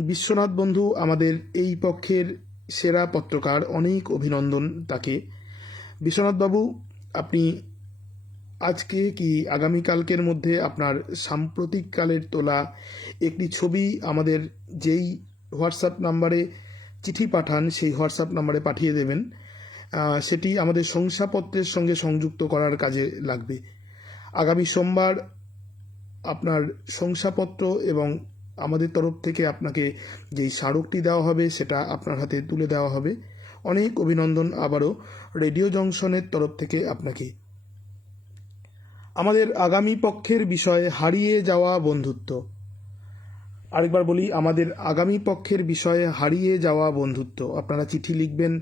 বিশ্বনাথ বন্ধু আমাদের এই পক্ষের সেরা পত্রকার, অনেক অভিনন্দন তাকে। বিশ্বনাথবাবু, আপনি আজকে কি আগামীকালকের মধ্যে আপনার সাম্প্রতিককালের তোলা একটি ছবি আমাদের যেই হোয়াটসঅ্যাপ নাম্বারে চিঠি পাঠান সেই হোয়াটসঅ্যাপ নাম্বারে পাঠিয়ে দেবেন। সেটি আমাদের শংসাপত্রের সঙ্গে সংযুক্ত করার কাজে লাগবে। আগামী সোমবার আপনার শংসাপত্র এবং আমাদের তরফ থেকে আপনাকে যেই স্মারকটি দেওয়া হবে সেটা আপনার হাতে তুলে দেওয়া হবে। অনেক অভিনন্দন আবারও রেডিও জংশনের তরফ থেকে আপনাকে। আমাদের আগামী পক্ষের বিষয় হারিয়ে যাওয়া বন্ধুত্ব। আরেকবার বলি, আমাদের আগামী পক্ষের বিষয়ে হারিয়ে যাওয়া বন্ধুত্ব। আপনারা চিঠি লিখবেন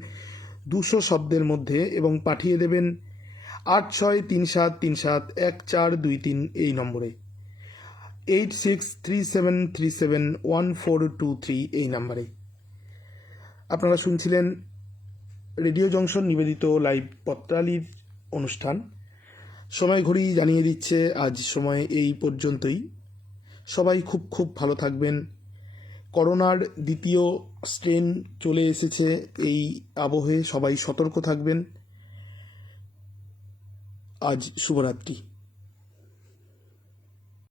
200 শব্দের মধ্যে এবং পাঠিয়ে দেবেন 8637371423 এই নম্বরে, 8637371423 এই নম্বরে। আপনারা শুনছিলেন রেডিও জংশন নিবেদিত লাইভ পত্রালির অনুষ্ঠান। সময় ঘড়ি জানিয়ে দিচ্ছে আজ সময় এই পর্যন্তই। সবাই খুব খুব ভালো থাকবেন। করোনার দ্বিতীয় স্ট্রেন চলে এসেছে, এই আবহে সবাই সতর্ক থাকবেন। আজ শুভরাত্রি।